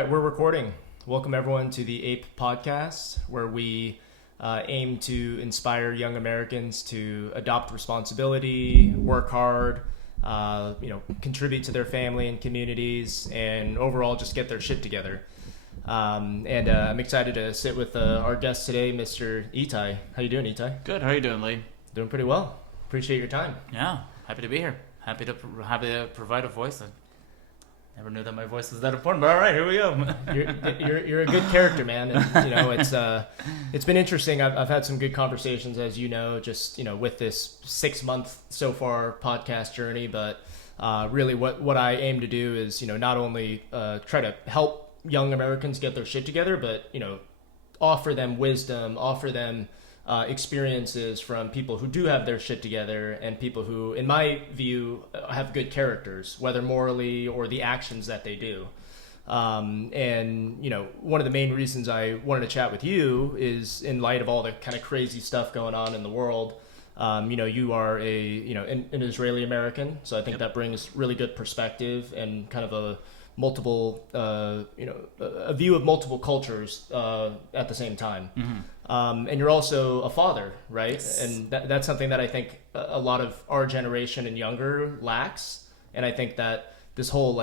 right, we're recording. Welcome everyone to the Ape podcast, where we aim to inspire young Americans to adopt responsibility, work hard, contribute to their family and communities, and overall just get their shit together. I'm excited to sit with our guest today, Mr. Itai. How you doing, Itai? Good. How are you doing, Lee? Doing pretty well. Appreciate your time. Yeah, happy to be here. Happy to provide a voice. I never knew that my voice was that important, but all right, here we go. You're a good character, man. And, it's been interesting. I've had some good conversations, as you know, just with this 6 month so far podcast journey. But really, what I aim to do is not only try to help young Americans get their shit together, but offer them wisdom, offer them experiences from people who do have their shit together and people who, in my view, have good characters, whether morally or the actions that they do. One of the main reasons I wanted to chat with you is in light of all the kind of crazy stuff going on in the world. You are an Israeli American, so I think that brings really good perspective and kind of a view of multiple cultures at the same time. Mm-hmm. And you're also a father, right? Yes. And that's something that I think a lot of our generation and younger lacks. And I think that this whole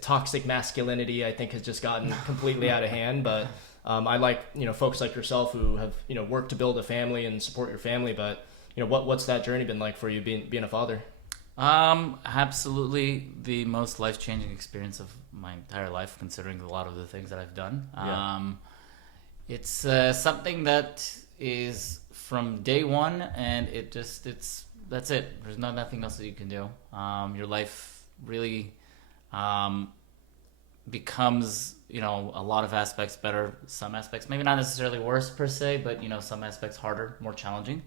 toxic masculinity, I think has just gotten completely out of hand. But I like, folks like yourself who have, worked to build a family and support your family. But, what's that journey been like for you being a father? Absolutely the most life-changing experience of my entire life, considering a lot of the things that I've done. Yeah. It's something that is from day one, and that's it. There's nothing else that you can do. Your life really becomes, a lot of aspects better, some aspects maybe not necessarily worse per se, but some aspects harder, more challenging.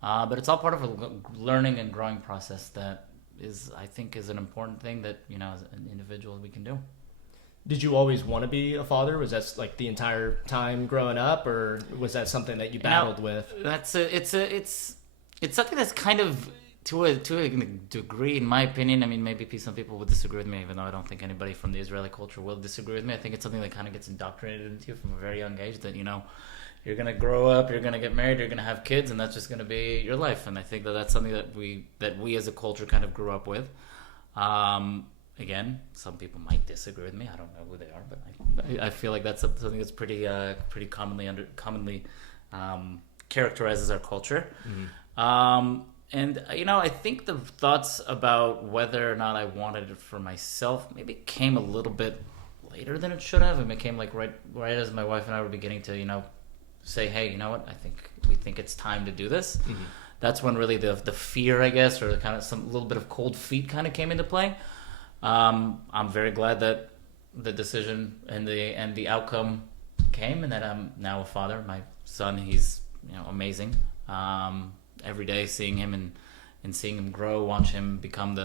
But it's all part of a learning and growing process that I think is an important thing that, as an individual we can do. Did you always want to be a father? Was that like the entire time growing up, or was that something that you battled with? It's something that's kind of to a degree, in my opinion. I mean, maybe some people would disagree with me, even though I don't think anybody from the Israeli culture will disagree with me. I think it's something that kind of gets indoctrinated into you from a very young age that, you're going to grow up, you're going to get married, you're going to have kids, and that's just going to be your life. And I think that that's something that we as a culture kind of grew up with. Again, some people might disagree with me. I don't know who they are, but I feel like that's something that's pretty commonly characterizes our culture. Mm-hmm. I think the thoughts about whether or not I wanted it for myself maybe came a little bit later than it should have. It came like right as my wife and I were beginning to, say, hey, you know what? We think it's time to do this. Mm-hmm. That's when really the fear, I guess, or kind of some little bit of cold feet kind of came into play. I'm very glad that the decision and the outcome came, and that I'm now a father. My son, he's amazing. Every day, seeing him and seeing him grow, watch him become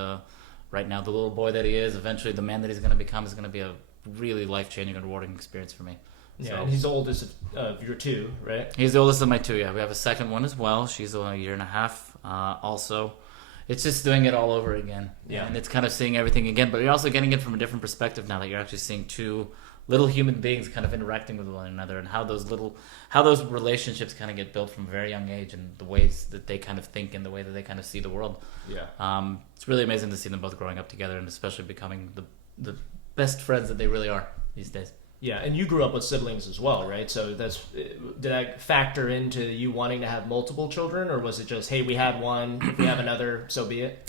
right now the little boy that he is. Eventually, the man that he's going to become is going to be a really life-changing and rewarding experience for me. Yeah, so, and he's the oldest of your two, right? He's the oldest of my two, yeah. We have a second one as well. She's a year and a half. Also, it's just doing it all over again. Yeah. And it's kind of seeing everything again, but you're also getting it from a different perspective now that you're actually seeing two little human beings kind of interacting with one another, and how those relationships kind of get built from a very young age, and the ways that they kind of think and the way that they kind of see the world. Yeah. It's really amazing to see them both growing up together, and especially becoming the best friends that they really are these days. Yeah, and you grew up with siblings as well, right? So did that factor into you wanting to have multiple children, or was it just, hey, we had one, if we have another, so be it?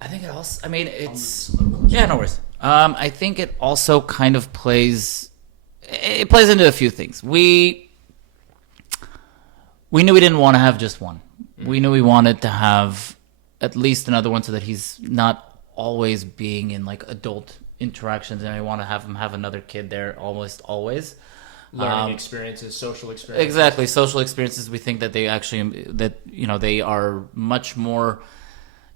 I think it also, yeah, no worries. I think it also kind of plays into a few things. We knew we didn't want to have just one. Mm-hmm. We knew we wanted to have at least another one so that he's not always being in like adult interactions, and I want to have him have another kid there almost always. Learning experiences, social experiences. Exactly, social experiences. We think that they actually they are much more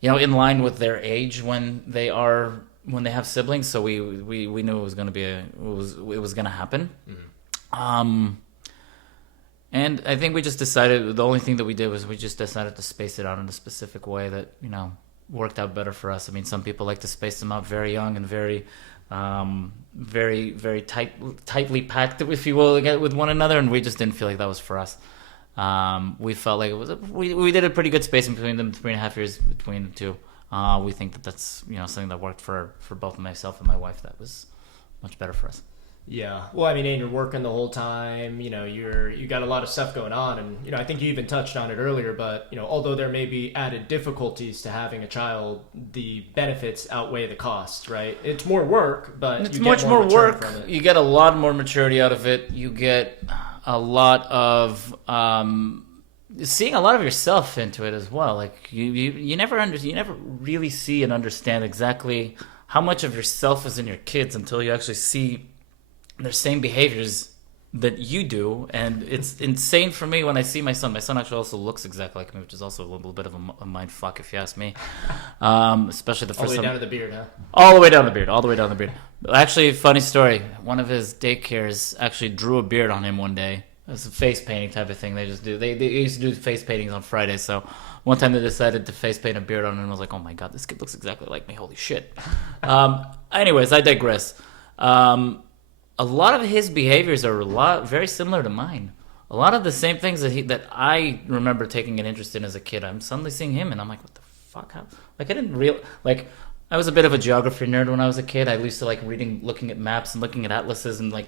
in line with their age when they have siblings. So we knew it was going to be it was going to happen. Mm-hmm. And I think we just decided the only thing that we did was we just decided to space it out in a specific way that worked out better for us. I mean, some people like to space them out very young and very, very tightly packed, if you will, with one another, and we just didn't feel like that was for us. We felt like it was we did a pretty good spacing between them, 3.5 years between the two. We think that that's something that worked for both myself and my wife. That was much better for us. Yeah. Well, I mean, and you're working the whole time, you got a lot of stuff going on, and I think you even touched on it earlier, but although there may be added difficulties to having a child, the benefits outweigh the costs, right? It's more work, but it's you much get more work. From it. You get a lot more maturity out of it. You get a lot of seeing a lot of yourself into it as well. Like you never really see and understand exactly how much of yourself is in your kids until you actually see their same behaviors that you do. And it's insane for me when I see my son. My son actually also looks exactly like me, which is also a little bit of a mind fuck if you ask me. Especially the first time. All the way down to the beard, huh? All the way down the beard. Actually, funny story. One of his daycares actually drew a beard on him one day. It's a face painting type of thing they just do. They used to do face paintings on Fridays, so one time they decided to face paint a beard on him, and I was like, oh my god, this kid looks exactly like me. Holy shit. Anyways, I digress. A lot of his behaviors are very similar to mine. A lot of the same things that I remember taking an interest in as a kid. I'm suddenly seeing him, and I'm like, what the fuck? I was a bit of a geography nerd when I was a kid. I used to like looking at maps and looking at atlases and like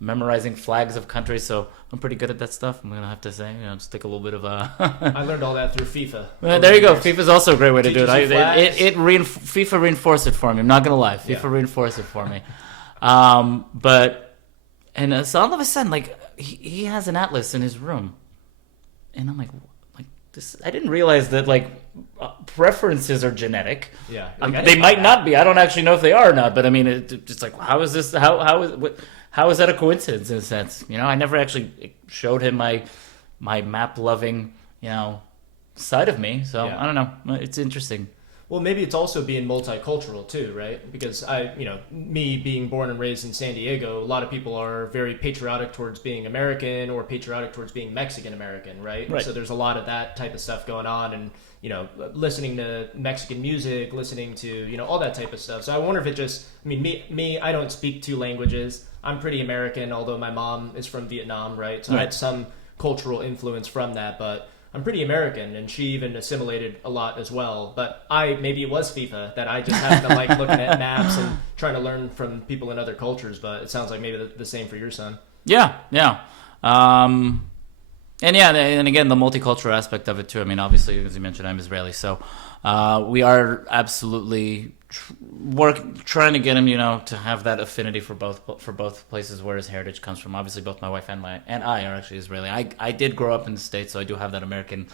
memorizing flags of countries. So I'm pretty good at that stuff. I'm gonna have to say, just take a little bit of I learned all that through FIFA. There you go. FIFA's also a great way to do it. FIFA reinforced it for me. I'm not gonna lie. FIFA reinforced it for me. So all of a sudden, like he has an atlas in his room, and I'm like this. I didn't realize that preferences are genetic. Yeah, they might not be. I don't actually know if they are or not. But I mean, it's like how is this? How is that a coincidence in a sense? I never actually showed him my map loving side of me. So I don't know. It's interesting. Well, maybe it's also being multicultural too, right? Because me being born and raised in San Diego, a lot of people are very patriotic towards being American or patriotic towards being Mexican American, right? So there's a lot of that type of stuff going on, and listening to Mexican music, listening to all that type of stuff. So I wonder if it just, me, I don't speak two languages. I'm pretty American, although my mom is from Vietnam, right? So I had some cultural influence from that, but I'm pretty American, and she even assimilated a lot as well. But maybe it was FIFA that I just happened to like looking at maps and trying to learn from people in other cultures. But it sounds like maybe the same for your son. Yeah. And again, the multicultural aspect of it too. I mean, obviously, as you mentioned, I'm Israeli, so we are absolutely trying to get him, to have that affinity for both places where his heritage comes from. Obviously, both my wife and I are actually Israeli. I did grow up in the States, so I do have that American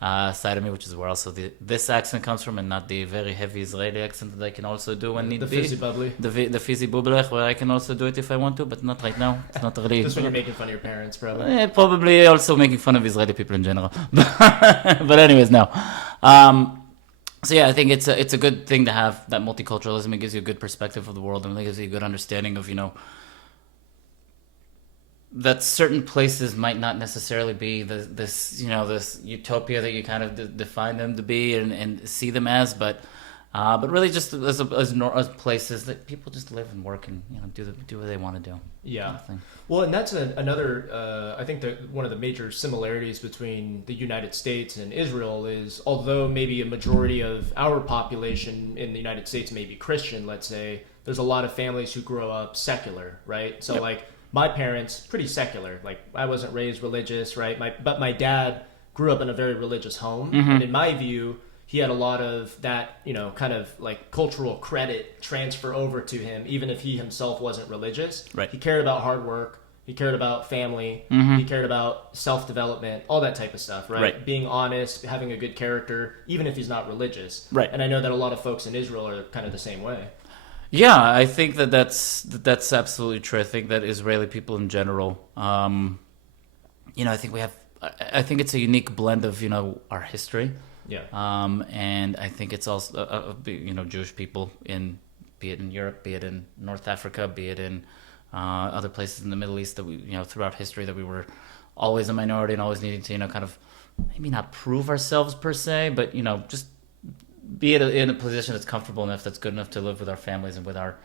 side of me, which is where also this accent comes from, and not the very heavy Israeli accent that I can also do when need be. The fizzy bubbly. The fizzy bublech, where I can also do it if I want to, but not right now. It's not really. Just when you're making fun of your parents, probably. Probably also making fun of Israeli people in general. But anyways, no. So yeah, I think it's a good thing to have that multiculturalism. It gives you a good perspective of the world, and it gives you a good understanding of that certain places might not necessarily be this utopia that you kind of define them to be and see them as, but really just as places that people just live and work and do what they want to do. Yeah. Well, and that's another. I think that one of the major similarities between the United States and Israel is, although maybe a majority of our population in the United States may be Christian, let's say, there's a lot of families who grow up secular, right? So my parents, pretty secular. Like I wasn't raised religious, right? But my dad grew up in a very religious home, and in my view, he had a lot of that, kind of like cultural credit transfer over to him, even if he himself wasn't religious. Right. He cared about hard work. He cared about family. He cared about self-development, all that type of stuff, right? Being honest, having a good character, even if he's not religious. Right. And I know that a lot of folks in Israel are kind of the same way. Yeah, I think that's absolutely true. I think that Israeli people in general, I think it's a unique blend of, our history. Yeah. And I think it's also, Jewish people be it in Europe, be it in North Africa, be it in other places in the Middle East that we, throughout history that we were always a minority and always needing to, kind of maybe not prove ourselves per se, but, just be in a position that's comfortable enough, that's good enough to live with our families and with our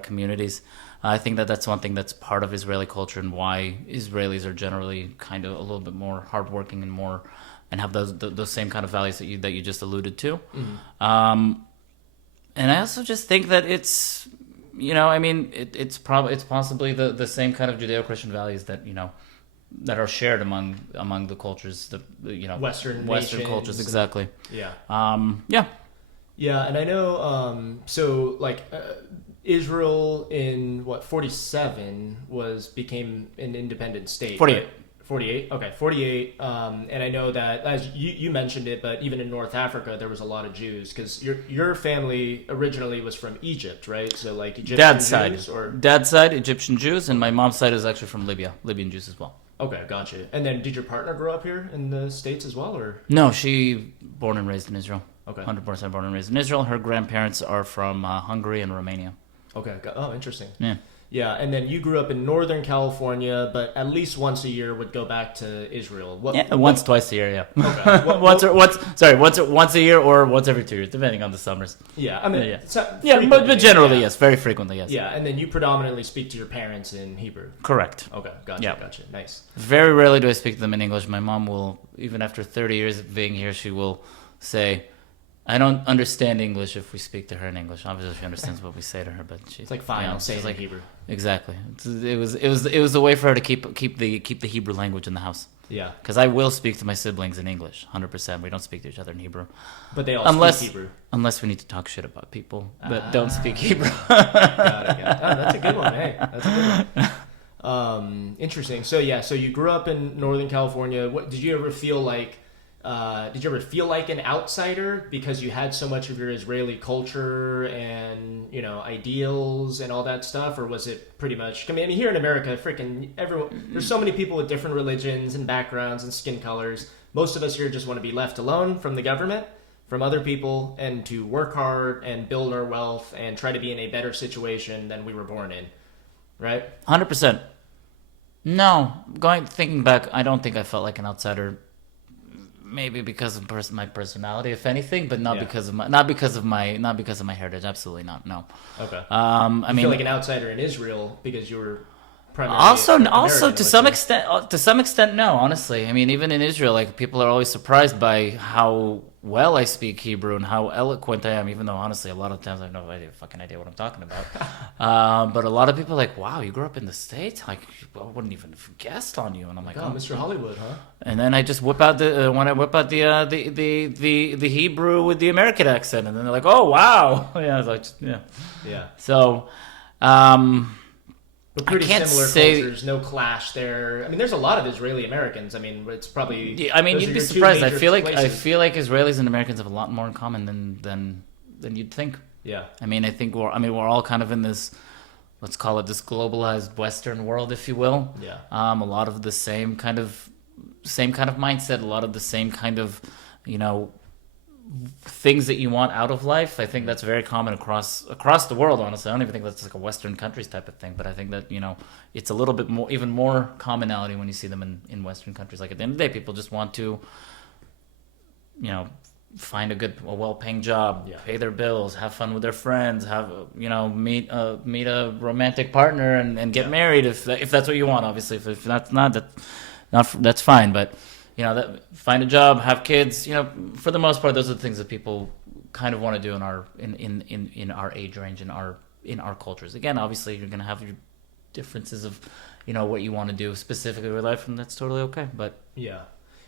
communities. I think that's one thing that's part of Israeli culture and why Israelis are generally kind of a little bit more hardworking and have those same kind of values that you just alluded to. Mm-hmm. And I also just think that it's, it's possibly the same kind of Judeo-Christian values that, that are shared among the cultures, Western cultures, exactly. Yeah. Yeah. Yeah, and I know, Israel in 47 became an independent state. 48. Right? 48? Okay, 48. And I know that, as you mentioned it, but even in North Africa, there was a lot of Jews, because your family originally was from Egypt, right? So, like, Egyptian Jews? Dad's side, Egyptian Jews, and my mom's side is actually from Libya, Libyan Jews as well. Okay, gotcha. And then did your partner grow up here in the States as well, or? No, she born and raised in Israel. Okay. 100% born and raised in Israel. Her grandparents are from Hungary and Romania. Okay. Oh, interesting. Yeah. Yeah, and then you grew up in Northern California, but at least once a year would go back to Israel. Twice a year, yeah. Okay. Once a year or once every 2 years, depending on the summers. Yeah, I mean, but generally, yes, very frequently, yes. Yeah, and then you predominantly speak to your parents in Hebrew. Correct. Okay, gotcha. Nice. Very rarely do I speak to them in English. My mom will, even after 30 years of being here, she will say, I don't understand English if we speak to her in English. Obviously, she understands what we say to her, but she's like fine. I'll say it in Hebrew. Exactly. It was a way for her to keep the Hebrew language in the house. Yeah. Because I will speak to my siblings in English, 100%. We don't speak to each other in Hebrew. But they all speak Hebrew. Unless we need to talk shit about people that don't speak Hebrew. Got it. Oh, that's a good one. Hey, that's a good one. Interesting. So you grew up in Northern California. Did you ever feel like an outsider because you had so much of your Israeli culture and, ideals and all that stuff? Or was it pretty much, I mean, here in America, there's so many people with different religions and backgrounds and skin colors. Most of us here just want to be left alone from the government, from other people, and to work hard and build our wealth and try to be in a better situation than we were born in. Right? 100%. No, thinking back, I don't think I felt like an outsider. Maybe because of my personality, if anything, but not because of my heritage. Absolutely not. No. Okay. I feel like an outsider in Israel because you were primarily also American, to some extent, no. Honestly, I mean, even in Israel, like people are always surprised by how well I speak Hebrew and how eloquent I am. Even though honestly, a lot of times I have no fucking idea what I'm talking about. But a lot of people are like, "Wow, you grew up in the States? Like, I wouldn't even have guessed on you." And I'm like, "Oh, Mr. Hollywood, huh?" And then I just whip out the Hebrew with the American accent, and then they're like, "Oh, wow!" Yeah, I was like, yeah. So, but pretty similar cultures, no clash there. I mean, there's a lot of Israeli Americans. I mean, it's probably. Yeah, I mean, you'd be surprised. I feel like Israelis and Americans have a lot more in common than you'd think. Yeah. I mean, I think we're all kind of in this, let's call it this globalized Western world, if you will. Yeah. A lot of the same kind of mindset, a lot of the same kind of, things that you want out of life. I think that's very common across the world, honestly. I don't even think that's like a Western countries type of thing, but I think that, it's a little bit more, even more commonality when you see them in Western countries. Like at the end of the day, people just want to, find a well-paying job, pay their bills, have fun with their friends, meet a romantic partner and get married if that's what you want. Obviously, if that's not, that's fine. But find a job, have kids. For the most part, those are the things that people kind of want to do in our age range, in our cultures. Again, obviously, you're going to have your differences of what you want to do specifically with life, and that's totally okay. But yeah.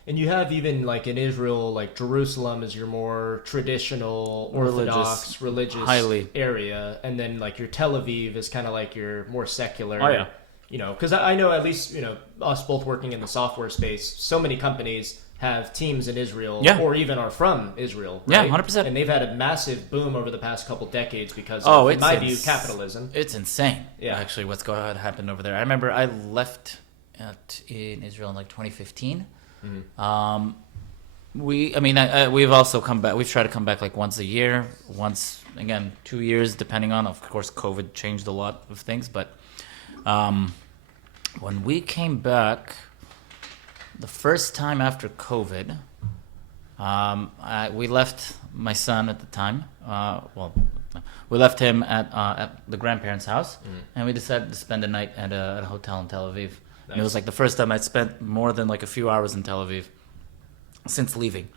And you have even like in Israel, like Jerusalem is your more traditional, Orthodox, religious highly area, and then like your Tel Aviv is kind of like your more secular. Oh yeah. Because I know at least us both working in the software space, so many companies have teams in Israel, or even are from Israel. Right? Yeah, 100%. And they've had a massive boom over the past couple decades because of, in my view, capitalism. It's insane. Yeah, actually, what's happened over there. I remember I left in Israel in like 2015. Mm-hmm. We've also come back. We've tried to come back like once a year, once again 2 years, depending on. Of course, COVID changed a lot of things, but when we came back, the first time after COVID, we left my son at the time. We left him at the grandparents' house, and we decided to spend the night at a hotel in Tel Aviv. Nice. And it was like the first time I'd spent more than like a few hours in Tel Aviv since leaving.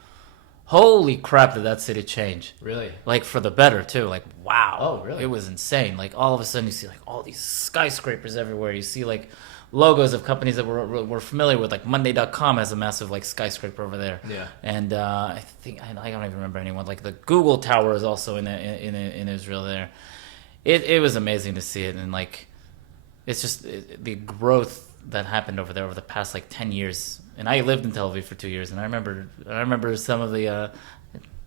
Holy crap, did that city change? Really? Like for the better too. Like wow. Oh, really? It was insane. Like all of a sudden you see like all these skyscrapers everywhere. You see like logos of companies that we're familiar with, like Monday.com has a massive like skyscraper over there. Yeah. And I think I don't even remember anyone. Like the Google Tower is also in Israel there. It was amazing to see it, and like it's just the growth that happened over there over the past like 10 years. And I lived in Tel Aviv for 2 years, and I remember some of the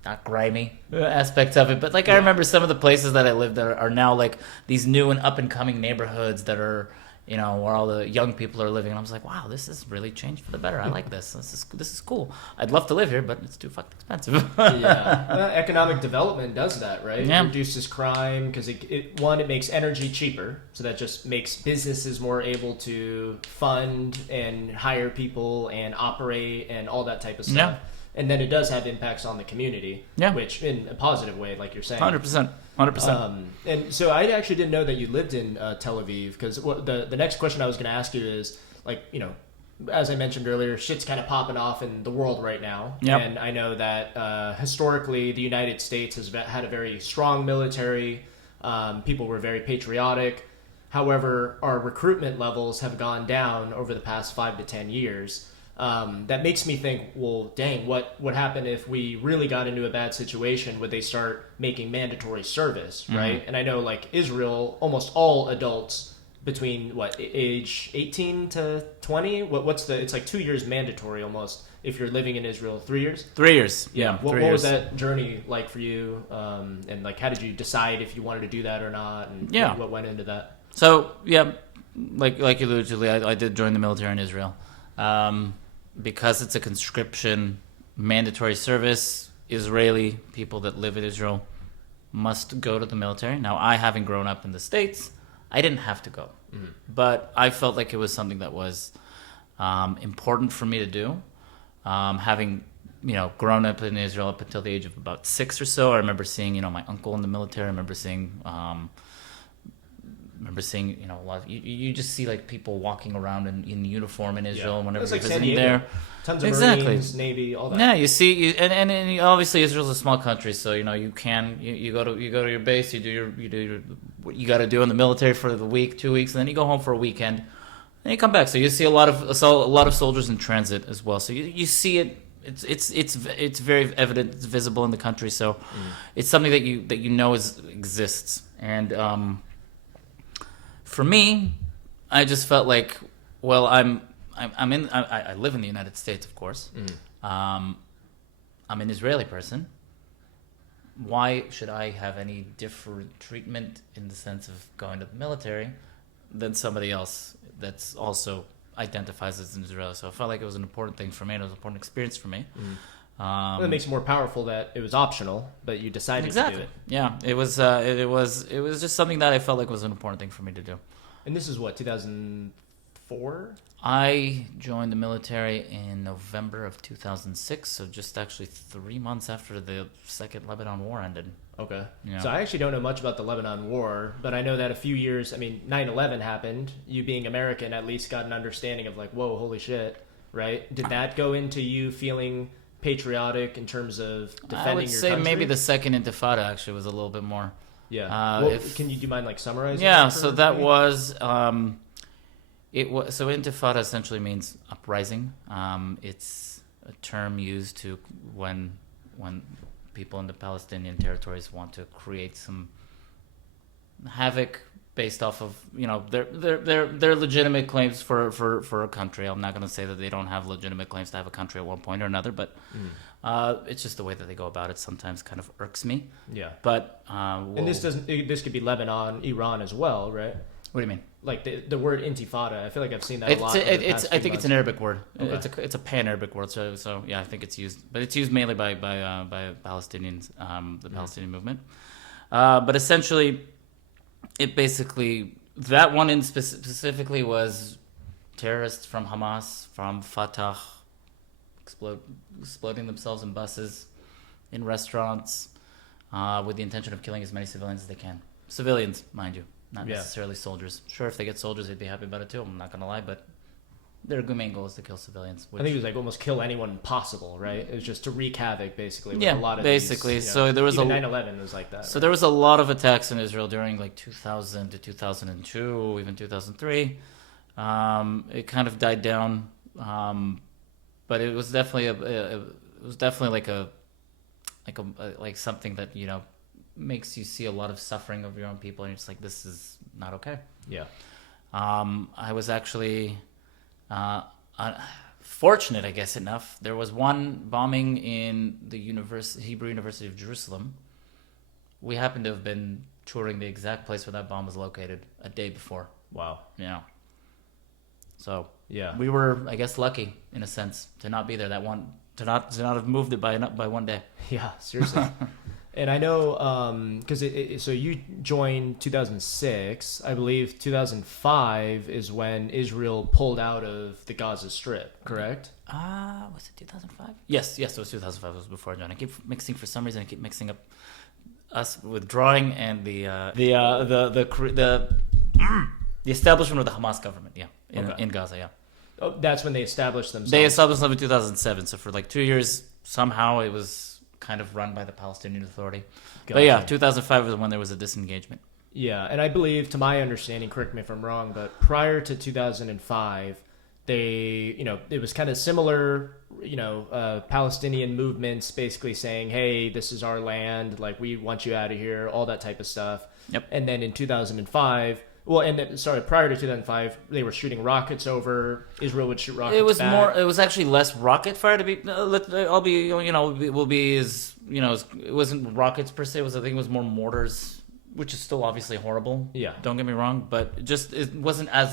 not grimy aspects of it, but like I remember some of the places that I lived that are now like these new and up and coming neighborhoods that are, you know, where all the young people are living. And I was like, wow, this has really changed for the better. I like this. This is cool. I'd love to live here, but it's too fucking expensive. Yeah, economic development does that, right? Yeah. It reduces crime because it makes energy cheaper, so that just makes businesses more able to fund and hire people and operate and all that type of stuff. Yeah. And then it does have impacts on the community, Yeah. which in a positive way, like you're saying. 100%. And so I actually didn't know that you lived in Tel Aviv, because the next question I was going to ask you is, like, you know, as I mentioned earlier, shit's kind of popping off in the world right now. Yep. And I know that historically the United States has had a very strong military. People were very patriotic. However, our recruitment levels have gone down over the past 5 to 10 years. That makes me think, well, dang, what would happen if we really got into a bad situation? Would they start making mandatory service, right? Mm-hmm. And I know, like, Israel, almost all adults between, age 18 to 20? It's like 2 years mandatory almost if you're living in Israel. 3 years? 3 years, yeah. What was that journey like for you? And, like, how did you decide if you wanted to do that or not? And what went into that? So, yeah, like you alluded to, I did join the military in Israel. Because it's a conscription mandatory service, Israeli people that live in Israel must go to the military. Now, I, having grown up in the States, I didn't have to go. Mm-hmm. But I felt like it was something that was important for me to do. Having, you know, grown up in Israel up until the age of about 6 or so, I remember seeing, you know, my uncle in the military. I remember seeing, you know, a lot of, you just see like people walking around in uniform in Israel whenever you're visiting there. Tons of Marines, Navy, all that. Yeah, you see, and obviously Israel's a small country, so you know you go to your base, you do what you got to do in the military for the week, 2 weeks, and then you go home for a weekend, and you come back. So you see a lot of soldiers in transit as well. So you see it. It's very evident. It's visible in the country. So it's something that you know exists. And for me, I just felt like, well, I live in the United States, of course. I'm an Israeli person. Why should I have any different treatment in the sense of going to the military than somebody else that's also identifies as an Israeli? So I felt like it was an important thing for me. It was an important experience for me. Well, it makes it more powerful that it was optional, but you decided to do it. Yeah, it was just something that I felt like was an important thing for me to do. And this is what, 2004? I joined the military in November of 2006, so just actually 3 months after the second Lebanon war ended. Okay. Yeah. So I actually don't know much about the Lebanon war, but I know that a few years, 9/11 happened. You being American at least got an understanding of like, whoa, holy shit, right? Did that go into you feeling patriotic in terms of defending your country? I would say maybe the second Intifada actually was a little bit more. Yeah. Do you mind like summarizing? Yeah. So that was So Intifada essentially means uprising. It's a term used to when people in the Palestinian territories want to create some havoc based off of, you know, their legitimate claims for a country. I'm not going to say that they don't have legitimate claims to have a country at one point or another, but it's just the way that they go about it sometimes kind of irks me. Yeah. But and this could be Lebanon, Iran as well, right? What do you mean? Like the word intifada, I feel like I've seen that a lot. I think it's an Arabic word. Okay. It's a pan-Arabic word. So yeah, I think it's used, but it's used mainly by Palestinians, the Palestinian movement. But essentially, it basically, that one in specifically was terrorists from Hamas, from Fatah, exploding themselves in buses, in restaurants with the intention of killing as many civilians as they can. Civilians, mind you, not necessarily soldiers. Sure, if they get soldiers, they'd be happy about it too. I'm not going to lie, but their main goal is to kill civilians. I think it was like almost kill anyone possible, right? It was just to wreak havoc, basically. With Yeah, a lot of basically. These, so there was even a 9/11 was like that. So there was a lot of attacks in Israel during like 2000 to 2002, even 2003. It kind of died down, but it was definitely like something that makes you see a lot of suffering of your own people, and it's like, this is not okay. Yeah. I was actually fortunate, I guess enough. There was one bombing in the Hebrew University of Jerusalem. We happened to have been touring the exact place where that bomb was located a day before. Wow. Yeah. So yeah, we were, I guess, lucky in a sense to not be there to not have moved it by 1 day. Yeah, seriously. And I know because so you joined 2006. I believe 2005 is when Israel pulled out of the Gaza Strip, correct? Was it 2005? Yes, it was 2005. It was before I joined. I keep mixing, for some reason, I keep mixing up us withdrawing and the establishment of the Hamas government, in Gaza, yeah. Oh, that's when they established themselves. They established them in 2007. So for like 2 years, somehow it was kind of run by the Palestinian Authority. Gotcha. But yeah, 2005 was when there was a disengagement. Yeah, and I believe, to my understanding, correct me if I'm wrong, but prior to 2005, they, it was kind of similar, Palestinian movements basically saying, hey, this is our land, like, we want you out of here, all that type of stuff. Yep. And then in 2005, prior to 2005, they were shooting rockets over. Israel would shoot rockets back. It was actually less rocket fire to be. It wasn't rockets per se. I think it was more mortars, which is still obviously horrible. Yeah. Don't get me wrong, but it wasn't as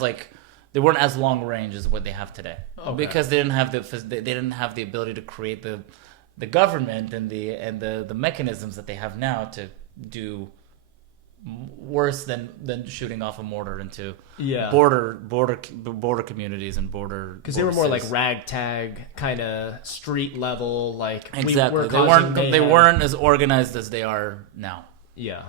they weren't as long range as what they have today. Okay. Because they didn't have the ability to create the government and the mechanisms that they have now to do worse than shooting off a mortar into border communities and border, because they were more like ragtag kind of street level, like exactly. They weren't as organized as they are now. Yeah.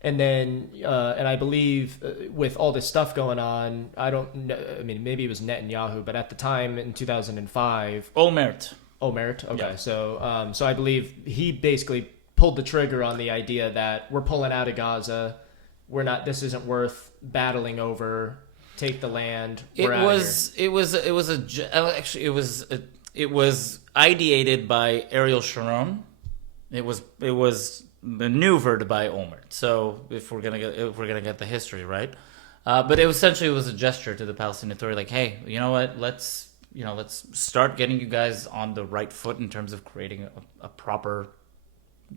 And then and I believe with all this stuff going on, I don't know, I mean, maybe it was Netanyahu, but at the time in 2005, Olmert, okay. Yeah. So I believe he basically pulled the trigger on the idea that we're pulling out of Gaza. This isn't worth battling over. Take the land. It was ideated by Ariel Sharon. It was maneuvered by Olmert. So if we're gonna get the history right, but it essentially was a gesture to the Palestinian Authority, like, hey, you know what? Let's start getting you guys on the right foot in terms of creating a proper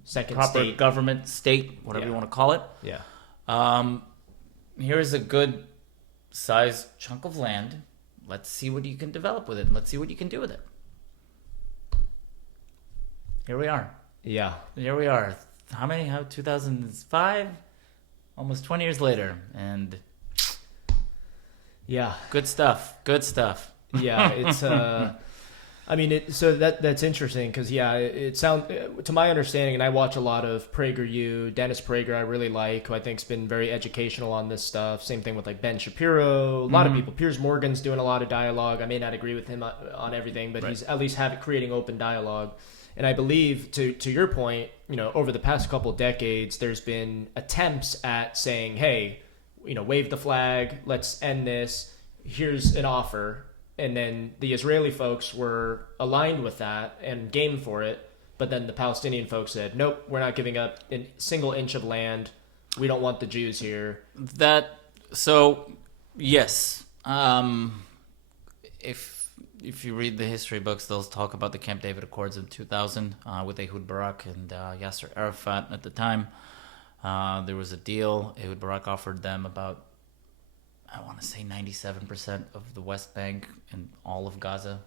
state. Government, state, whatever you want to call it. Yeah. Here's a good sized chunk of land. Let's see what you can develop with it. Let's see what you can do with it. Here we are. Yeah. Here we are. How 2005? Almost 20 years later. And yeah. Good stuff. Yeah, it's I mean, so that's interesting because, it sounds, to my understanding, and I watch a lot of PragerU, Dennis Prager I really like, who I think's been very educational on this stuff. Same thing with like Ben Shapiro, a lot of people. Piers Morgan's doing a lot of dialogue. I may not agree with him on everything, but he's at least creating open dialogue. And I believe, to your point, over the past couple decades, there's been attempts at saying, hey, wave the flag, let's end this, here's an offer. And then the Israeli folks were aligned with that and game for it. But then the Palestinian folks said, nope, we're not giving up a single inch of land. We don't want the Jews here. Yes. If you read the history books, they'll talk about the Camp David Accords in 2000 with Ehud Barak and Yasser Arafat at the time. There was a deal. Ehud Barak offered them about, I want to say 97% of the West Bank and all of Gaza.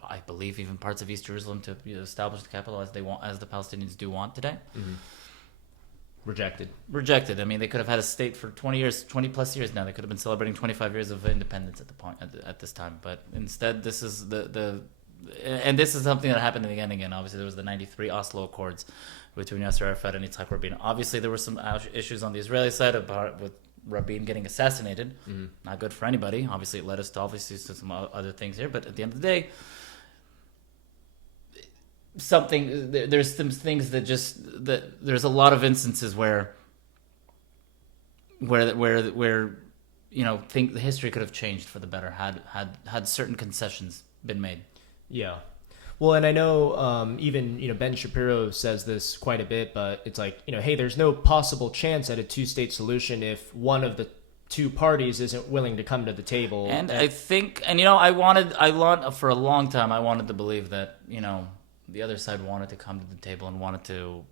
I believe even parts of East Jerusalem to establish the capital as the Palestinians do want today. Mm-hmm. Rejected. I mean, they could have had a state for 20 plus years now. They could have been celebrating 25 years of independence at this time. But instead, this is the and this is something that happened again and again. Obviously, there was the '93 Oslo Accords between Yasser Arafat and Itai Rabin. Obviously, there were some issues on the Israeli side about with Rabin getting assassinated. Not good for anybody. Obviously, it led us to some other things here. But at the end of the day, there's some things that there's a lot of instances where think the history could have changed for the better had certain concessions been made. Yeah. Well, and I know even, Ben Shapiro says this quite a bit, but it's like, hey, there's no possible chance at a two-state solution if one of the two parties isn't willing to come to the table. And I think, for a long time, I wanted to believe that, the other side wanted to come to the table and wanted to,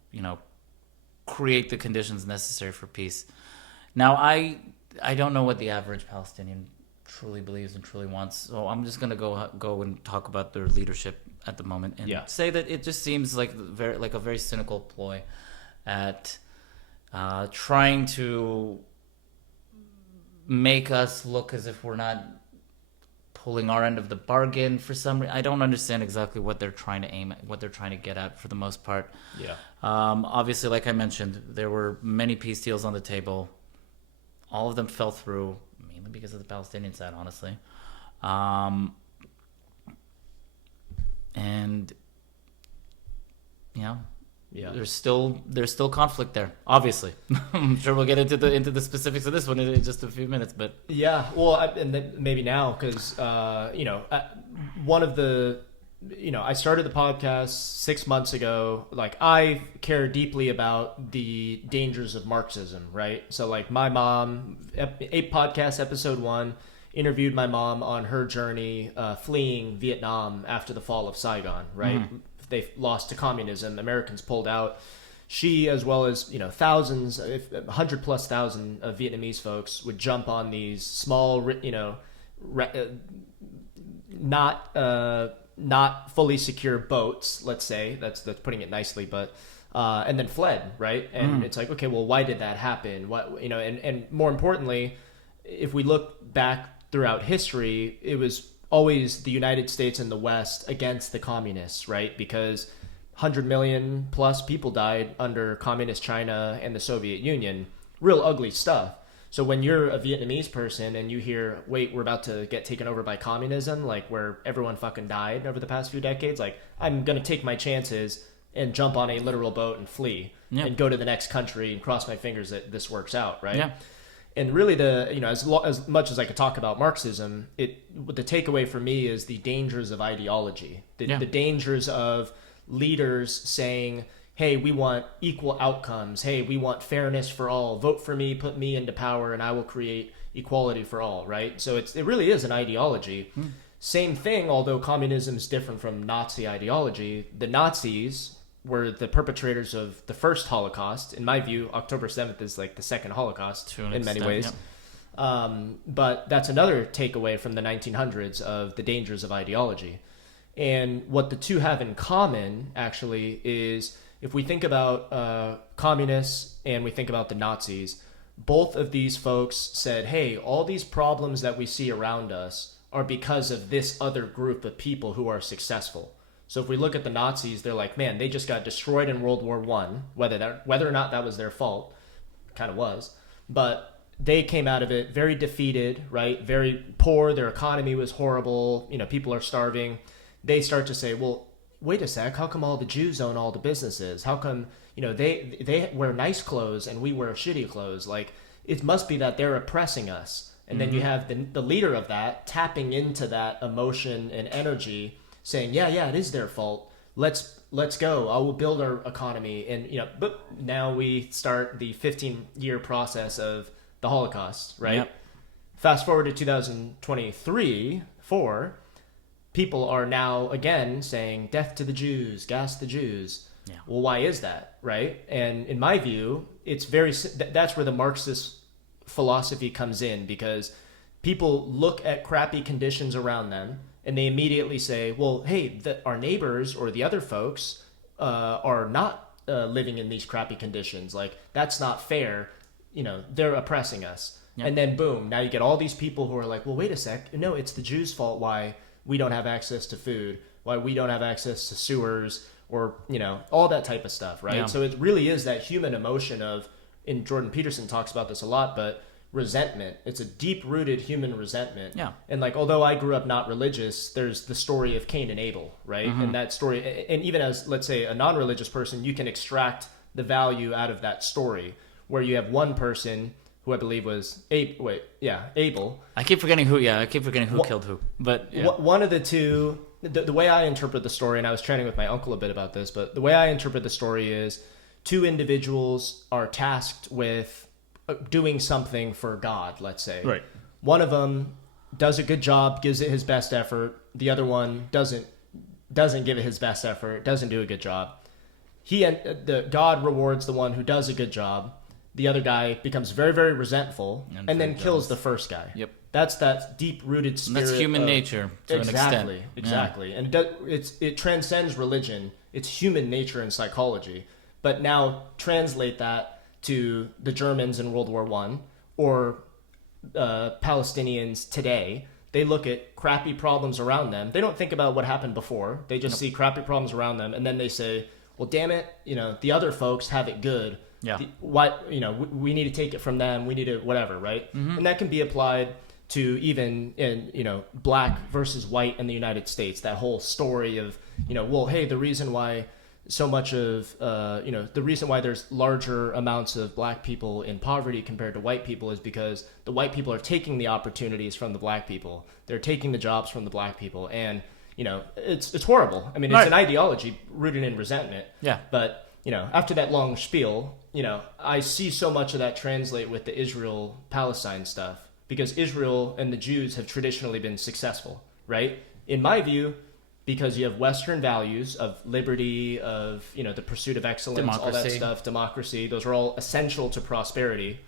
create the conditions necessary for peace. Now, I don't know what the average Palestinian truly believes and truly wants, so I'm just gonna go and talk about their leadership at the moment and say that it just seems like a very cynical ploy at trying to make us look as if we're not pulling our end of the bargain for some reason. I don't understand exactly what they're trying to aim at, what they're trying to get at for the most part. Yeah. Obviously, like I mentioned, there were many peace deals on the table. All of them fell through, mainly because of the Palestinian side, honestly. And there's still conflict there, obviously. I'm sure we'll get into the specifics of this one in just a few minutes, but and then maybe now, because one of the I started the podcast 6 months ago. Like, I care deeply about the dangers of Marxism, right? So, like, my mom, Ep18 episode 1, interviewed my mom on her journey fleeing Vietnam after the fall of Saigon, right? They lost to communism. Americans pulled out. She, as well as thousands, 100,000+ of Vietnamese folks, would jump on these small, not fully secure boats. Let's say that's putting it nicely, but and then fled, right? And it's like, okay, well, why did that happen? What and more importantly, if we look back throughout history, it was always the United States and the West against the communists, right? Because 100 million plus people died under communist China and the Soviet Union. Real ugly stuff. So when you're a Vietnamese person and you hear, wait, we're about to get taken over by communism, like where everyone fucking died over the past few decades, like, I'm going to take my chances and jump on a literal boat and flee and go to the next country and cross my fingers that this works out, right? Yeah. And really, as much as I could talk about Marxism, the takeaway for me is the dangers of ideology, the dangers of leaders saying, hey, we want equal outcomes. Hey, we want fairness for all. Vote for me, put me into power, and I will create equality for all, right? So it really is an ideology. Same thing, although communism is different from Nazi ideology. The Nazis were the perpetrators of the first Holocaust. In my view, October 7th is like the second Holocaust in many ways. Yeah. But that's another takeaway from the 1900s of the dangers of ideology. And what the two have in common, actually, is if we think about communists and we think about the Nazis, both of these folks said, hey, all these problems that we see around us are because of this other group of people who are successful. So if we look at the Nazis, they're like, man, they just got destroyed in World War I, whether or not that was their fault, kind of was, but they came out of it very defeated, right? Very poor. Their economy was horrible. People are starving. They start to say, well, wait a sec, how come all the Jews own all the businesses? How come, they wear nice clothes and we wear shitty clothes? Like, it must be that they're oppressing us. And then you have the leader of that tapping into that emotion and energy, saying, yeah, it is their fault. Let's go. I will build our economy. And, but now we start the 15-year process of the Holocaust, right? Yep. Fast forward to 2023, 4, people are now again saying, death to the Jews, gas the Jews. Yeah. Well, why is that, right? And in my view, it's that's where the Marxist philosophy comes in, because people look at crappy conditions around them and they immediately say, well, hey, our neighbors or the other folks are not living in these crappy conditions. Like, that's not fair. They're oppressing us. Yep. And then boom, now you get all these people who are like, well, wait a sec. No, it's the Jews' fault why we don't have access to food. why we don't have access to sewers, or, all that type of stuff, right? Yeah. So it really is that human emotion of, and Jordan Peterson talks about this a lot, but resentment. It's a deep-rooted human resentment. Yeah. And like, although I grew up not religious, there's the story of Cain and Abel, right? And that story, and even as, let's say, a non-religious person, you can extract the value out of that story, where you have one person who I believe was Abel. I keep forgetting who killed who. But yeah. One of the two, the way I interpret the story, and I was chatting with my uncle a bit about this, but the way I interpret the story is two individuals are tasked with doing something for God, let's say. Right. One of them does a good job, gives it his best effort. The other one doesn't give it his best effort, doesn't do a good job. God rewards the one who does a good job. The other guy becomes very, very resentful and then kills the first guy. Yep. That's that deep-rooted spirit. That's human nature to an extent. Exactly. And it transcends religion. It's human nature and psychology. But now translate that to the Germans in World War I or Palestinians today. They look at crappy problems around them. They don't think about what happened before. They just see crappy problems around them, and then they say, well, damn it, the other folks have it good. Yeah. We need to take it from them. We need to whatever, right? Mm-hmm. And that can be applied to even in, black versus white in the United States. That whole story of, hey, the reason why so much of, the reason why there's larger amounts of black people in poverty compared to white people is because the white people are taking the opportunities from the black people. They're taking the jobs from the black people. And, it's horrible. I mean, it's an ideology rooted in resentment. Yeah. But, after that long spiel, I see so much of that translate with the Israel-Palestine stuff, because Israel and the Jews have traditionally been successful, right? In my view, because you have Western values of liberty, of, the pursuit of excellence, all that stuff, democracy, those are all essential to prosperity.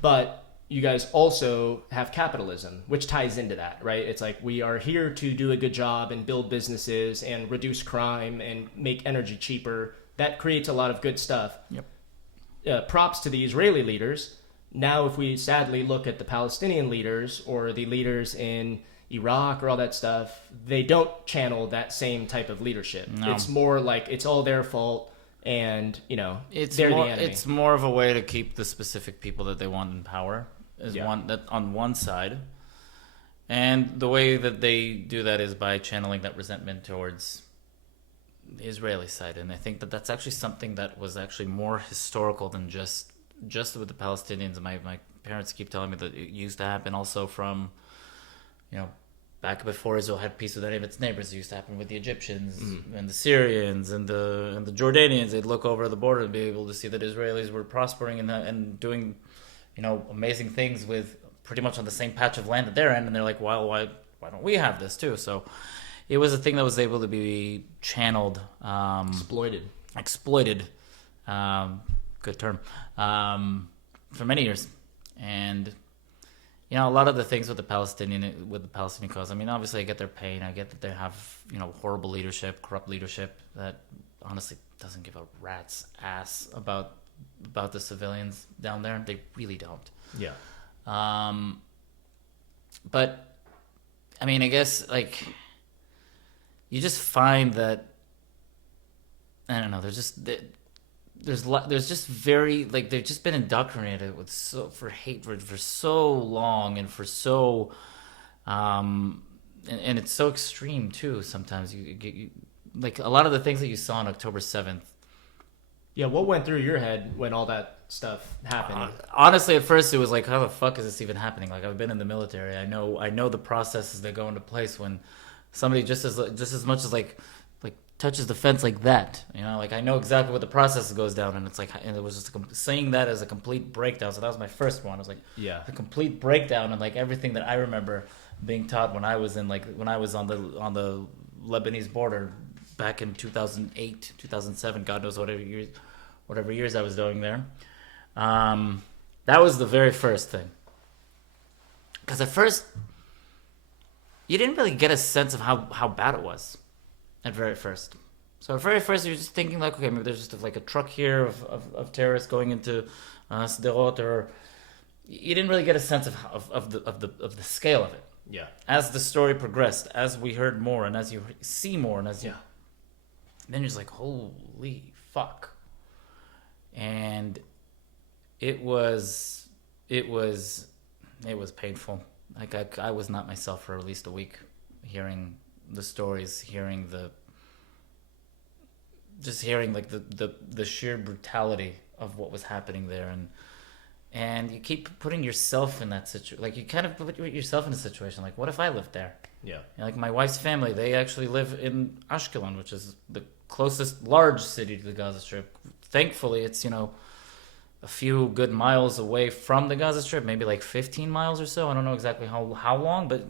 But you guys also have capitalism, which ties into that, right? It's like, we are here to do a good job and build businesses and reduce crime and make energy cheaper. That creates a lot of good stuff. Yep. Props to the Israeli leaders. Now, if we sadly look at the Palestinian leaders or the leaders in Iraq or all that stuff, they don't channel that same type of leadership. No. It's more like it's all their fault, and they're the enemy. It's more of a way to keep the specific people that they want in power one that on one side, and the way that they do that is by channeling that resentment towards the Israeli side. And I think that that's actually something that was actually more historical than just with the Palestinians. My parents keep telling me that it used to happen also from, back before Israel had peace with any of its neighbors. It used to happen with the Egyptians and the Syrians and the Jordanians. They'd look over the border and be able to see that Israelis were prospering and doing, amazing things with pretty much on the same patch of land at their end. And they're like, well, why don't we have this too? So it was a thing that was able to be channeled, exploited. Good term. For many years. And a lot of the things with the Palestinian cause, I mean, obviously I get their pain. I get that they have, horrible leadership, corrupt leadership that honestly doesn't give a rat's ass about the civilians down there. They really don't. Yeah. But I mean, I guess you just find that, I don't know, there's just very, they've just been indoctrinated for hatred for so long, and for so and it's so extreme too. Sometimes you a lot of the things that you saw on October 7th. Yeah, what went through your head when all that stuff happened? Honestly, at first it was like, how the fuck is this even happening? I've been in the military. I know the processes that go into place when somebody just as much as touches the fence like that, I know exactly what the process goes down, and and it was just saying that as a complete breakdown. So that was my first one. It was a complete breakdown, and everything that I remember being taught when I was on the Lebanese border back in 2008, 2007, God knows whatever years I was doing there. That was the very first thing. Because at first, you didn't really get a sense of how bad it was. At very first. So at very first, you're just thinking okay, maybe there's just a truck here of terrorists going into Sderot, or you didn't really get a sense of the scale of it. Yeah. As the story progressed, as we heard more, and as you see more, and as you, then you're just like, holy fuck. And it was painful. Like I was not myself for at least a week, hearing the stories, hearing like the sheer brutality of what was happening there, and you keep putting yourself in that situation. Like you kind of put yourself in a situation like, what if I lived there? Yeah. Like my wife's family, they actually live in Ashkelon, which is the closest large city to the Gaza Strip. Thankfully, it's a few good miles away from the Gaza Strip, maybe like 15 miles or so. I don't know exactly how long, but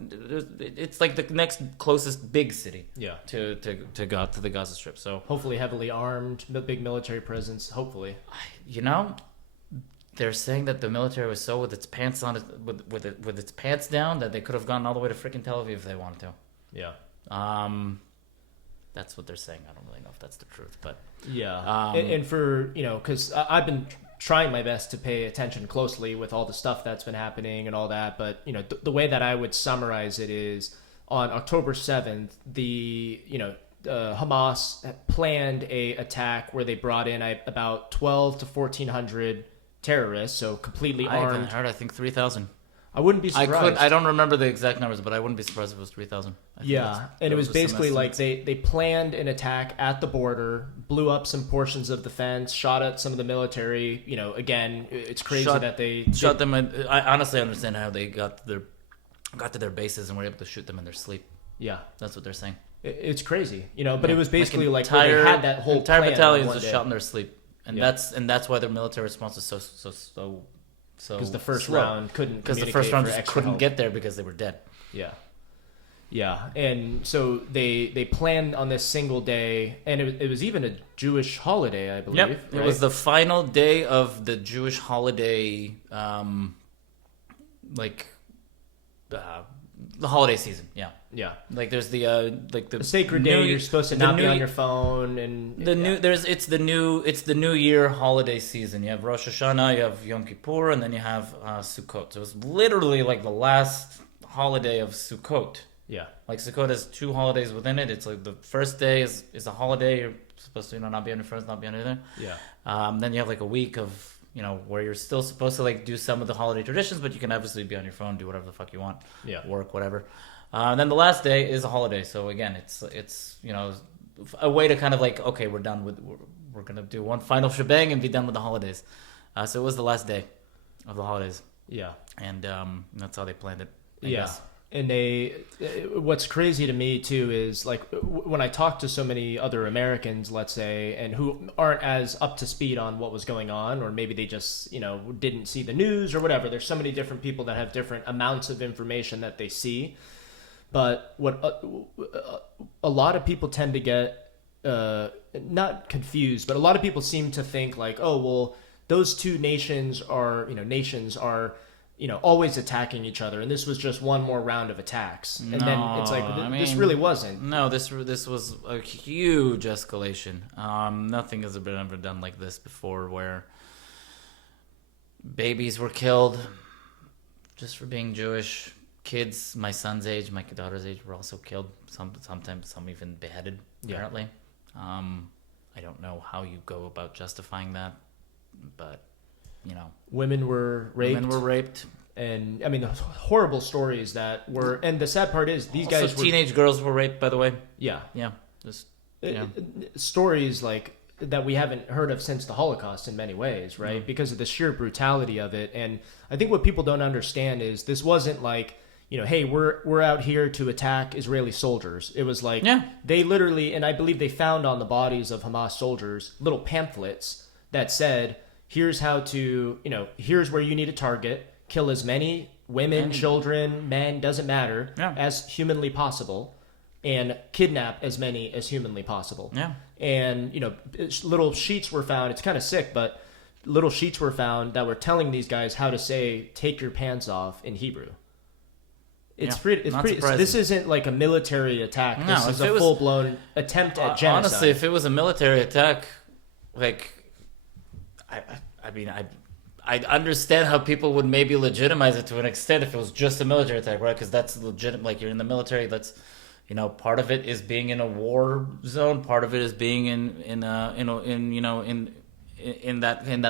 it's like the next closest big city. Yeah. To the Gaza Strip. So hopefully heavily armed, big military presence. Hopefully, they're saying that the military was so with its pants on, with its pants down, that they could have gone all the way to freaking Tel Aviv if they wanted to. Yeah. That's what they're saying. I don't really know if that's the truth, but yeah. And for because I've been trying my best to pay attention closely with all the stuff that's been happening and all that, but the way that I would summarize it is on October 7th, Hamas planned a attack where they brought in about 12 to 1,400 terrorists, so completely armed. I think 3,000. I wouldn't be surprised. I don't remember the exact numbers, but I wouldn't be surprised if it was 3,000. Yeah, and it was basically like they planned an attack at the border, blew up some portions of the fence, shot at some of the military. Again, it's crazy that they shot them. I honestly understand how they got to their bases and were able to shoot them in their sleep. Yeah, that's what they're saying. It's crazy, but it was basically like they had that whole entire plan battalions just shot in their sleep, and that's why their military response is so because the first round couldn't get there because they were dead. Yeah, and so they planned on this single day, and it was even a Jewish holiday, I believe. Yep, right? It was the final day of the Jewish holiday, the holiday season. Yeah. Like there's the sacred day. You're supposed to not be on your phone, and it's the New Year holiday season. You have Rosh Hashanah, you have Yom Kippur, and then you have Sukkot. So it's literally like the last holiday of Sukkot. Yeah, like Sukkot has two holidays within it. It's like the first day is a holiday. You're supposed to not be on your phones, not be on anything. Yeah. Then you have like a week of where you're still supposed to like do some of the holiday traditions, but you can obviously be on your phone, do whatever the fuck you want. Yeah. Work, whatever. Then the last day is a holiday. So again, it's a way to kind of like, okay, we're gonna do one final shebang and be done with the holidays. So it was the last day of the holidays. Yeah. And that's how they planned it. I yeah. guess. And what's crazy to me too is like when I talk to so many other Americans, let's say, and who aren't as up to speed on what was going on, or maybe they just, didn't see the news or whatever. There's so many different people that have different amounts of information that they see. But what a lot of people tend to get, not confused, but a lot of people seem to think like, oh, well, those two nations are always attacking each other, and this was just one more round of attacks. And then it's like, this really wasn't. No, this was a huge escalation. Nothing has been ever done like this before, where babies were killed just for being Jewish. Kids, my son's age, my daughter's age, were also killed. Sometimes some even beheaded, apparently. I don't know how you go about justifying that, but women were raped, and I mean the horrible stories that were, and the sad part is these guys were teenage girls were raped, by the way. Stories like that we haven't heard of since the Holocaust in many ways, right? Because of the sheer brutality of it. And I think what people don't understand is this wasn't like, hey, we're out here to attack Israeli soldiers. It was like they literally, and I believe they found on the bodies of Hamas soldiers little pamphlets that said, here's how to, here's where you need to target, kill as many women, children, men, doesn't matter, as humanly possible, and kidnap as many as humanly possible. Yeah. And, little sheets were found. It's kind of sick, but little sheets were found that were telling these guys how to say, take your pants off in Hebrew. It's pretty. This isn't like a military attack. No, this is a full-blown attempt at genocide. Honestly, if it was a military attack, like, I mean, I'd understand how people would maybe legitimize it to an extent if it was just a military attack, right? Because that's legitimate. Like, you're in the military. That's, part of it is being in a war zone. Part of it is being in that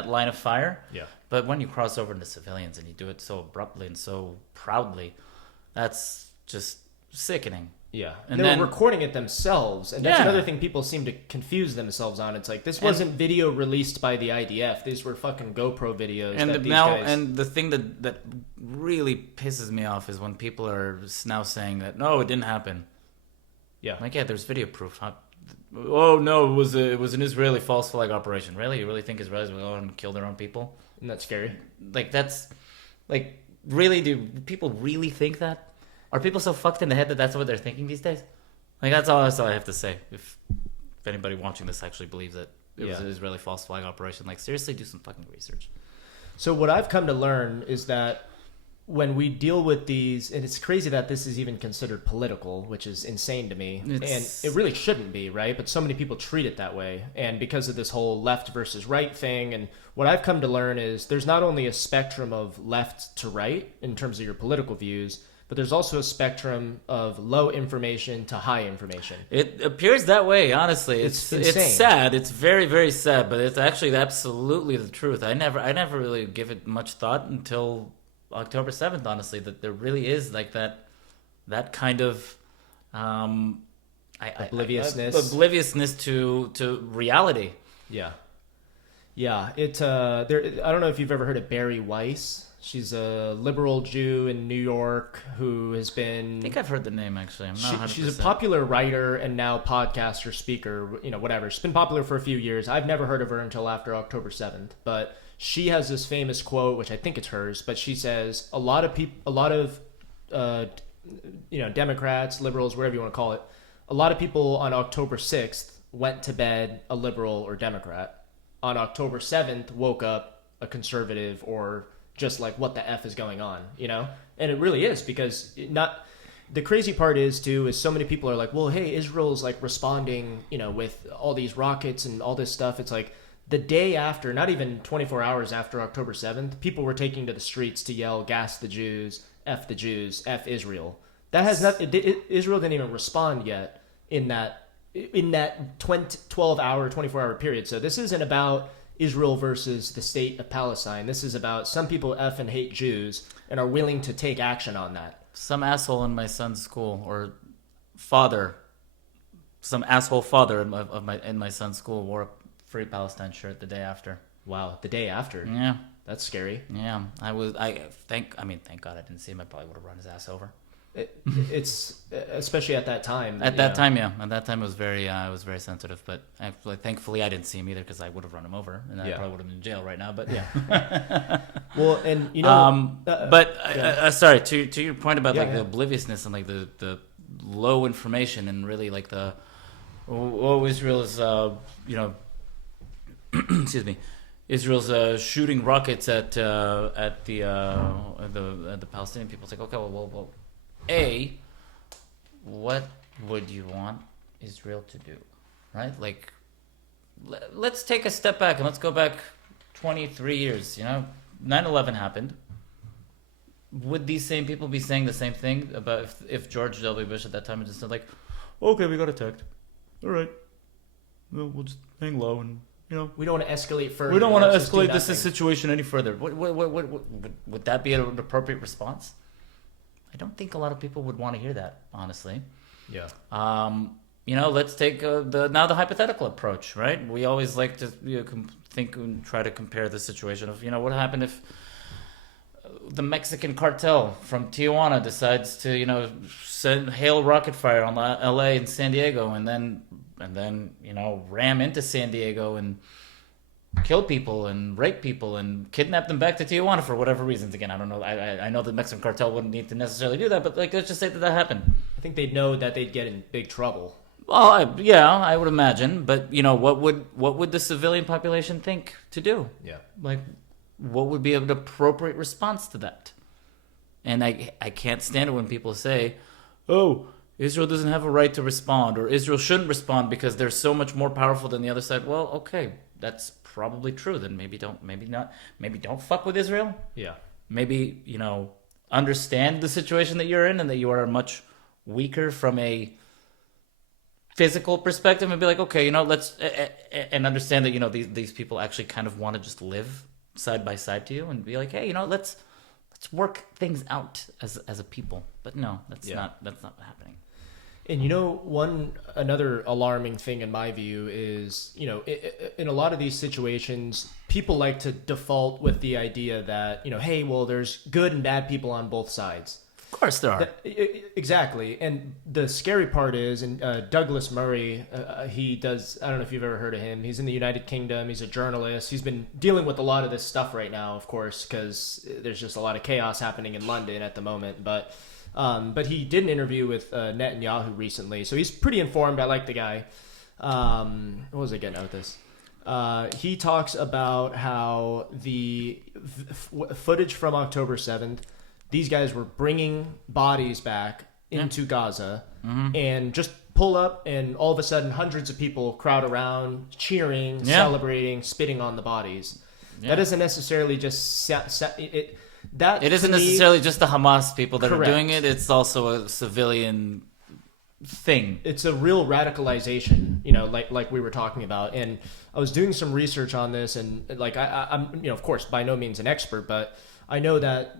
line of fire. Yeah. But when you cross over into civilians and you do it so abruptly and so proudly, that's just sickening. Yeah, and they then, were recording it themselves, and that's another thing people seem to confuse themselves on. It's like, this wasn't video released by the IDF; these were fucking GoPro videos. And the thing that really pisses me off is when people are now saying that no, it didn't happen. Yeah, like, yeah, there's video proof. Oh no, it was an Israeli false flag operation. Really, you really think Israelis will go and kill their own people? Isn't that scary? Like, that's like, really, do people really think that? Are people so fucked in the head that that's what they're thinking these days? Like, that's all I have to say. If anybody watching this actually believes that it was an Israeli false flag operation, like, seriously, do some fucking research. So what I've come to learn is that when we deal with these, and it's crazy that this is even considered political, which is insane to me, and it really shouldn't be, right? But so many people treat it that way, and because of this whole left versus right thing, and what I've come to learn is there's not only a spectrum of left to right in terms of your political views, but there's also a spectrum of low information to high information. It appears that way, honestly. It's sad. It's very, very sad, but it's actually absolutely the truth. I never really give it much thought until October 7th, honestly, that there really is like that kind of obliviousness to reality. Yeah. It I don't know if you've ever heard of Barry Weiss. She's a liberal Jew in New York who has been... I think I've heard the name, actually. I'm not 100%. She's a popular writer and now podcaster, speaker, whatever. She's been popular for a few years. I've never heard of her until after October 7th. But she has this famous quote, which I think it's hers, but she says, a lot of Democrats, liberals, whatever you want to call it, a lot of people on October 6th went to bed a liberal or Democrat. On October 7th, woke up a conservative or... just like, what the F is going on, And it really is, because the crazy part is so many people are like, well, hey, Israel's like responding, with all these rockets and all this stuff. It's like the day after, not even 24 hours after October 7th, people were taking to the streets to yell, gas the Jews, F Israel. That has nothing, Israel didn't even respond yet in that 12-hour, 24-hour period. So this isn't about Israel versus the state of Palestine. This is about some people F and hate Jews and are willing to take action on that. Some asshole in my son's school, or father, some asshole father in my son's school wore a Free Palestine shirt the day after. Wow, the day after? Yeah. That's scary. Yeah. Thank God I didn't see him. I probably would have run his ass over. It's especially at that time. At that time, it was very sensitive. But thankfully, I didn't see him either, because I would have run him over, and I probably would have been in jail right now. But yeah. Well, and sorry, to your point about the obliviousness and like the low information, and really like Israel is excuse me. Israel's shooting rockets at the Palestinian people. It's like, okay, well, A, what would you want Israel to do, right? Like, let's take a step back and let's go back 23 years. 9/11 happened. Would these same people be saying the same thing about if George W. Bush at that time had just said, like, okay, we got attacked. All right. We'll just hang low and... we don't want to escalate further. We don't want to escalate this situation any further. Would that be an appropriate response? I don't think a lot of people would want to hear that, honestly. Yeah. Let's take the hypothetical approach, right? We always like to think and try to compare the situation of, what happened if the Mexican cartel from Tijuana decides to, send hail rocket fire on LA and San Diego, and then ram into San Diego and kill people and rape people and kidnap them back to Tijuana for whatever reasons. Again, I don't know. I know the Mexican cartel wouldn't need to necessarily do that, but let's just say that happened. I think they'd know that they'd get in big trouble. Well, I would imagine. But what would the civilian population think to do? Yeah. Like, what would be an appropriate response to that? And I can't stand it when people say, "Oh, Israel doesn't have a right to respond," or Israel shouldn't respond because they're so much more powerful than the other side. Well, okay, that's probably true. Then maybe don't fuck with Israel. Yeah. Maybe, understand the situation that you're in and that you are much weaker from a physical perspective, and be like, okay, let's and understand that these people actually kind of want to just live side by side to you, and be like, hey, let's work things out as a people. But no, that's not happening. And another alarming thing in my view is, in a lot of these situations, people like to default with the idea that, hey, well, there's good and bad people on both sides. Of course there are. Exactly. And the scary part is, and Douglas Murray, he does, I don't know if you've ever heard of him. He's in the United Kingdom. He's a journalist. He's been dealing with a lot of this stuff right now, of course, because there's just a lot of chaos happening in London at the moment. But he did an interview with Netanyahu recently, so he's pretty informed. I like the guy. What was I getting out with this? He talks about how the footage from October 7th, these guys were bringing bodies back into Gaza and just pull up, and all of a sudden hundreds of people crowd around, cheering, celebrating, spitting on the bodies. That doesn't necessarily just it isn't necessarily just the Hamas people that correct. are doing it. It's also a civilian thing. It's a real radicalization, like we were talking about. And I was doing some research on this, and I'm of course by no means an expert, but I know that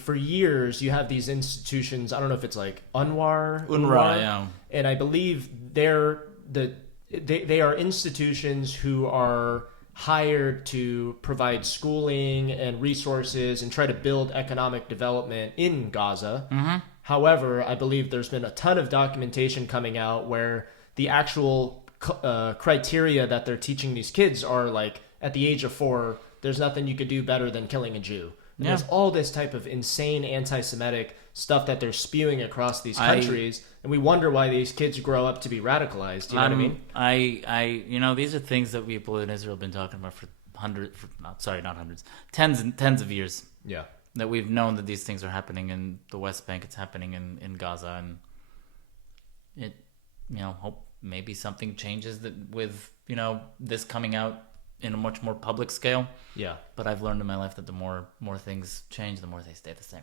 for years you have these institutions. I don't know if it's like UNRWA, yeah, and I believe they are institutions who are hired to provide schooling and resources and try to build economic development in Gaza. Mm-hmm. However, I believe there's been a ton of documentation coming out where the actual criteria that they're teaching these kids are like, at the age of 4, there's nothing you could do better than killing a Jew. And there's all this type of insane anti-Semitic stuff that they're spewing across these countries, and we wonder why these kids grow up to be radicalized. You know what I mean? These are things that people in Israel have been talking about for tens of years. Yeah. That we've known that these things are happening in the West Bank, it's happening in Gaza, and it, hope maybe something changes with this coming out in a much more public scale. Yeah. But I've learned in my life that the more things change, the more they stay the same.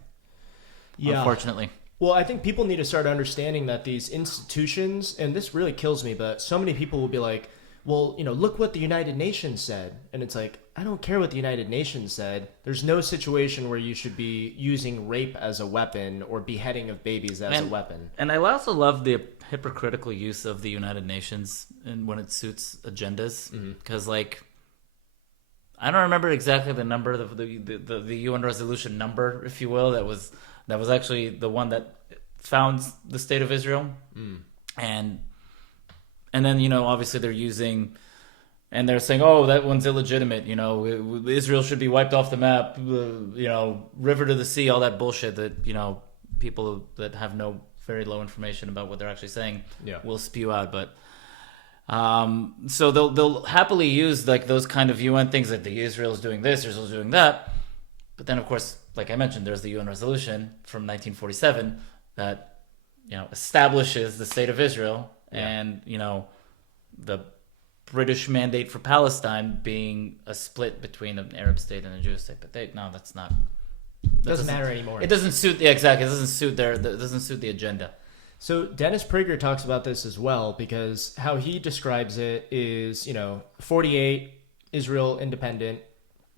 Yeah. Unfortunately. Well, I think people need to start understanding that these institutions, and this really kills me, but so many people will be like, well, look what the United Nations said. And it's like, I don't care what the United Nations said. There's no situation where you should be using rape as a weapon or beheading of babies as a weapon. And I also love the hypocritical use of the United Nations and when it suits agendas. Because, I don't remember exactly the number, the UN resolution number, if you will, that was actually the one that found the state of Israel. And then, obviously they're using, and they're saying, oh, that one's illegitimate. Israel should be wiped off the map, river to the sea, all that bullshit that, people that have very low information about what they're actually saying will spew out. But so they'll happily use those kind of UN things, like the Israel's doing this, Israel's doing that. But then, of course, like I mentioned, there's the UN resolution from 1947 that establishes the state of Israel, and the British mandate for Palestine being a split between an Arab state and a Jewish state. But that's not. Doesn't matter anymore. It doesn't suit. Yeah, exactly. It doesn't suit it doesn't suit the agenda. So Dennis Prager talks about this as well, because how he describes it is, 48, Israel independent,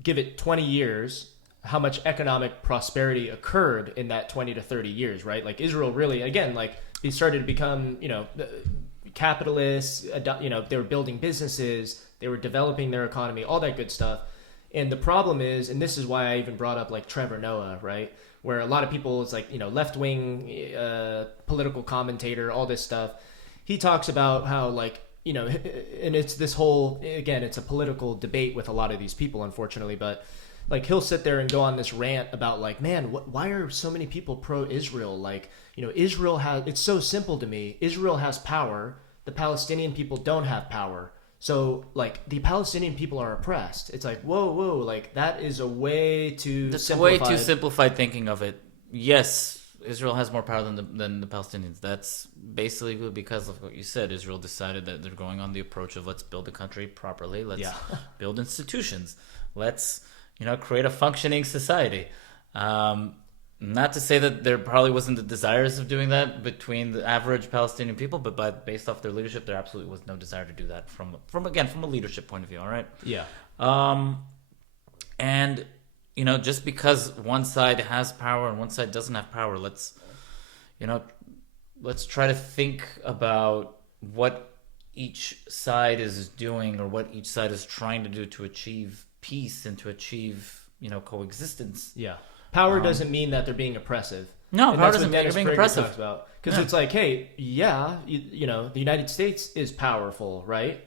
give it 20 years, how much economic prosperity occurred in that 20 to 30 years, right? Like Israel really, again, they started to become, capitalists, they were building businesses, they were developing their economy, all that good stuff. And the problem is, and this is why I even brought up Trevor Noah, right? Where a lot of people, it's left-wing political commentator, all this stuff. He talks about how and it's this whole, again, it's a political debate with a lot of these people, unfortunately, but he'll sit there and go on this rant about man, why are so many people pro-Israel? Israel has, it's so simple to me. Israel has power. The Palestinian people don't have power. So, the Palestinian people are oppressed. It's whoa, that is a way too simplified. Way too simplified thinking of it. Yes, Israel has more power than the Palestinians. That's basically because of what you said. Israel decided that they're going on the approach of let's build the country properly. Let's build institutions. Let's create a functioning society. Not to say that there probably wasn't the desires of doing that between the average Palestinian people, but based off their leadership, there absolutely was no desire to do that from a leadership point of view. All right. Yeah. And just because one side has power and one side doesn't have power, let's try to think about what each side is doing or what each side is trying to do to achieve peace and to achieve coexistence. Yeah. Power doesn't mean that they're being oppressive. No, power doesn't mean they're being oppressive. Because it's like, hey, the United States is powerful, right?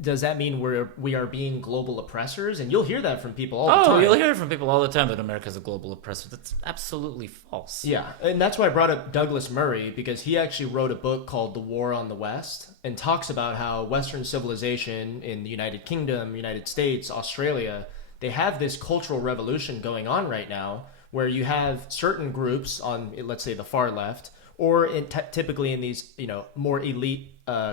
Does that mean we are being global oppressors? And you'll hear that from people all the time. Oh, you'll hear it from people all the time that America is a global oppressor. That's absolutely false. Yeah, and that's why I brought up Douglas Murray, because he actually wrote a book called The War on the West and talks about how Western civilization in the United Kingdom, United States, Australia, they have this cultural revolution going on right now where you have certain groups on, let's say, the far left, or typically in these, more elite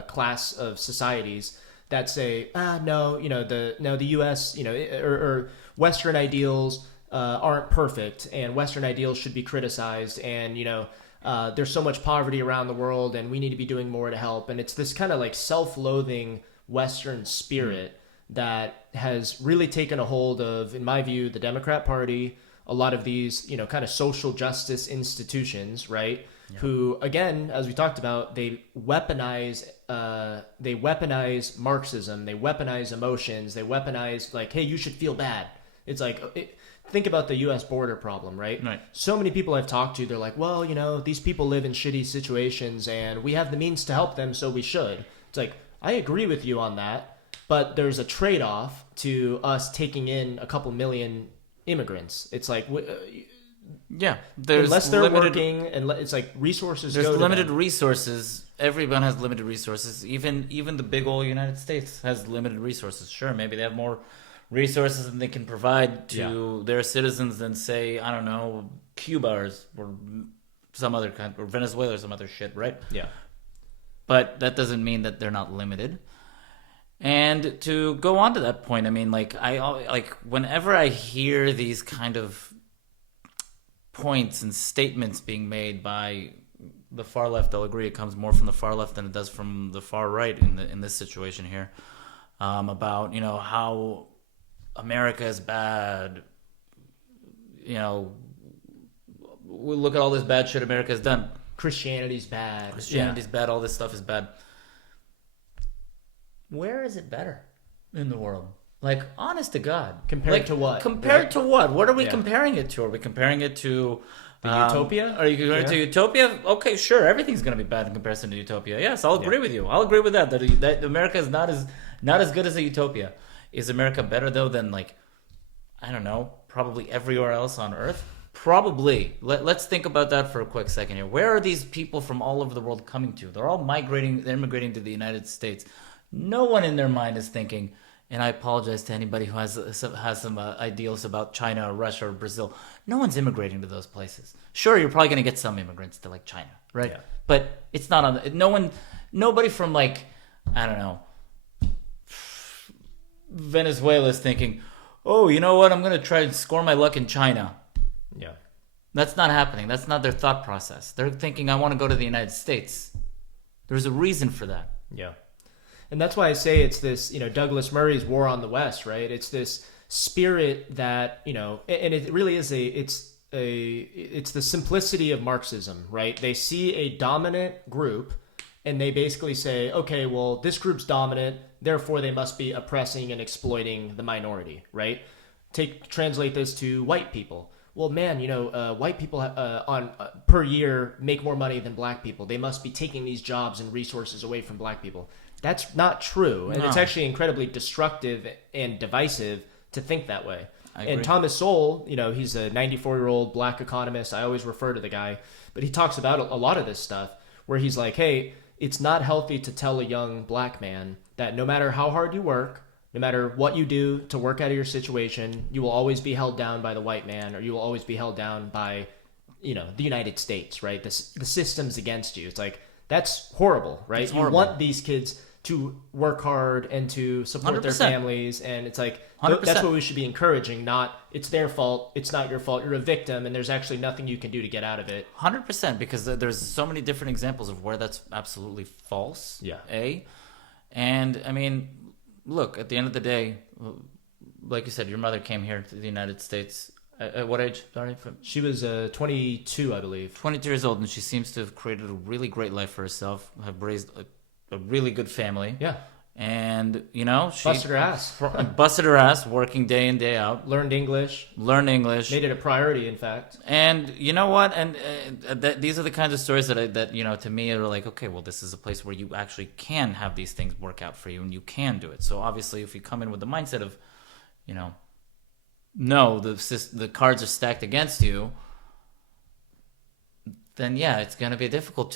class of societies that say, the U.S., or Western ideals aren't perfect, and Western ideals should be criticized, and there's so much poverty around the world, and we need to be doing more to help. And it's this kind of like self-loathing Western spirit that has really taken a hold of, in my view, the Democrat Party, a lot of these, kind of social justice institutions, right? Yeah. Who, again, as we talked about, they weaponize Marxism, they weaponize emotions, they weaponize like, hey, you should feel bad. It's like, think about the U.S. border problem, right? Right. So many people I've talked to, they're like, well, these people live in shitty situations and we have the means to help them, so we should. It's like, I agree with you on that. But there's a trade-off to us taking in a couple million immigrants. It's like, unless they're working, and it's like resources. There's limited resources. Everyone has limited resources. Even the big old United States has limited resources. Sure, maybe they have more resources than they can provide to their citizens than, say, I don't know, Cuba or some other country, or Venezuela or some other shit, right? Yeah. But that doesn't mean that they're not limited. And to go on to that point, I mean, whenever I hear these kind of points and statements being made by the far left, I'll agree it comes more from the far left than it does from the far right in this situation here, about how America is bad. We look at all this bad shit America has done. Christianity's bad. Bad. All this stuff is bad. Where is it better in the world? Like, honest to God. Compared to what? Compared to what? What are we comparing it to? Are we comparing it to... Utopia? Are you comparing it to Utopia? Okay, sure. Everything's going to be bad in comparison to Utopia. Yes, I'll agree with you. I'll agree with that. That America is not as good as a Utopia. Is America better, though, than, I don't know, probably everywhere else on Earth? Probably. Let's think about that for a quick second here. Where are these people from all over the world coming to? They're all migrating. They're immigrating to the United States. No one in their mind is thinking, and I apologize to anybody who has some ideals about China or Russia or Brazil. No one's immigrating to those places. Sure, you're probably going to get some immigrants to China, right? Yeah. But it's not on. Nobody from I don't know, Venezuela is thinking, oh, you know what? I'm going to try and score my luck in China. Yeah, that's not happening. That's not their thought process. They're thinking, I want to go to the United States. There's a reason for that. Yeah. And that's why I say it's this, Douglas Murray's War on the West, right? It's this spirit that, and it really is it's the simplicity of Marxism, right? They see a dominant group and they basically say, okay, well, this group's dominant, therefore they must be oppressing and exploiting the minority, right? Translate this to white people. Well, man, white people per year make more money than black people. They must be taking these jobs and resources away from black people. That's not true. And it's actually incredibly destructive and divisive to think that way. And Thomas Sowell, he's a 94-year-old black economist. I always refer to the guy. But he talks about a lot of this stuff where he's like, hey, it's not healthy to tell a young black man that no matter how hard you work, no matter what you do to work out of your situation, you will always be held down by the white man, or you will always be held down by the United States, right? The system's against you. It's like, that's horrible, right? It's horrible. You want these kids to work hard and to support 100%. their families, and it's like, 100%. that's what we should be encouraging, not it's their fault, it's not your fault, you're a victim, and there's actually nothing you can do to get out of it. 100%, because there's so many different examples of where that's absolutely false. Yeah. And I mean, look, at the end of the day, like you said, your mother came here to the United States. At what age? Sorry, She was 22, I believe. 22 years old, and she seems to have created a really great life for herself, have raised a really good family. Yeah. And, she... Busted her ass. Busted her ass, working day in, day out. Learned English. Made it a priority, in fact. And you know what? And these are the kinds of stories that to me are like, okay, well, this is a place where you actually can have these things work out for you, and you can do it. So obviously, if you come in with the mindset of, no, the cards are stacked against you, then yeah, it's gonna be a difficult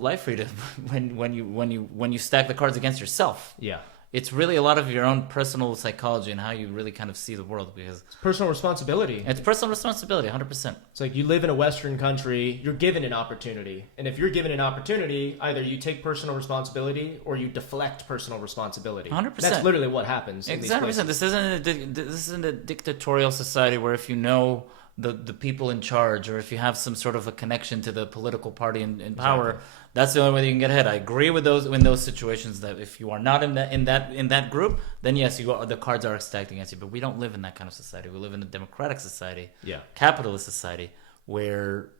life for you to when you stack the cards against yourself. Yeah. It's really a lot of your own personal psychology and how you really kind of see the world, because it's personal responsibility. It's personal responsibility, 100%. It's like, you live in a Western country, you're given an opportunity. And if you're given an opportunity, either you take personal responsibility or you deflect personal responsibility. 100%. That's literally what happens. Exactly. This isn't a dictatorial society where if you know the people in charge, or if you have some sort of a connection to the political party in power, exactly, that's the only way you can get ahead. I agree with those in those situations, that if you are not in that group, then yes, the cards are stacked against you. But we don't live in that kind of society. We live in a democratic society, capitalist society, where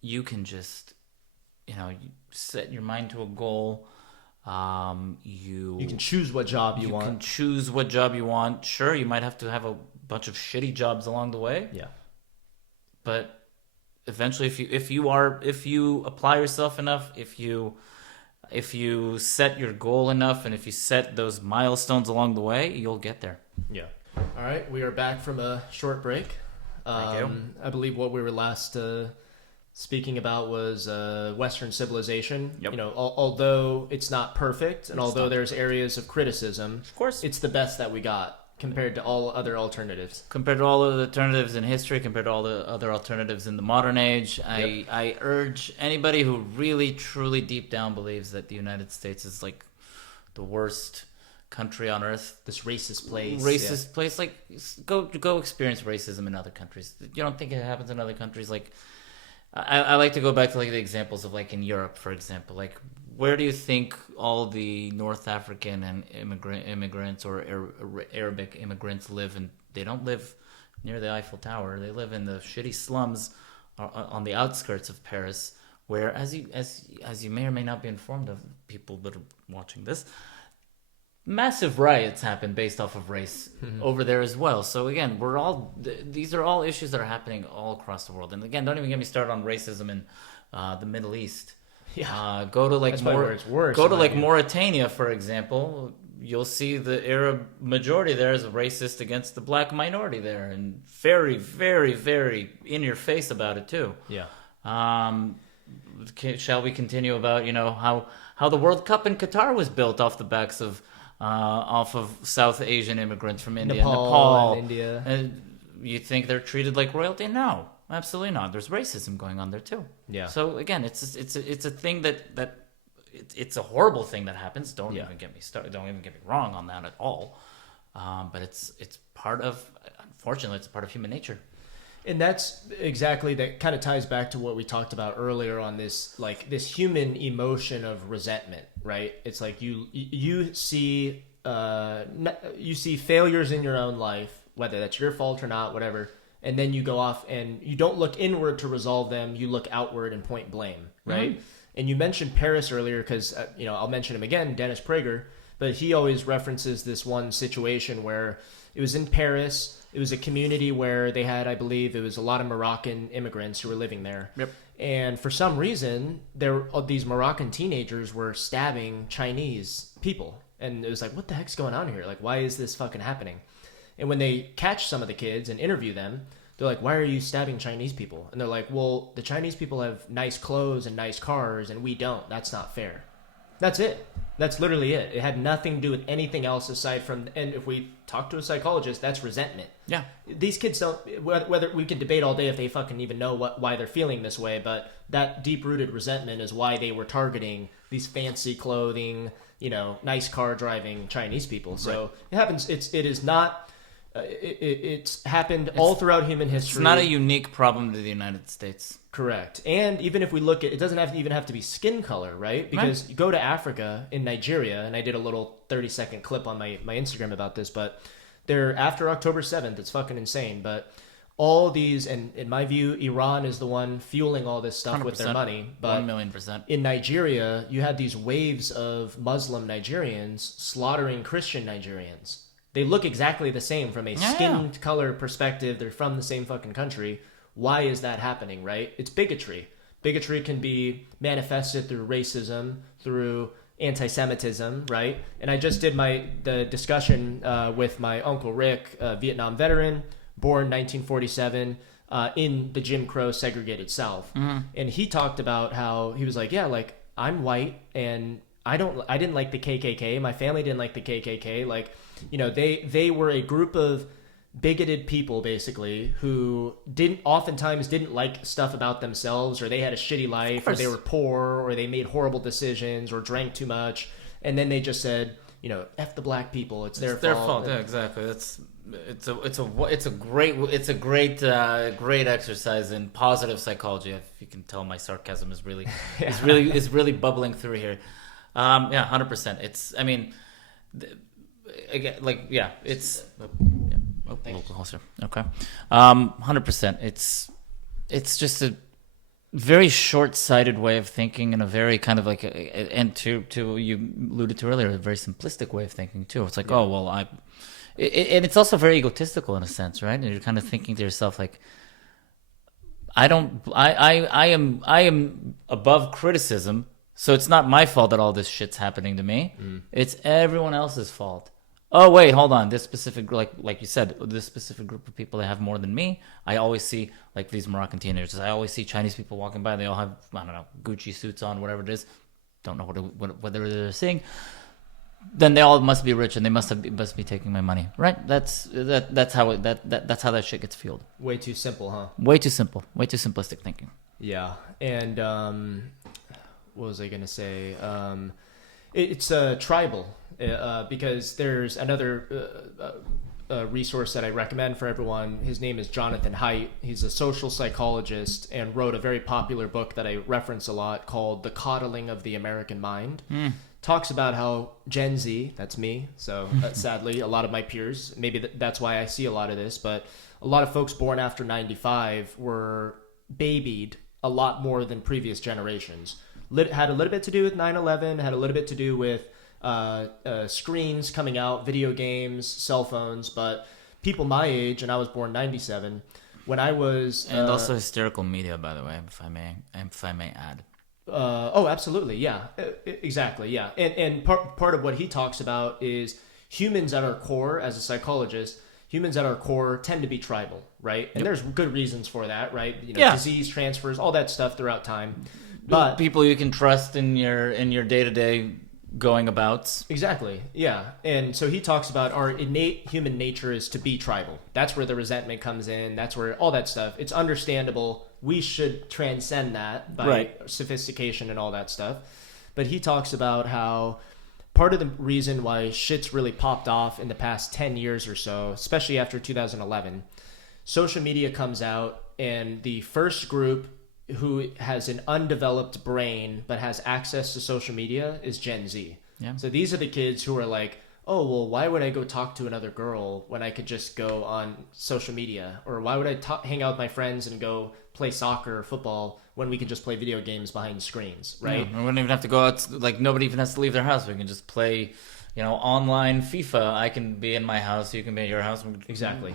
you can just you set your mind to a goal. You can choose what job you want. You can choose what job you want. Sure, you might have to have a bunch of shitty jobs along the way. Yeah. But eventually, if you apply yourself enough, if you set your goal enough, and if you set those milestones along the way, you'll get there. Yeah. All right, we are back from a short break. Thank you. I believe what we were last speaking about was Western civilization. Yep. Although it's not perfect, and although there's areas of criticism, of course, it's the best that we got compared to all other alternatives. Compared to all other alternatives in history, compared to all the other alternatives in the modern age, yep. I urge anybody who really, truly, deep down believes that the United States is like the worst country on earth, this racist place, place, like go experience racism in other countries. You don't think it happens in other countries? Like, I like to go back to like the examples of like in Europe, for example. Like, where do you think all the North African and immigrants or Arabic immigrants live? And they don't live near the Eiffel Tower. They live in the shitty slums on the outskirts of Paris, where, as you may or may not be informed of, people that are watching this, massive riots happen based off of race over there as well. So again, these are all issues that are happening all across the world. And again, don't even get me started on racism in the Middle East. Yeah, go to like worse, Mauritania, for example. You'll see the Arab majority there is racist against the black minority there, and very, very, very in your face about it too. Yeah. Shall we continue about how the World Cup in Qatar was built off the backs of South Asian immigrants from India, Nepal, and India. And you think they're treated like royalty? No. Absolutely not. There's racism going on there too. Yeah. So again, it's a thing that it's a horrible thing that happens. Don't even get me started. Don't even get me wrong on that at all. But it's part of, unfortunately, it's a part of human nature. And that's exactly, that kind of ties back to what we talked about earlier on this human emotion of resentment, right? It's like you see failures in your own life, whether that's your fault or not, whatever. And then you go off and you don't look inward to resolve them. You look outward and point blame, right? Mm-hmm. And you mentioned Paris earlier because, I'll mention him again, Dennis Prager. But he always references this one situation where it was in Paris. It was a community where they had, I believe, it was a lot of Moroccan immigrants who were living there. Yep. And for some reason, these Moroccan teenagers were stabbing Chinese people. And it was like, what the heck's going on here? Like, why is this fucking happening? And when they catch some of the kids and interview them, they're like, why are you stabbing Chinese people? And they're like, well, the Chinese people have nice clothes and nice cars and we don't. That's not fair. That's it. That's literally it. It had nothing to do with anything else aside from, and if we talk to a psychologist, that's resentment. Yeah. These kids don't, whether we can debate all day if they fucking even know why they're feeling this way, but that deep-rooted resentment is why they were targeting these fancy clothing, nice car driving Chinese people. So It happens. It's not, it's happened all throughout human history. It's not a unique problem to the United States. Correct. And even if we look at, it doesn't even have to be skin color, right? Because you go to Africa, in Nigeria, and I did a little 30-second clip on my Instagram about this, but they're after October 7th, it's fucking insane. But all these, and in my view, Iran is the one fueling all this stuff with their money. But 1,000,000%. In Nigeria, you had these waves of Muslim Nigerians slaughtering Christian Nigerians. They look exactly the same from a skin color perspective. They're from the same fucking country. Why is that happening, right? It's bigotry. Bigotry can be manifested through racism, through anti-Semitism, right? And I just did the discussion with my Uncle Rick, a Vietnam veteran, born 1947 in the Jim Crow segregated South. Mm-hmm. And he talked about how, he was like, yeah, like, I'm white and I didn't like the KKK. My family didn't like the KKK. Like, they were a group of bigoted people basically who oftentimes didn't like stuff about themselves, or they had a shitty life, or they were poor, or they made horrible decisions, or drank too much, and then they just said, F the black people, it's their fault. Yeah, exactly. It's a great exercise in positive psychology. If you can tell, my sarcasm is really is really bubbling through here. 100%. It's, I mean, again, like, yeah, it's. Local hoster. Okay. 100%. It's just a very short-sighted way of thinking, and a very kind of like, and to you alluded to earlier, a very simplistic way of thinking too. It's like, oh well, and it's also very egotistical in a sense, right? And you're kind of thinking to yourself like, I am above criticism, so it's not my fault that all this shit's happening to me. It's everyone else's fault. Oh wait, hold on. This specific, like you said, this specific group of people, they have more than me. I always see like these Moroccan teenagers. I always see Chinese people walking by. They all have, I don't know, Gucci suits on, whatever it is. Don't know whether they're saying. Then they all must be rich, and they must be taking my money, right? That's how that's how that shit gets fueled. Way too simple, huh? Way too simple. Way too simplistic thinking. Yeah, and what was I gonna say? It's tribal. Because there's another resource that I recommend for everyone. His name is Jonathan Haidt. He's a social psychologist and wrote a very popular book that I reference a lot called The Coddling of the American Mind. Talks about how Gen Z, that's me, so sadly a lot of my peers, maybe that's why I see a lot of this, but a lot of folks born after 95 were babied a lot more than previous generations. Had a little bit to do with 9/11, had a little bit to do with screens coming out, video games, cell phones, but people my age, and I was born 97, when I was and also hysterical media, by the way, if I may add. Oh, absolutely, yeah, exactly, yeah, and part of what he talks about is humans at our core, as a psychologist, humans at our core tend to be tribal, right? And there's good reasons for that, right? Disease transfers, all that stuff throughout time, but people you can trust in your day-to-day going abouts. Exactly, yeah. And so he talks about our innate human nature is to be tribal. That's where the resentment comes in. That's where all that stuff. It's understandable. We should transcend that by sophistication and all that stuff. But he talks about how part of the reason why shit's really popped off in the past 10 years or so, especially after 2011, social media comes out, and the first group who has an undeveloped brain but has access to social media is Gen Z. Yeah. So these are the kids who are like, oh, well, why would I go talk to another girl when I could just go on social media? Or why would I hang out with my friends and go play soccer or football when we could just play video games behind screens, right? Yeah, we wouldn't even have to go out. Like, nobody even has to leave their house. We can just play, online FIFA. I can be in my house. You can be at your house. Exactly.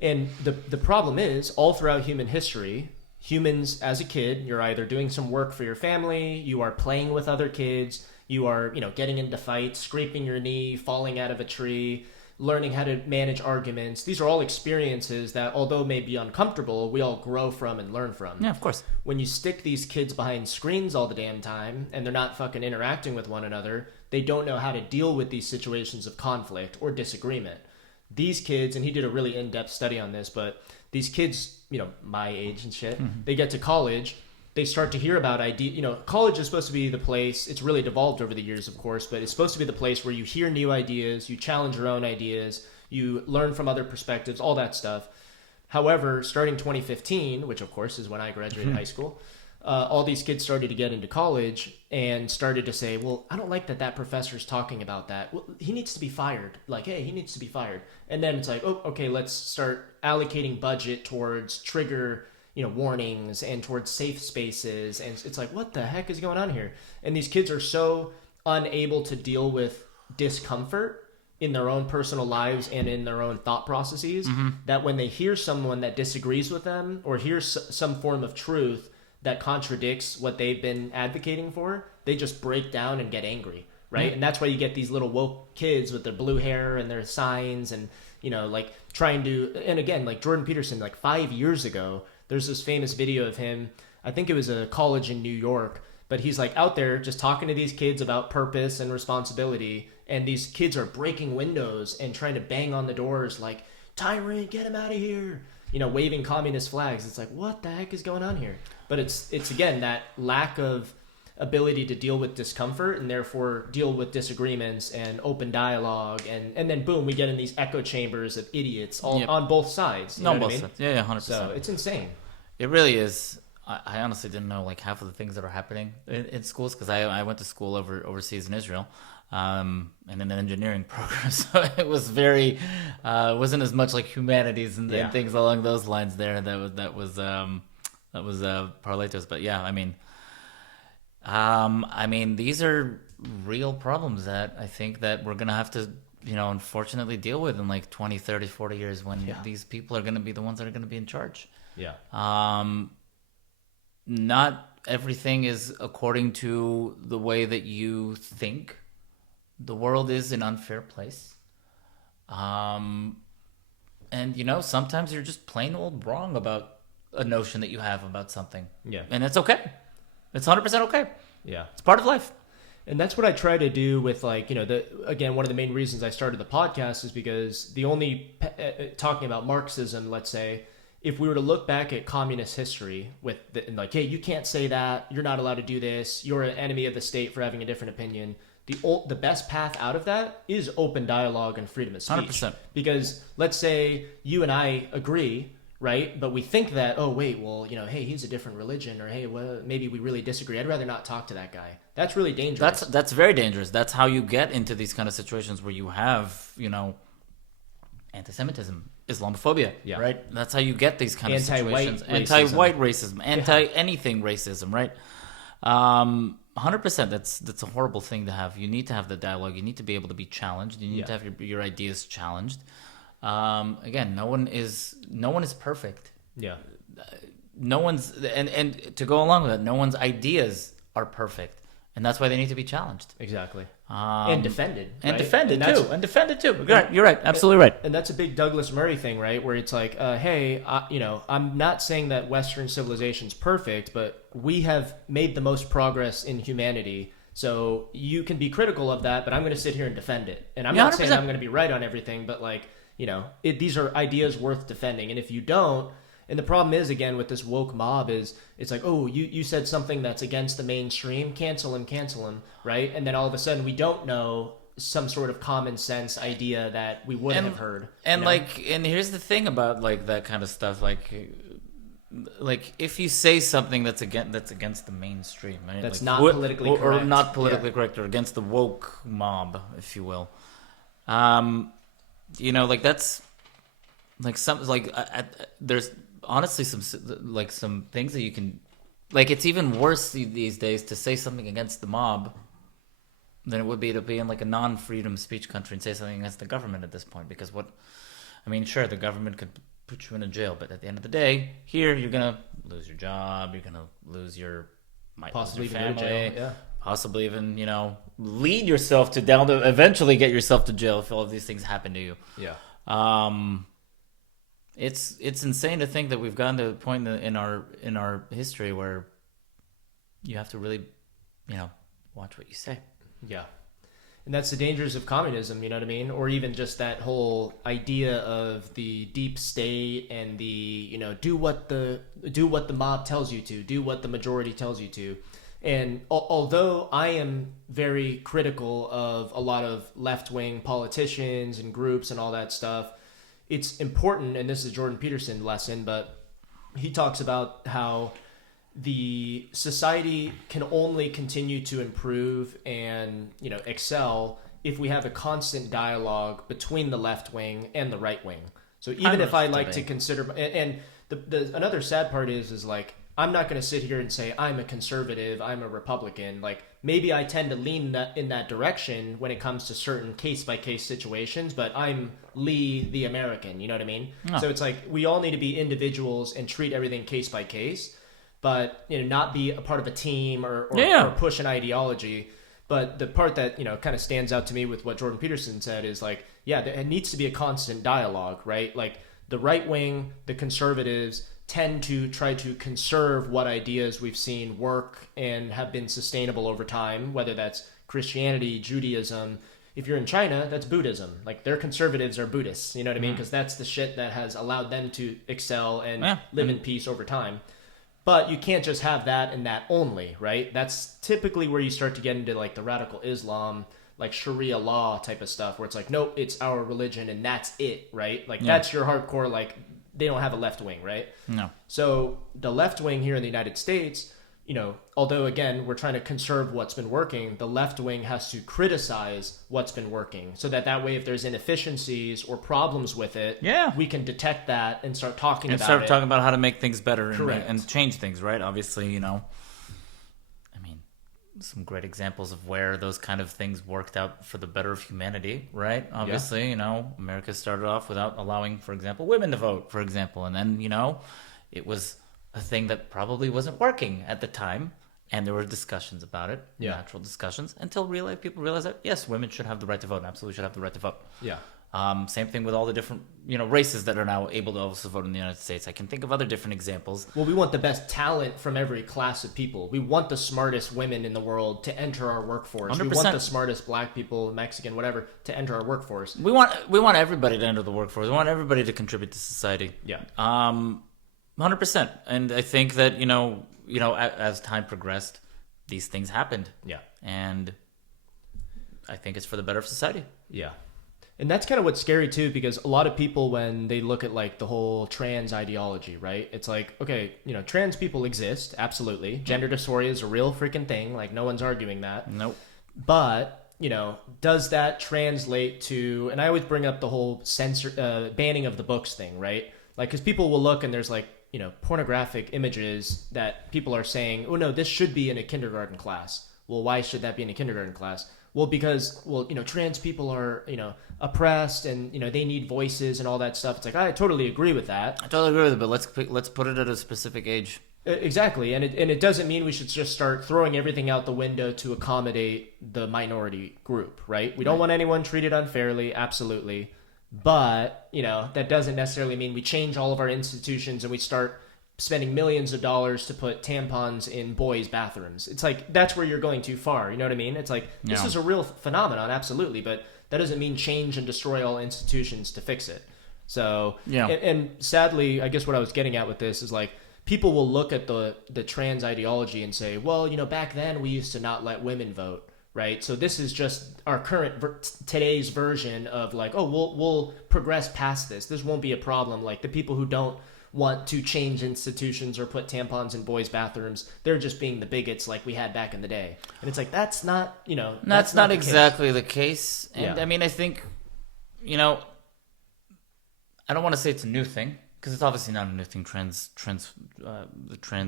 And the problem is, all throughout human history, humans, as a kid, you're either doing some work for your family, you are playing with other kids, you are, getting into fights, scraping your knee, falling out of a tree, learning how to manage arguments. These are all experiences that, although may be uncomfortable, we all grow from and learn from. Yeah, of course. When you stick these kids behind screens all the damn time and they're not fucking interacting with one another, they don't know how to deal with these situations of conflict or disagreement. These kids, and he did a really in-depth study on this, but these kids, my age and shit, they get to college, they start to hear about college is supposed to be the place, it's really devolved over the years, of course, but it's supposed to be the place where you hear new ideas, you challenge your own ideas, you learn from other perspectives, all that stuff. However, starting 2015, which of course is when I graduated high school, all these kids started to get into college and started to say, well, I don't like that professor's talking about that. Well, he needs to be fired. Like, hey, he needs to be fired. And then it's like, oh, okay, let's start allocating budget towards trigger warnings and towards safe spaces. And it's like, what the heck is going on here? And these kids are so unable to deal with discomfort in their own personal lives and in their own thought processes that when they hear someone that disagrees with them or hears some form of truth that contradicts what they've been advocating for, they just break down and get angry, right? And that's why you get these little woke kids with their blue hair and their signs and, like trying to, and again, like Jordan Peterson, like 5 years ago, there's this famous video of him, I think it was a college in New York, but he's like out there just talking to these kids about purpose and responsibility, and these kids are breaking windows and trying to bang on the doors like, tyrant, get him out of here, waving communist flags. It's like, what the heck is going on here? But it's again, that lack of ability to deal with discomfort and therefore deal with disagreements and open dialogue, and then boom, we get in these echo chambers of idiots on both sides. You know what I mean? Sides. Yeah, 100%. So it's insane. It really is. I honestly didn't know like half of the things that are happening in schools because I went to school overseas in Israel, and in an engineering program, so it was very wasn't as much like humanities and things along those lines there. That was parlay to us. But yeah, I mean, these are real problems that I think that we're gonna have to, unfortunately deal with in like 20, 30, 40 years when these people are gonna be the ones that are gonna be in charge. Yeah. Not everything is according to the way that you think. The world is an unfair place. And, sometimes you're just plain old wrong about a notion that you have about something. Yeah. And it's okay. It's 100% okay. Yeah. It's part of life. And that's what I try to do with again, one of the main reasons I started the podcast is because talking about Marxism, let's say, if we were to look back at communist history hey, you can't say that, you're not allowed to do this, you're an enemy of the state for having a different opinion. The best path out of that is open dialogue and freedom of speech. 100%. Because let's say you and I agree, right? But we think that, oh, wait, well, hey, he's a different religion, or hey, well, maybe we really disagree. I'd rather not talk to that guy. That's really dangerous. That's very dangerous. That's how you get into these kind of situations where you have, anti-Semitism, Islamophobia, right? That's how you get these kind of situations. Anti-white racism, anti-anything racism, right? 100%. That's a horrible thing to have. You need to have the dialogue. You need to be able to be challenged. You need to have your ideas challenged. Again, no one is perfect. Yeah. No one's and to go along with that, no one's ideas are perfect, and that's why they need to be challenged. Exactly. And defended. And right? defended too. You're right. Absolutely right. And that's a big Douglas Murray thing, right? Where it's like, hey, I'm not saying that Western civilization's perfect, but we have made the most progress in humanity. So you can be critical of that, but I'm going to sit here and defend it. And I'm not saying I'm going to be right on everything, but these are ideas worth defending. And if you don't, and the problem is, again, with this woke mob is it's like, oh, you said something that's against the mainstream, cancel him, right? And then all of a sudden we don't know some sort of common sense idea that we would have heard. And and here's the thing about that kind of stuff, if you say something that's against the mainstream, right? That's not politically correct. Or not politically correct, or against the woke mob, if you will. That's there's honestly some things that you can it's even worse these days to say something against the mob than it would be to be in a non-freedom speech country and say something against the government at this point, because sure, the government could put you in a jail, but at the end of the day, here you're gonna lose your job, you're gonna lose your possibly family, jail. Yeah. possibly even, lead yourself to down to eventually get yourself to jail if all of these things happen to you. Yeah. It's insane to think that we've gotten to a point in our history where you have to really, watch what you say. Yeah. And that's the dangers of communism, you know what I mean? Or even just that whole idea of the deep state and the, do what the mob tells you to, do what the majority tells you to. And although I am very critical of a lot of left-wing politicians and groups and all that stuff, it's important, and this is Jordan Peterson's lesson, but he talks about how the society can only continue to improve and excel if we have a constant dialogue between the left wing and the right wing. So even if I like to consider, and another sad part is like, I'm not going to sit here and say I'm a conservative, I'm a Republican. Like, maybe I tend to lean in that direction when it comes to certain case-by-case situations, but I'm Lee the American, you know what I mean? Oh. So it's like we all need to be individuals and treat everything case-by-case, but not be a part of a team or push an ideology. But the part that kind of stands out to me with what Jordan Peterson said is like, there needs to be a constant dialogue, right? Like the right wing, the conservatives tend to try to conserve what ideas we've seen work and have been sustainable over time, whether that's Christianity, Judaism. If you're in China, that's Buddhism. Like their conservatives are Buddhists, you know what I mean? Because that's the shit that has allowed them to excel and live in peace over time. But you can't just have that and that only, right? That's typically where you start to get into like the radical Islam, like Sharia law type of stuff, where it's like, nope, it's our religion and that's it, right? Like that's your hardcore, like they don't have a left wing, right? No. So the left wing here in the United States, although again, we're trying to conserve what's been working, the left wing has to criticize what's been working so that way, if there's inefficiencies or problems with it, we can detect that and start talking about it. And start talking about how to make things better and change things, right? Obviously, some great examples of where those kind of things worked out for the better of humanity, right? Obviously, America started off without allowing, for example, women to vote, for example. And then, it was a thing that probably wasn't working at the time. And there were discussions about it, natural discussions, until people realized that, yes, women should have the right to vote and absolutely should have the right to vote. Yeah. Same thing with all the different, races that are now able to also vote in the United States. I can think of other different examples. Well, we want the best talent from every class of people. We want the smartest women in the world to enter our workforce. 100%. We want the smartest black people, Mexican, whatever, to enter our workforce. We want everybody to enter the workforce. We want everybody to contribute to society. Yeah. 100%. And I think that, as time progressed, these things happened. Yeah. And I think it's for the better of society. Yeah. And that's kind of what's scary too, because a lot of people, when they look at like the whole trans ideology, right? It's like, okay, trans people exist. Absolutely. Gender dysphoria is a real freaking thing. Like no one's arguing that. Nope. But, does that translate to, and I always bring up the whole banning of the books thing, right? Like, cause people will look and there's like, pornographic images that people are saying, oh no, this should be in a kindergarten class. Well, why should that be in a kindergarten class? Well, because, trans people are, oppressed and, they need voices and all that stuff. It's like, I totally agree with that. I totally agree with it, but let's put it at a specific age. Exactly. And it doesn't mean we should just start throwing everything out the window to accommodate the minority group, right? We don't want anyone treated unfairly. Absolutely. But, that doesn't necessarily mean we change all of our institutions and we start spending millions of dollars to put tampons in boys' bathrooms. It's like, that's where you're going too far. You know what I mean? It's like, this is a real phenomenon, absolutely, but that doesn't mean change and destroy all institutions to fix it. So, and sadly, I guess what I was getting at with this is like, people will look at the trans ideology and say, well, back then we used to not let women vote, right? So this is just our today's version of like, oh, we'll progress past this. This won't be a problem. Like the people who don't want to change institutions or put tampons in boys' bathrooms, they're just being the bigots like we had back in the day. And it's like, that's not, that's not exactly the case. And I mean, I think, I don't want to say it's a new thing, because it's obviously not a new thing. The trans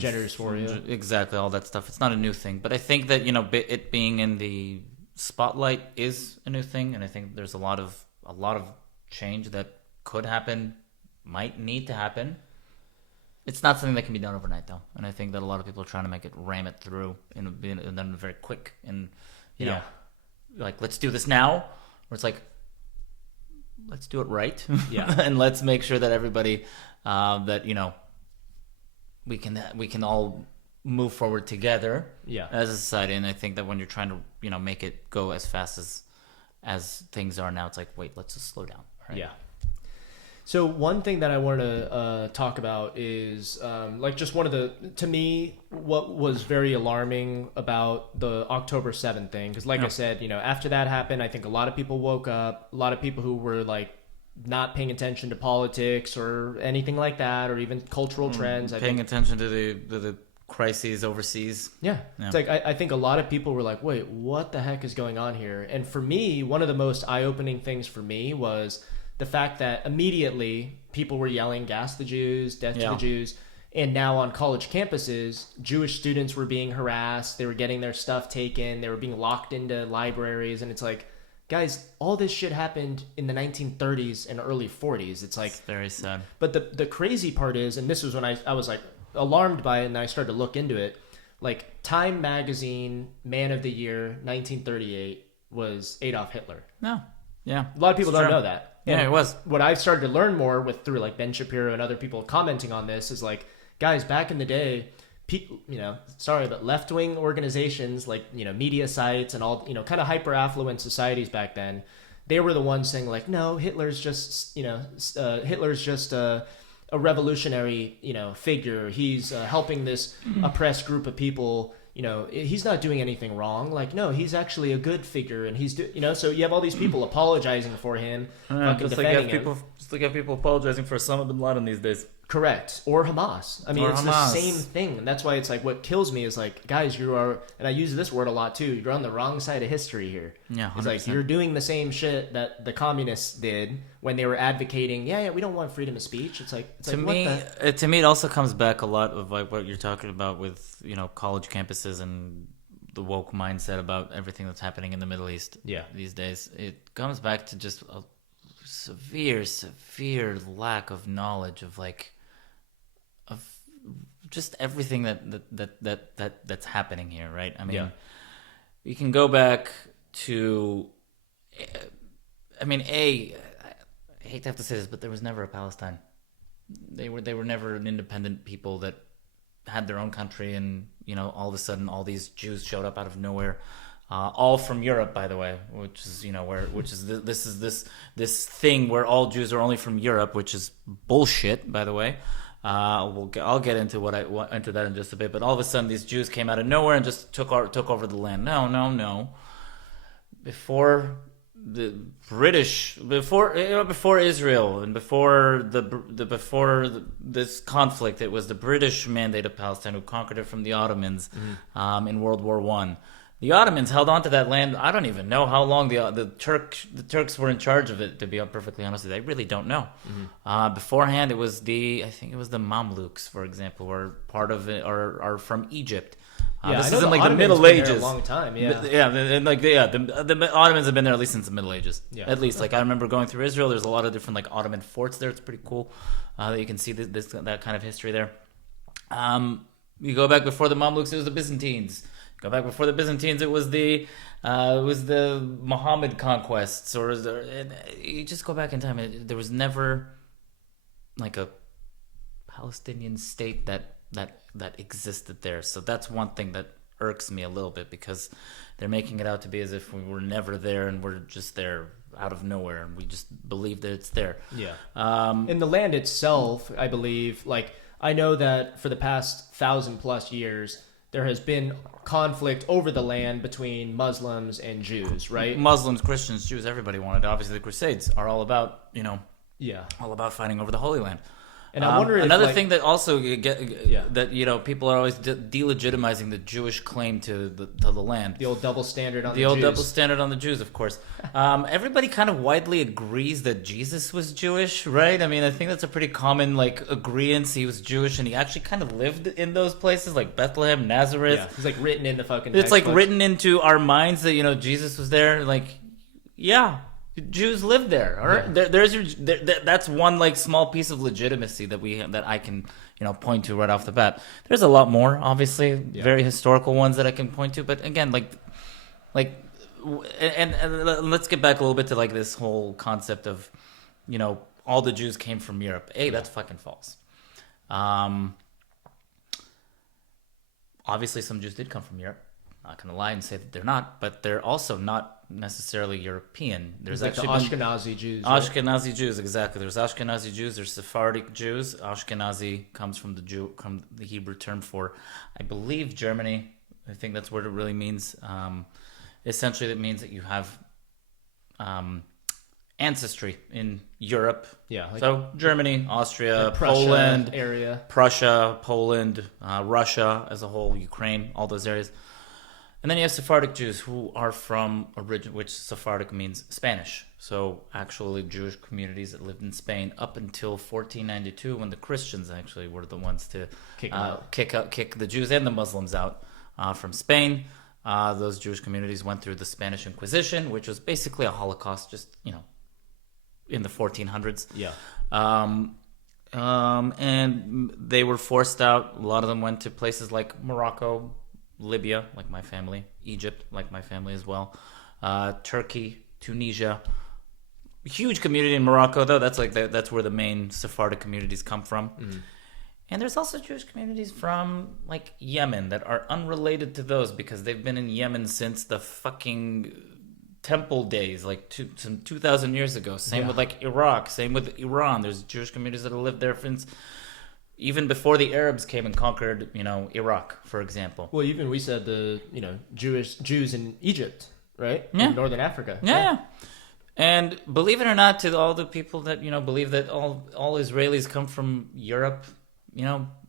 gender dysphoria, exactly, all that stuff. It's not a new thing, but I think that it being in the spotlight is a new thing, and I think there's a lot of change that could happen, might need to happen. It's not something that can be done overnight, though, and I think that a lot of people are trying to ram it through and then very quick and you know, like let's do this now, or it's like let's do it right, and let's make sure that everybody that we can all move forward together as a society. And I think that when you're trying to make it go as fast as things are now, it's like wait, let's just slow down. Right? Yeah. So one thing that I want to talk about is just one of to me, what was very alarming about the October 7th thing. Because I said, after that happened, I think a lot of people woke up, a lot of people who were like not paying attention to politics or anything like that, or even cultural trends. Paying attention to the crises overseas. Yeah. It's like, I think a lot of people were like, wait, what the heck is going on here? And for me, one of the most eye-opening things for me was the fact that immediately people were yelling, gas the Jews, death to the Jews. And now on college campuses, Jewish students were being harassed. They were getting their stuff taken. They were being locked into libraries. And it's like, guys, all this shit happened in the 1930s and early 40s. It's like... It's very sad. But the crazy part is, and this was when I was like alarmed by it and I started to look into it, like Time Magazine Man of the Year 1938 was Adolf Hitler. No. Yeah. A lot of people don't know that. Yeah, it was. What I've started to learn more through like Ben Shapiro and other people commenting on this is like, guys, back in the day, people, but left-wing organizations like, media sites and all, kind of hyper-affluent societies back then, they were the ones saying like, no, Hitler's just a revolutionary, figure. He's helping this oppressed group of people. He's not doing anything wrong. Like, no, he's actually a good figure, and he's so you have all these people apologizing for him, fucking defending him. Just like you have people apologizing for Osama bin Laden these days. Correct. Or Hamas. I mean, it's the same thing. And that's why it's like, what kills me is like, guys, you are, and I use this word a lot too, you're on the wrong side of history here. Yeah, 100%. It's like, you're doing the same shit that the communists did when they were advocating, we don't want freedom of speech. It's like, to me, it also comes back a lot of like what you're talking about with, college campuses and the woke mindset about everything that's happening in the Middle East these days. It comes back to just a severe lack of knowledge of just everything that's happening here, right? I mean, we can go back to, I hate to have to say this, but there was never a Palestine. They were never an independent people that had their own country, and all of a sudden all these Jews showed up out of nowhere. All from Europe, by the way, which is this thing where all Jews are only from Europe, which is bullshit, by the way. I'll get into into that in just a bit. But all of a sudden, these Jews came out of nowhere and just took over the land. No. Before the British, before Israel, and before this conflict, it was the British Mandate of Palestine who conquered it from the Ottomans in World War I. The Ottomans held on to that land. I don't even know how long the Turks were in charge of it, to be perfectly honest with you. I really don't know. Beforehand, I think it was the Mamluks, for example, were part of it, or are from Egypt. This is in like the Middle Ages. A long time, the Ottomans have been there at least since the Middle Ages. Yeah. At least, like I remember going through Israel. There's a lot of different like Ottoman forts there. It's pretty cool that you can see that kind of history there. You go back before the Mamluks, it was the Byzantines. Go back before the Byzantines, it was the Muhammad conquests, you just go back in time. There was never like a Palestinian state that existed there. So that's one thing that irks me a little bit, because they're making it out to be as if we were never there and we're just there out of nowhere, and we just believe that it's there. In the land itself, I believe, like I know that for the past 1,000+ years, there has been conflict over the land between Muslims and Jews, right? Muslims, Christians, Jews, everybody wanted. Obviously, the Crusades are all about, all about fighting over the Holy Land. And I wonder if another thing that also that people are always delegitimizing the Jewish claim to the land. The old double standard on the Jews. Jews. Double standard on the Jews, of course. Everybody kind of widely agrees that Jesus was Jewish, right? I mean, I think that's a pretty common agreement. He was Jewish, and he actually kind of lived in those places like Bethlehem, Nazareth. Yeah, it's like written in the fucking. It's like written into our minds that Jesus was there. Jews live there. All right, that's one small piece of legitimacy that I can point to right off the bat. There's a lot more, obviously, very historical ones that I can point to. But again, and let's get back a little bit to like this whole concept of, all the Jews came from Europe. That's fucking false. Obviously, some Jews did come from Europe. I'm not gonna lie and say that they're not, but they're also not necessarily European. There's like actually the Ashkenazi Jews. Ashkenazi Jews, exactly. There's Ashkenazi Jews. There's Sephardic Jews. Ashkenazi comes from the Hebrew term for, I believe, Germany. I think that's what it really means. Essentially, that means that you have ancestry in Europe. Yeah. Like, so Germany, Austria, Prussia Poland, area. Prussia, Poland, Russia as a whole, Ukraine, all those areas. And then you have Sephardic Jews who are from which Sephardic means Spanish. So actually Jewish communities that lived in Spain up until 1492 when the Christians actually were the ones to kick the Jews and the Muslims out from Spain. Those Jewish communities went through the Spanish Inquisition, which was basically a Holocaust, just, in the 1400s. Yeah. And they were forced out. A lot of them went to places like Morocco, Libya, like my family, Egypt, like my family as well, Turkey, Tunisia. Huge community in Morocco, though. That's where the main Sephardic communities come from. Mm. And there's also Jewish communities from like Yemen that are unrelated to those because they've been in Yemen since the fucking temple days, like some 2,000 years ago. Same with like Iraq, same with Iran. There's Jewish communities that have lived there since even before the Arabs came and conquered, Iraq, for example. Well, even we said the, Jews in Egypt, right? Yeah. In Northern Africa. Yeah. And believe it or not, to all the people that, believe that all Israelis come from Europe,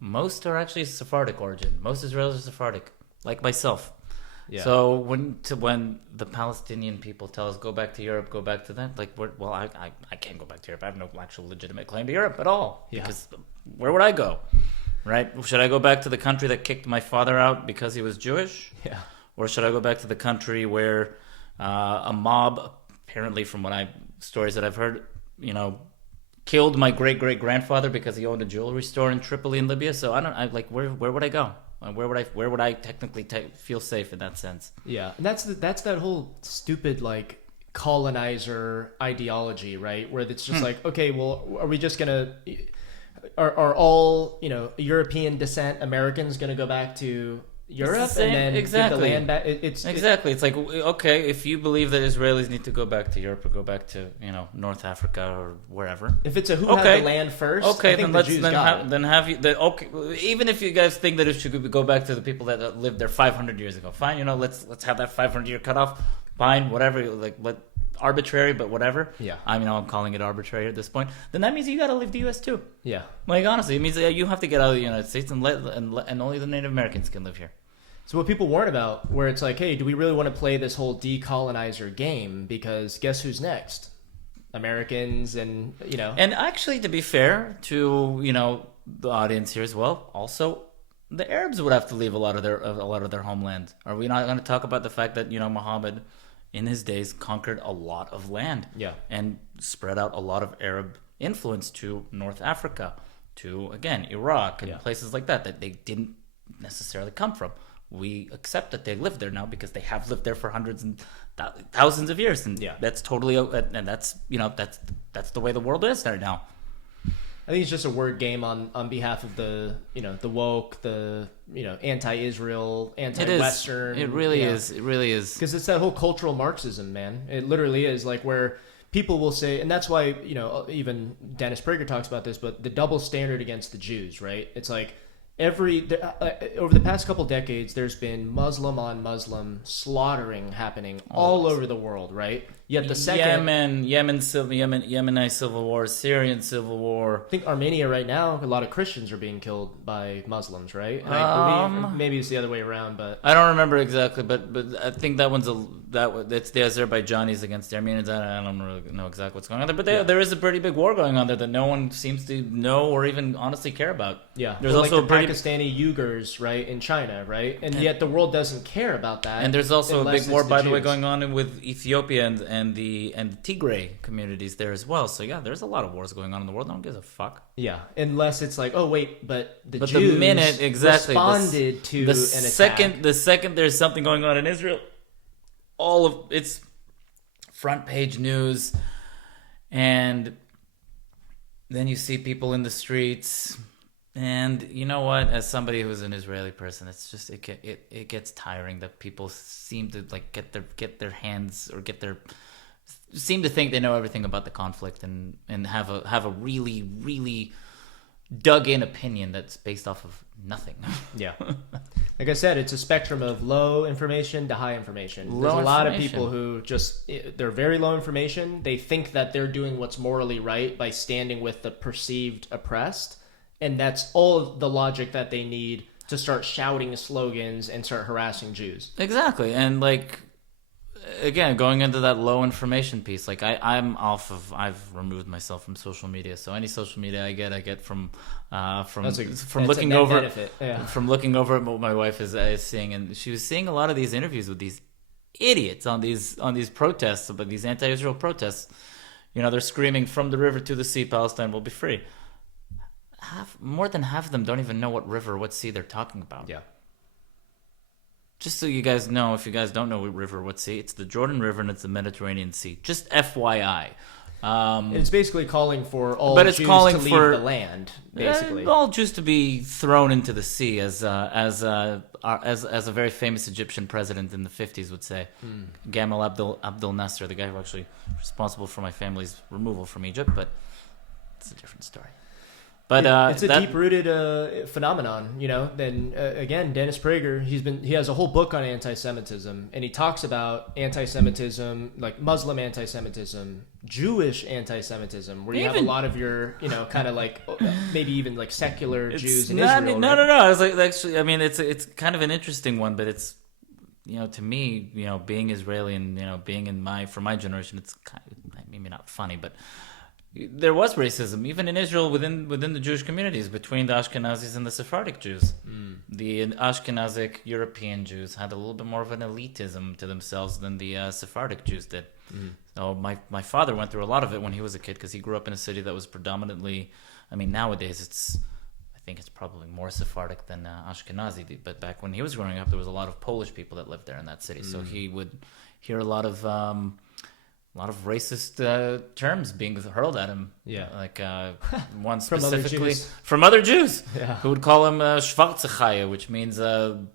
most are actually Sephardic origin. Most Israelis are Sephardic, like myself. Yeah. So when the Palestinian people tell us go back to Europe, go back to that, I can't go back to Europe. I have no actual legitimate claim to Europe at all. Yeah. Because where would I go? Right? Should I go back to the country that kicked my father out because he was Jewish? Yeah. Or should I go back to the country where a mob, apparently from stories that I've heard, killed my great-great-grandfather because he owned a jewelry store in Tripoli in Libya? So where would I go? Where would I technically feel safe in that sense? Yeah, and that's that whole stupid like colonizer ideology, right? Where it's just like, okay, well, are we just gonna are all European descent Americans gonna go back to Europe and then get the land back? It's like, okay, if you believe that Israelis need to go back to Europe or go back to North Africa or wherever, if it's a who had the land first, okay, I think even if you guys think that it should go back to the people that lived there 500 years ago, fine, let's have that 500-year cutoff, fine, whatever, arbitrary, but whatever. Yeah, I'm calling it arbitrary at this point. Then that means you got to leave the U.S. too. Yeah, honestly, it means that you have to get out of the United States and only the Native Americans can live here. So what people warn about, where it's like, hey, do we really want to play this whole decolonizer game? Because guess who's next? Americans and. And actually, to be fair to the audience here as well, also the Arabs would have to leave a lot of their homeland. Are we not going to talk about the fact that Muhammad, in his days, conquered a lot of land, and spread out a lot of Arab influence to North Africa, to again Iraq and places like that they didn't necessarily come from. We accept that they live there now because they have lived there for hundreds and thousands of years, and that's totally, and that's that's the way the world is right now. I think it's just a word game on behalf of the the woke, the anti-Israel, anti-Western. It really is. It really is. Because it's that whole cultural Marxism, man. It literally is like where people will say, and that's why even Dennis Prager talks about this, but the double standard against the Jews, right? It's like over the past couple decades, there's been Muslim on Muslim slaughtering happening all over the world, right? Yet the second Yemenite civil war, Syrian civil war. I think Armenia right now, a lot of Christians are being killed by Muslims, right? And I believe maybe it's the other way around, but I don't remember exactly. But I think that it's the Azerbaijanis against the Armenians. I don't really know exactly what's going on there, but there is a pretty big war going on there that no one seems to know or even honestly care about. Yeah, there's also a pretty Pakistani Uyghurs, right, in China, right? And yet the world doesn't care about that. And there's also a unless big war, it's by the way, Jews. going on with Ethiopia and the Tigray communities there as well. So yeah, there's a lot of wars going on in the world. No one gives a fuck. Yeah, unless it's like, oh wait, but the But Jews the minute responded to the an second attack. the second there's something going on in Israel, all of it's front page news, and then you see people in the streets. And you know what? As somebody who's an Israeli person, it's just it gets tiring that people seem to like get their hands or seem to think they know everything about the conflict and have a really really dug in opinion that's based off of nothing. Yeah. Like I said, it's a spectrum of low information to high information. There's a lot of people who they're very low information. They think that they're doing what's morally right by standing with the perceived oppressed. And that's all the logic that they need to start shouting slogans and start harassing Jews. Exactly. And like, again, going into that low information piece, like I've removed myself from social media. So any social media I get from looking over from looking over at what my wife is seeing, and she was seeing a lot of these interviews with these idiots on these protests, but these anti-Israel protests. You know, they're screaming from the river to the sea, Palestine will be free. More than half of them don't even know what river or what sea they're talking about. Yeah. Just so you guys know, if you guys don't know what river or what sea, it's the Jordan River and it's the Mediterranean Sea. Just FYI. It's basically calling for all but it's Jews calling to leave for the land, basically. All Jews to be thrown into the sea, as a very famous Egyptian president in the 50s would say. Gamal Abdel Nasser, the guy who actually responsible for my family's removal from Egypt, but it's a different story. But it's a deep-rooted phenomenon, you know. Then again, Dennis Prager, he has a whole book on anti-Semitism, and he talks about anti-Semitism, like Muslim anti-Semitism, Jewish anti-Semitism, where you have a lot of your, you know, kind of like maybe even like secular Jews in Israel. No. I was like, actually, I mean, it's kind of an interesting one, but it's, you know, to me, you know, being Israeli and, you know, being for my generation, it's kind of, maybe not funny, but there was racism even in Israel within the Jewish communities between the Ashkenazis and the Sephardic Jews. The Ashkenazic European Jews had a little bit more of an elitism to themselves than the Sephardic Jews did. So my father went through a lot of it when he was a kid because he grew up in a city that was predominantly, I mean, nowadays I think it's probably more Sephardic than Ashkenazi, but back when he was growing up there was a lot of Polish people that lived there in that city. So he would hear a lot of racist terms being hurled at him. Yeah. Like one specifically from other Jews who would call him Schwarze Chaya, which means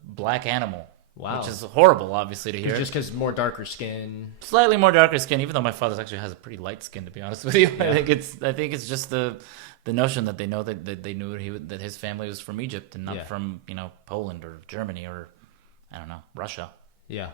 black animal. Wow. Which is horrible, obviously, to hear. Just because more darker skin. Slightly more darker skin, even though my father actually has a pretty light skin, to be honest with you. Yeah. I think it's just the notion that they know that they knew that his family was from Egypt and not from, you know, Poland or Germany or, I don't know, Russia. Yeah.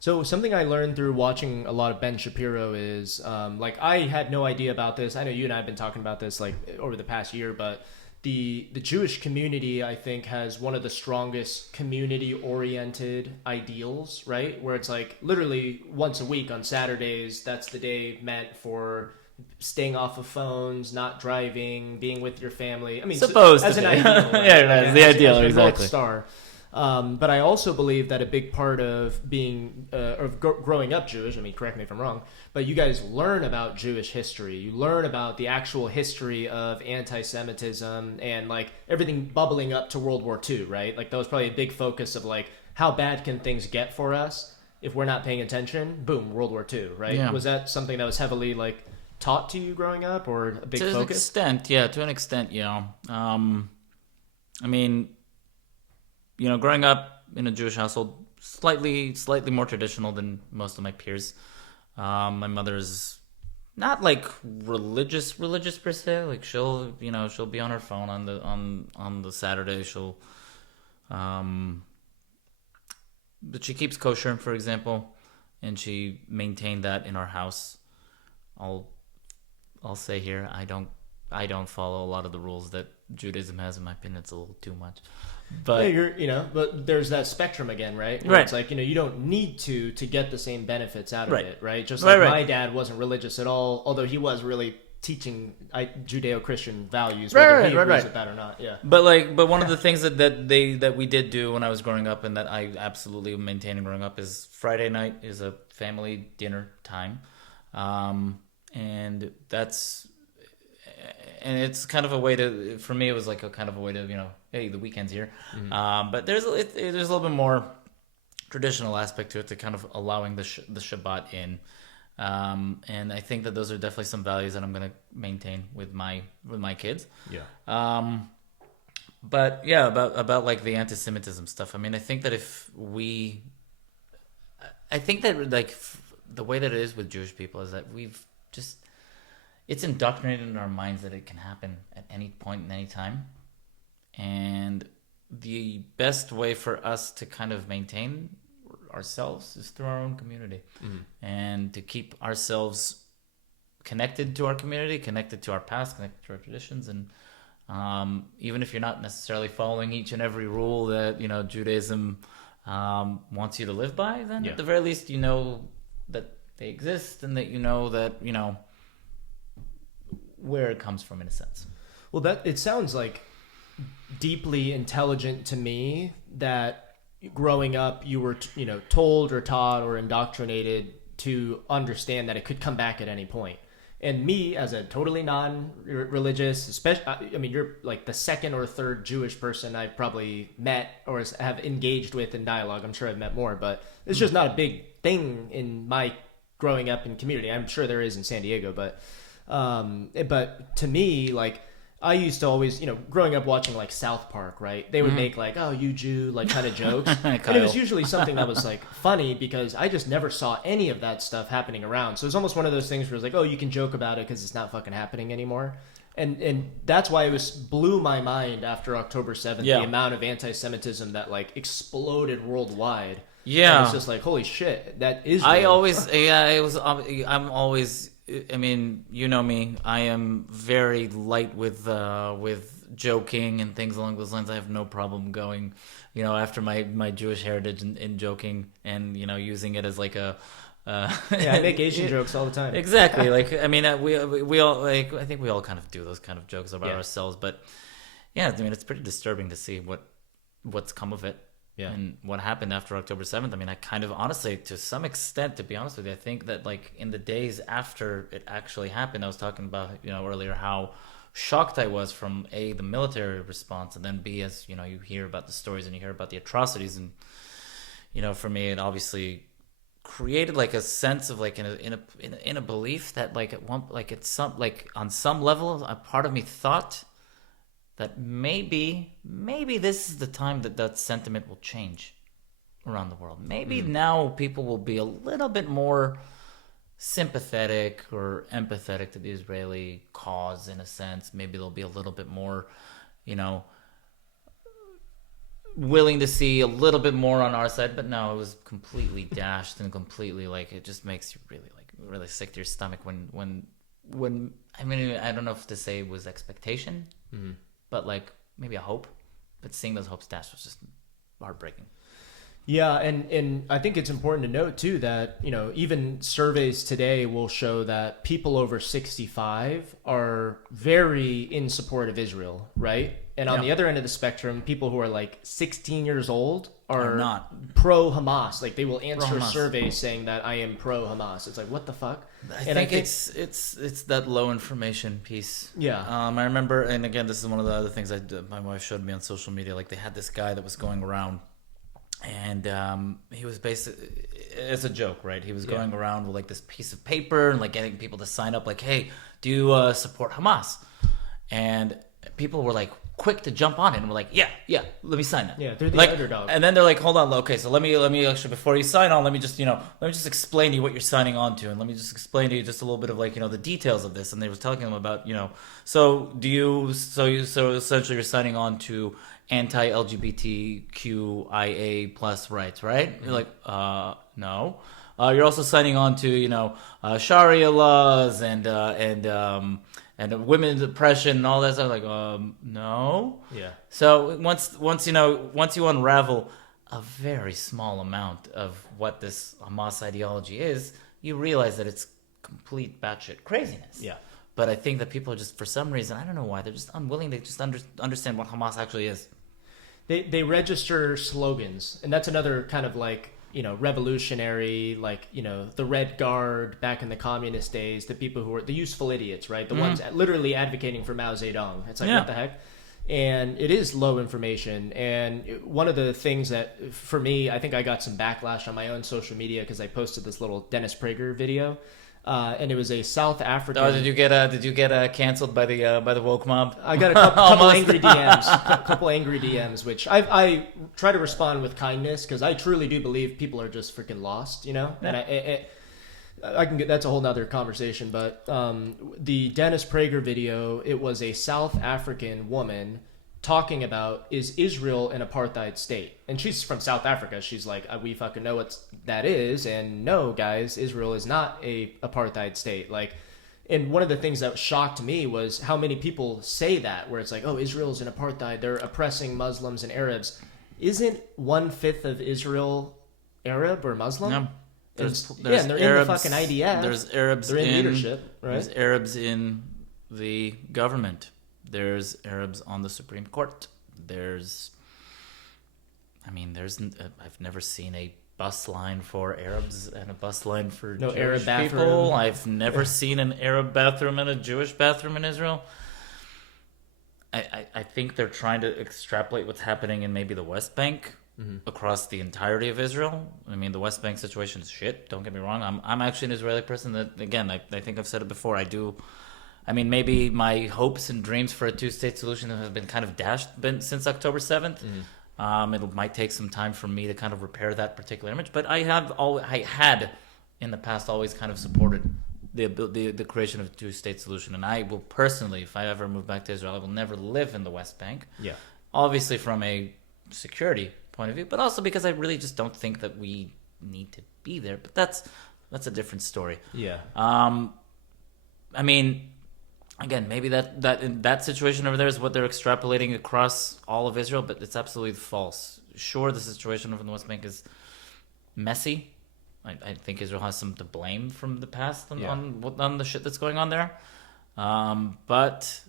So something I learned through watching a lot of Ben Shapiro is, like, I had no idea about this. I know you and I have been talking about this, like, over the past year, but the Jewish community, I think, has one of the strongest community-oriented ideals, right? Where it's, like, literally once a week on Saturdays, that's the day meant for staying off of phones, not driving, being with your family. I mean, as an ideal. Right? Yeah, the ideal, exactly. North Star. But I also believe that a big part of being growing up Jewish, I mean, correct me if I'm wrong, but you guys learn about Jewish history. You learn about the actual history of anti-Semitism and like everything bubbling up to World War II, right? Like that was probably a big focus of like how bad can things get for us if we're not paying attention? Boom, World War II, right? Yeah. Was that something that was heavily like taught to you growing up or a big focus? To an extent, yeah. I mean, you know, growing up in a Jewish household, slightly more traditional than most of my peers. My mother's not like religious per se. Like she'll be on her phone on the Saturday. But she keeps kosher, for example, and she maintained that in our house. I'll say here, I don't follow a lot of the rules that Judaism has. In my opinion, it's a little too much. But but there's that spectrum again, right? Where it's like, you don't need to get the same benefits out of it, right? Just like my dad wasn't religious at all, although he was really teaching Judeo-Christian values, whether he agrees with that or not. Yeah. But one of the things that we did do when I was growing up, and that I absolutely maintained growing up, is Friday night is a family dinner time, and it's kind of a way to, for me, it was like a kind of a way to, hey, the weekend's here. But there's a little bit more traditional aspect to it, to kind of allowing the Shabbat in. And I think that those are definitely some values that I'm going to maintain with my kids. Yeah. But yeah, about like the anti-Semitism stuff. I mean, I think that like the way that it is with Jewish people is that it's indoctrinated in our minds that it can happen at any point in any time. And the best way for us to kind of maintain ourselves is through our own community, and to keep ourselves connected to our community, connected to our past, connected to our traditions. And even if you're not necessarily following each and every rule that Judaism wants you to live by, then at the very least you know that they exist, and that that where it comes from, in a sense. Well, it sounds like deeply intelligent to me that growing up you were told or taught or indoctrinated to understand that it could come back at any point. And me, as a totally non-religious, especially, I mean, you're like the second or third Jewish person I've probably met or have engaged with in dialogue. I'm sure I've met more, but it's just not a big thing in my growing up in community. I'm sure there is in San Diego, but to me, like, I used to always, growing up watching like South Park, right? They would make like, "Oh, you Jew," like kind of jokes. And it was usually something that was like funny, because I just never saw any of that stuff happening around. So it was almost one of those things where it's like, "Oh, you can joke about it because it's not fucking happening anymore." And that's why it blew my mind after October 7th, the amount of anti-Semitism that like exploded worldwide. Yeah. And it's just like, holy shit, that is real. I'm always, I mean, you know me. I am very light with joking and things along those lines. I have no problem going, after my Jewish heritage and joking and using it as like a. I make Asian jokes all the time. Exactly. Like, I mean, we all, like, I think we all kind of do those kind of jokes about ourselves. But yeah, I mean, it's pretty disturbing to see what's come of it. Yeah. And what happened after October 7th. I mean, I kind of, honestly, to some extent, to be honest with you, I think that like in the days after it actually happened, I was talking about, earlier, how shocked I was from A, the military response, and then B, as, you hear about the stories and you hear about the atrocities. And, for me, it obviously created like a sense of like in a belief that like at one, like it's some, like on some level, a part of me thought that maybe this is the time that sentiment will change around the world. Maybe now people will be a little bit more sympathetic or empathetic to the Israeli cause, in a sense. Maybe they'll be a little bit more, willing to see a little bit more on our side. But no, it was completely dashed, and completely, like, it just makes you really sick to your stomach when I mean, I don't know if to say it was expectation. But like maybe a hope, but seeing those hopes dashed was just heartbreaking. Yeah, and I think it's important to note too that even surveys today will show that people over 65 are very in support of Israel, right? And on the other end of the spectrum, people who are like 16 years old are not pro Hamas. Like, they will answer surveys saying that I am pro Hamas. It's like, what the fuck? I think it's that low information piece. Yeah. I remember, and again, this is one of the other things my wife showed me on social media. Like, they had this guy that was going around, and he was basically, it's a joke, right? He was going around with like this piece of paper and like getting people to sign up, like, "Hey, do you support Hamas?" And people were like quick to jump on it, and we're like, yeah, let me sign that. Yeah, they're the like, underdog. And then they're like, hold on, okay, so let me actually, before you sign on, let me just explain to you what you're signing on to, and let me just explain to you just a little bit of like, the details of this. And they was telling them about, so essentially you're signing on to anti-LGBTQIA plus rights, right? Mm-hmm. You're like, no. You're also signing on to, Sharia laws and women's oppression and all that stuff. Like, no. Yeah. So once you unravel a very small amount of what this Hamas ideology is, you realize that it's complete batshit craziness. Yeah. But I think that people are just, for some reason, I don't know why, they're just unwilling to just understand what Hamas actually is. They register slogans, and that's another kind of like, revolutionary, like, the Red Guard back in the communist days, the people who were the useful idiots, right? The ones literally advocating for Mao Zedong. It's like, what the heck? And it is low information. And one of the things that, for me, I think I got some backlash on my own social media because I posted this little Dennis Prager video. And it was a South African. Oh, did you get canceled by the woke mob? I got a couple angry DMs, couple angry DMs, which I try to respond with kindness because I truly do believe people are just freaking lost, And I can get, that's a whole nother conversation. But the Dennis Prager video, it was a South African woman talking about, is Israel an apartheid state? And she's from South Africa. She's like, we fucking know what that is. And no, guys, Israel is not a apartheid state. Like, and one of the things that shocked me was how many people say that, where it's like, oh, Israel's an apartheid. They're oppressing Muslims and Arabs. Isn't 1/5 of Israel Arab or Muslim? No. There's and they're Arabs, in the fucking IDF. There's Arabs they're in leadership, right? There's Arabs in the government. There's Arabs on the Supreme Court. I've never seen a bus line for Arabs and a bus line for no Jewish Arab bathroom. people. I've never seen an Arab bathroom and a Jewish bathroom in Israel. I think they're trying to extrapolate what's happening in maybe the West Bank across the entirety of Israel. I mean, the West Bank situation is shit. Don't get me wrong. I'm actually an Israeli person that, again, I think I've said it before. Maybe my hopes and dreams for a two-state solution have been kind of dashed since October 7th. It might take some time for me to kind of repair that particular image, but I had in the past always kind of supported the creation of a two-state solution, and I will personally, if I ever move back to Israel, I will never live in the West Bank. Yeah, obviously from a security point of view, but also because I really just don't think that we need to be there. But that's a different story. Yeah. Again, maybe that in that situation over there is what they're extrapolating across all of Israel, but it's absolutely false. Sure, the situation over in the West Bank is messy. I think Israel has some to blame from the past on the shit that's going on there. But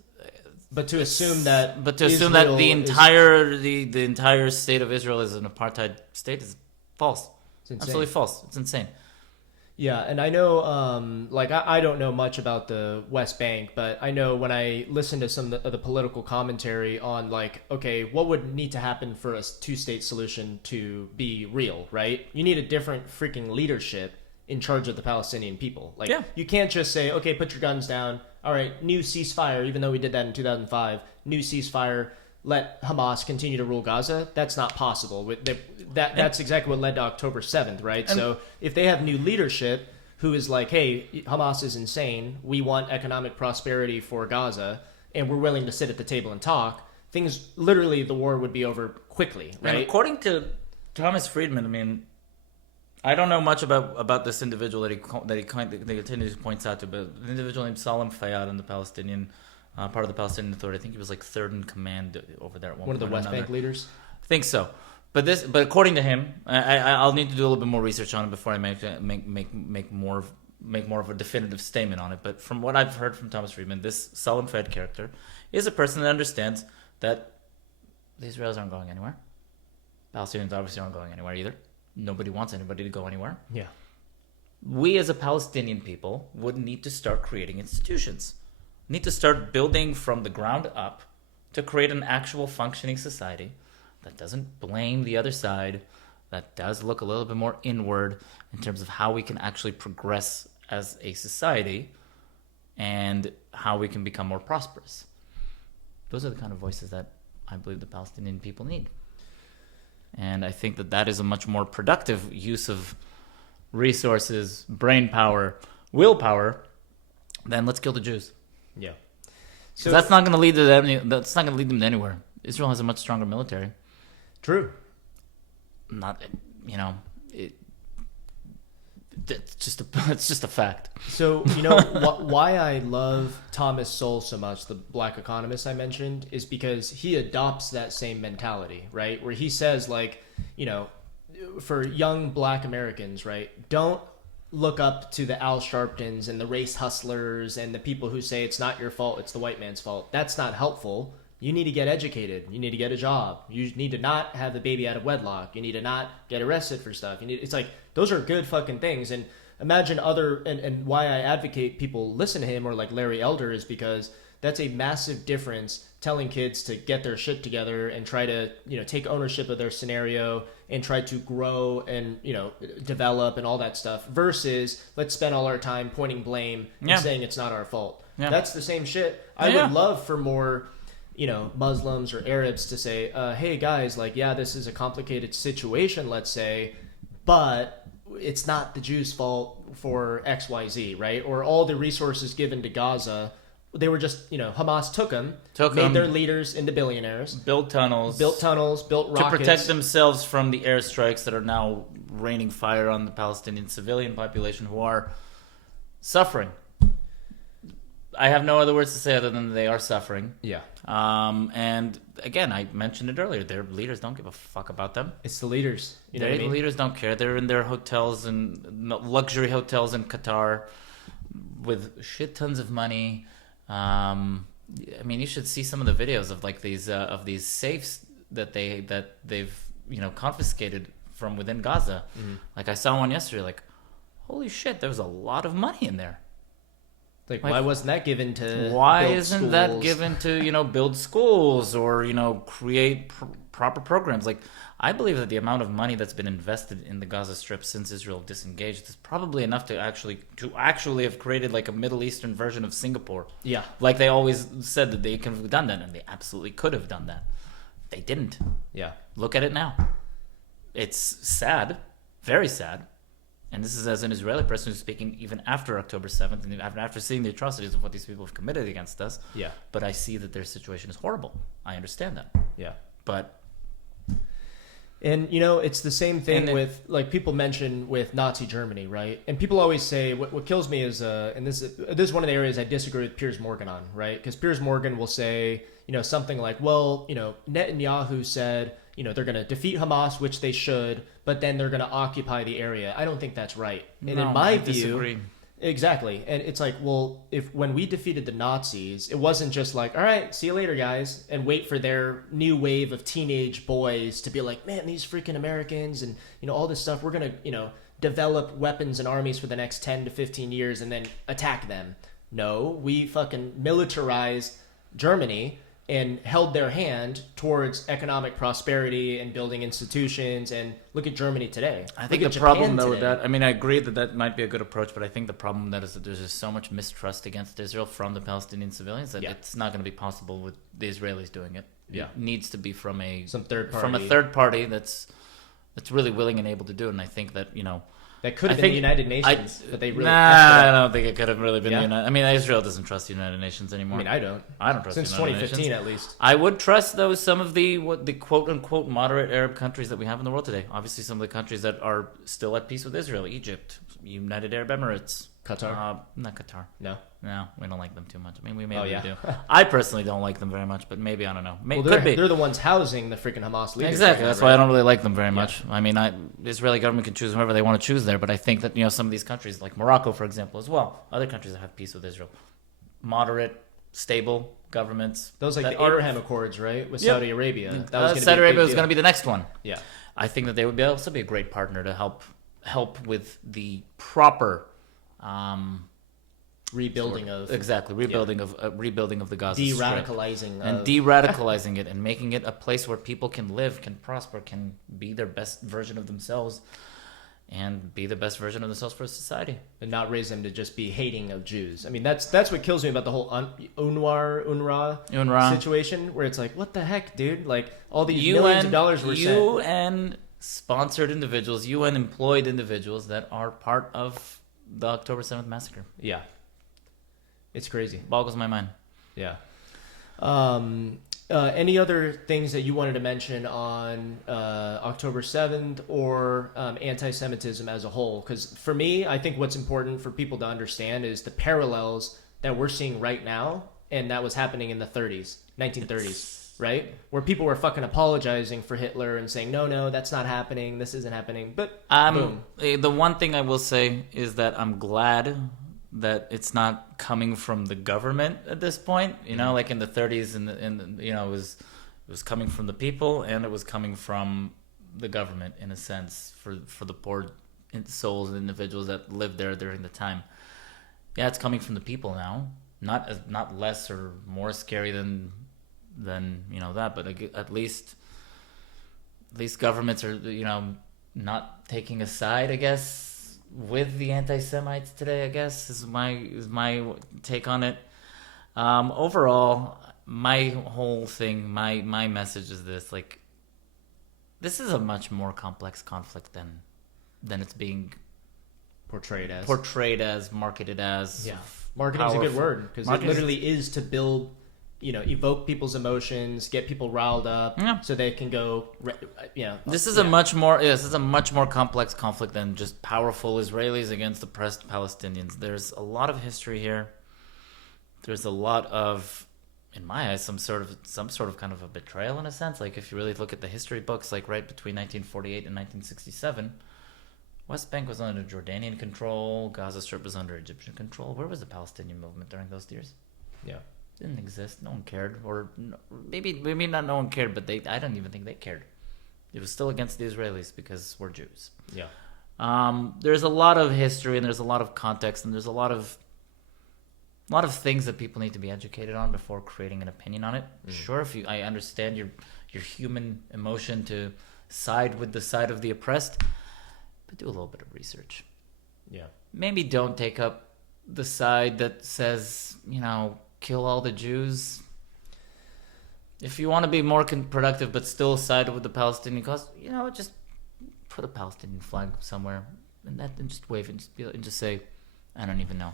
to assume that the entire state of Israel is an apartheid state is false. Absolutely false. It's insane. Yeah, and I know, I don't know much about the West Bank, but I know when I listen to some of the political commentary on, okay, what would need to happen for a two-state solution to be real, right? You need a different freaking leadership in charge of the Palestinian people. You can't just say, okay, put your guns down. All right, new ceasefire, even though we did that in 2005, new ceasefire, let Hamas continue to rule Gaza. That's not possible. That's exactly what led to October 7th, right? So if they have new leadership who is like, hey, Hamas is insane, we want economic prosperity for Gaza, and we're willing to sit at the table and talk, the war would be over quickly, right? And according to Thomas Friedman, I don't know much about this individual that he continues points out to, but an individual named Salam Fayyad in the Palestinian part of the Palestinian Authority. I think he was third in command over there at one of the West Bank leaders. I think so. But according to him, I'll need to do a little bit more research on it before I make more of a definitive statement on it. But from what I've heard from Thomas Friedman, this Salam Fayyad character is a person that understands that the Israelis aren't going anywhere. Palestinians obviously aren't going anywhere either. Nobody wants anybody to go anywhere. Yeah. We as a Palestinian people would need to start creating institutions. Need to start building from the ground up to create an actual functioning society that doesn't blame the other side, that does look a little bit more inward in terms of how we can actually progress as a society and how we can become more prosperous. Those are the kind of voices that I believe the Palestinian people need. And I think that is a much more productive use of resources, brain power, willpower, than let's kill the Jews. Yeah. So that's not going to lead to them. That's not going to lead them to anywhere. Israel has a much stronger military. True. It's just a fact. So why I love Thomas Sowell so much, the black economist I mentioned, is because he adopts that same mentality, right? Where he says, for young black Americans, right, don't look up to the Al Sharptons and the race hustlers and the people who say it's not your fault, it's the white man's fault. That's not helpful. You need to get educated. You need to get a job. You need to not have the baby out of wedlock. You need to not get arrested for stuff. It's like, those are good fucking things. And imagine and why I advocate people listen to him, or like Larry Elder, is because that's a massive difference, telling kids to get their shit together and try to, take ownership of their scenario and try to grow and, develop and all that stuff, versus let's spend all our time pointing blame and saying it's not our fault. Yeah. That's the same shit. I would love for more, Muslims or Arabs to say, hey guys, like, yeah, this is a complicated situation, let's say, but it's not the Jews' fault for XYZ, right? Or all the resources given to Gaza, they were just, Hamas took them, made their leaders into billionaires, built tunnels, built rockets. To protect themselves from the airstrikes that are now raining fire on the Palestinian civilian population, who are suffering. I have no other words to say other than they are suffering. Yeah. And again, I mentioned it earlier, their leaders don't give a fuck about them. It's the leaders. You know what I mean? Leaders don't care. They're in their hotels and luxury hotels in Qatar with shit tons of money. I mean, you should see some of the videos of like these safes that they've confiscated from within Gaza. Mm-hmm. Like, I saw one yesterday. Like, holy shit, there was a lot of money in there. Like, why wasn't that given to? Why isn't that given to build schools or create proper programs? Like, I believe that the amount of money that's been invested in the Gaza Strip since Israel disengaged is probably enough to actually have created like a Middle Eastern version of Singapore. Yeah, like they always said that they could have done that, and they absolutely could have done that. They didn't. Yeah, look at it now. It's sad, very sad. And this is as an Israeli person who's speaking even after October 7th and after seeing the atrocities of what these people have committed against us. Yeah. But I see that their situation is horrible. I understand that. Yeah. But... And, it's the same thing with, like, people mention with Nazi Germany, right? And people always say, what kills me is, and this is one of the areas I disagree with Piers Morgan on, right? Because Piers Morgan will say, something like, well, Netanyahu said... they're going to defeat Hamas, which they should, but then they're going to occupy the area. I don't think that's right. And in my view, disagree. Exactly. And it's like, well, when we defeated the Nazis, it wasn't just like, all right, see you later, guys, and wait for their new wave of teenage boys to be like, man, these freaking Americans and, all this stuff, we're going to, develop weapons and armies for the next 10 to 15 years and then attack them. No, we fucking militarized Germany and held their hand towards economic prosperity and building institutions. And look at Germany today. I think the problem, though, with that, I mean, I agree that might be a good approach, but I think the problem that is that there's just so much mistrust against Israel from the Palestinian civilians that it's not going to be possible with the Israelis doing it. Yeah. It needs to be from a third party that's really willing and able to do it. And I think that, that could have been the United Nations, but they really... I don't think it could have really been the United... I mean, Israel doesn't trust the United Nations anymore. I mean, I don't. I don't trust Since the United 2015, Nations. At least. I would trust, though, some of the quote-unquote moderate Arab countries that we have in the world today. Obviously, some of the countries that are still at peace with Israel. Egypt, United Arab Emirates. Qatar? Not Qatar. No, we don't like them too much. I mean, we maybe do. I personally don't like them very much, but maybe, I don't know. They're the ones housing the freaking Hamas leaders. Exactly. That's why I don't really like them very much. I mean, the Israeli government can choose whoever they want to choose there, but I think that, some of these countries, like Morocco, for example, as well, other countries that have peace with Israel, moderate, stable governments. Those like the Abraham Accords, right? With Saudi Arabia. Saudi Arabia was going to be the next one. Yeah. I think that they would also be a great partner to help with the proper... rebuilding of the Gaza de-radicalizing and de-radicalizing it and making it a place where people can live, can prosper, can be their best version of themselves and be the best version of themselves for society, and not raise them to just be hating of Jews. I mean, that's what kills me about the whole UNRWA situation, where it's like, what the heck, dude? Like, all these millions of dollars were sent. UN sponsored individuals, UN employed individuals that are part of the October 7th massacre. Yeah. It's crazy. Boggles my mind. Yeah. Any other things that you wanted to mention on October 7th or anti-Semitism as a whole? Because for me, I think what's important for people to understand is the parallels that we're seeing right now and that was happening in the 1930s. right? Where people were fucking apologizing for Hitler and saying, no, that's not happening. This isn't happening. But boom. The one thing I will say is that I'm glad that it's not coming from the government at this point. You know, like in the 30s, and you know, it was coming from the people, and it was coming from the government in a sense for the poor souls and individuals that lived there during the time. Yeah, it's coming from the people now. Not less or more scary than you know that, but at least governments are, you know, not taking a side, I guess, with the anti-Semites today, I guess is my take on it. Overall, my whole thing, my message is this: like, this is a much more complex conflict than it's being Portrayed as, marketed as. Yeah, marketing's a good word, because it literally is to build, you know, evoke people's emotions, get people riled up, so they can go. This is a much more complex conflict than just powerful Israelis against oppressed Palestinians. There's a lot of history here. There's a lot of, in my eyes, some sort of kind of a betrayal in a sense. Like, if you really look at the history books, like right between 1948 and 1967. West Bank was under Jordanian control. Gaza Strip was under Egyptian control. Where was the Palestinian movement during those years? Yeah, didn't exist. No one cared, or maybe not. No one cared, but I don't even think they cared. It was still against the Israelis because we're Jews. Yeah. There's a lot of history, and there's a lot of context, and there's a lot of things that people need to be educated on before creating an opinion on it. Sure, I understand your human emotion to side with the side of the oppressed. But do a little bit of research. Yeah. Maybe don't take up the side that says, you know, kill all the Jews. If you want to be more productive but still side with the Palestinian cause, you know, just put a Palestinian flag somewhere and just wave and just say, I don't even know.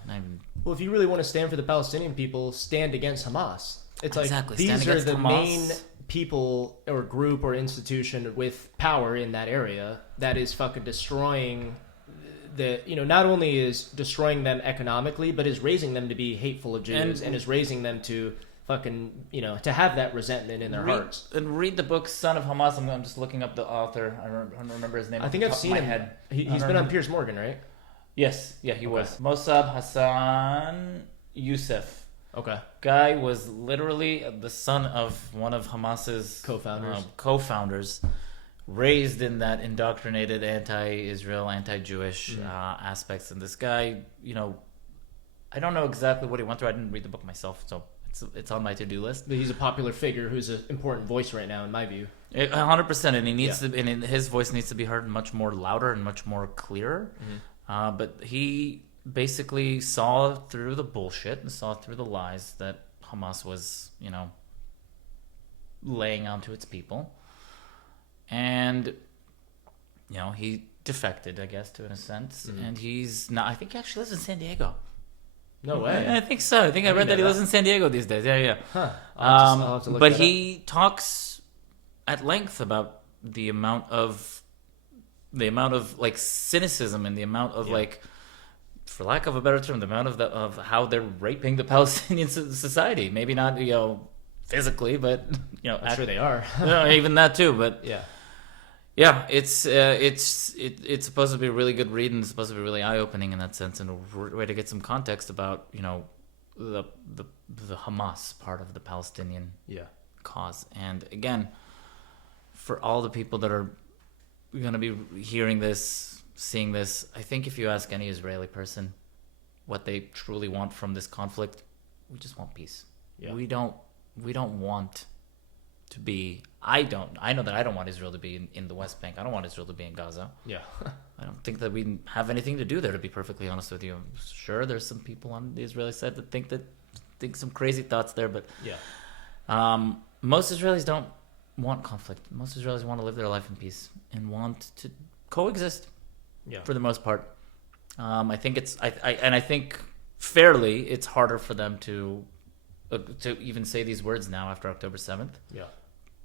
Well, if you really want to stand for the Palestinian people, stand against Hamas. It's exactly. Like these are the Hamas. Main people or group or institution with power in that area that is fucking destroying not only is destroying them economically, but is raising them to be hateful of Jews and is raising them to fucking, to have that resentment in their hearts. And read the book Son of Hamas. I'm just looking up the author. I don't remember his name. I think I've seen him. He's been on Piers Morgan, right? Yes. Yeah, he was. Mossab Hassan Youssef. Okay. Guy was literally the son of one of Hamas's co-founders, raised in that indoctrinated anti-Israel, anti-Jewish aspects. And this guy, I don't know exactly what he went through. I didn't read the book myself, so it's on my to-do list. But he's a popular figure who's an important voice right now, in my view. 100%, and he needs to, and his voice needs to be heard much more louder and much more clearer. But he basically saw through the bullshit and saw through the lies that Hamas was, laying onto its people. And, he defected, I guess, to in a sense. And he's not, I think he actually lives in San Diego. No way. I think so. I think I read that he lives in San Diego these days. Yeah. Huh. I'll have to look but that he talks at length about the amount of like cynicism and the amount of like, for lack of a better term, the amount of how they're raping the Palestinian society. Maybe not, physically, but I'm sure they are. Even that too. But yeah, it's supposed to be a really good read, and it's supposed to be really eye opening in that sense, and a way to get some context about the Hamas part of the Palestinian cause. And again, for all the people that are going to be hearing this, seeing this, I think if you ask any Israeli person what they truly want from this conflict, we just want peace. We don't want to be. I know that I don't want Israel to be in the West Bank. I don't want Israel to be in Gaza. I don't think that we have anything to do there, to be perfectly honest with you. Sure, there's some people on the Israeli side that think some crazy thoughts there, but most Israelis don't want conflict. Most Israelis want to live their life in peace and want to coexist. For the most part. I think I think fairly it's harder for them to even say these words now after October 7th.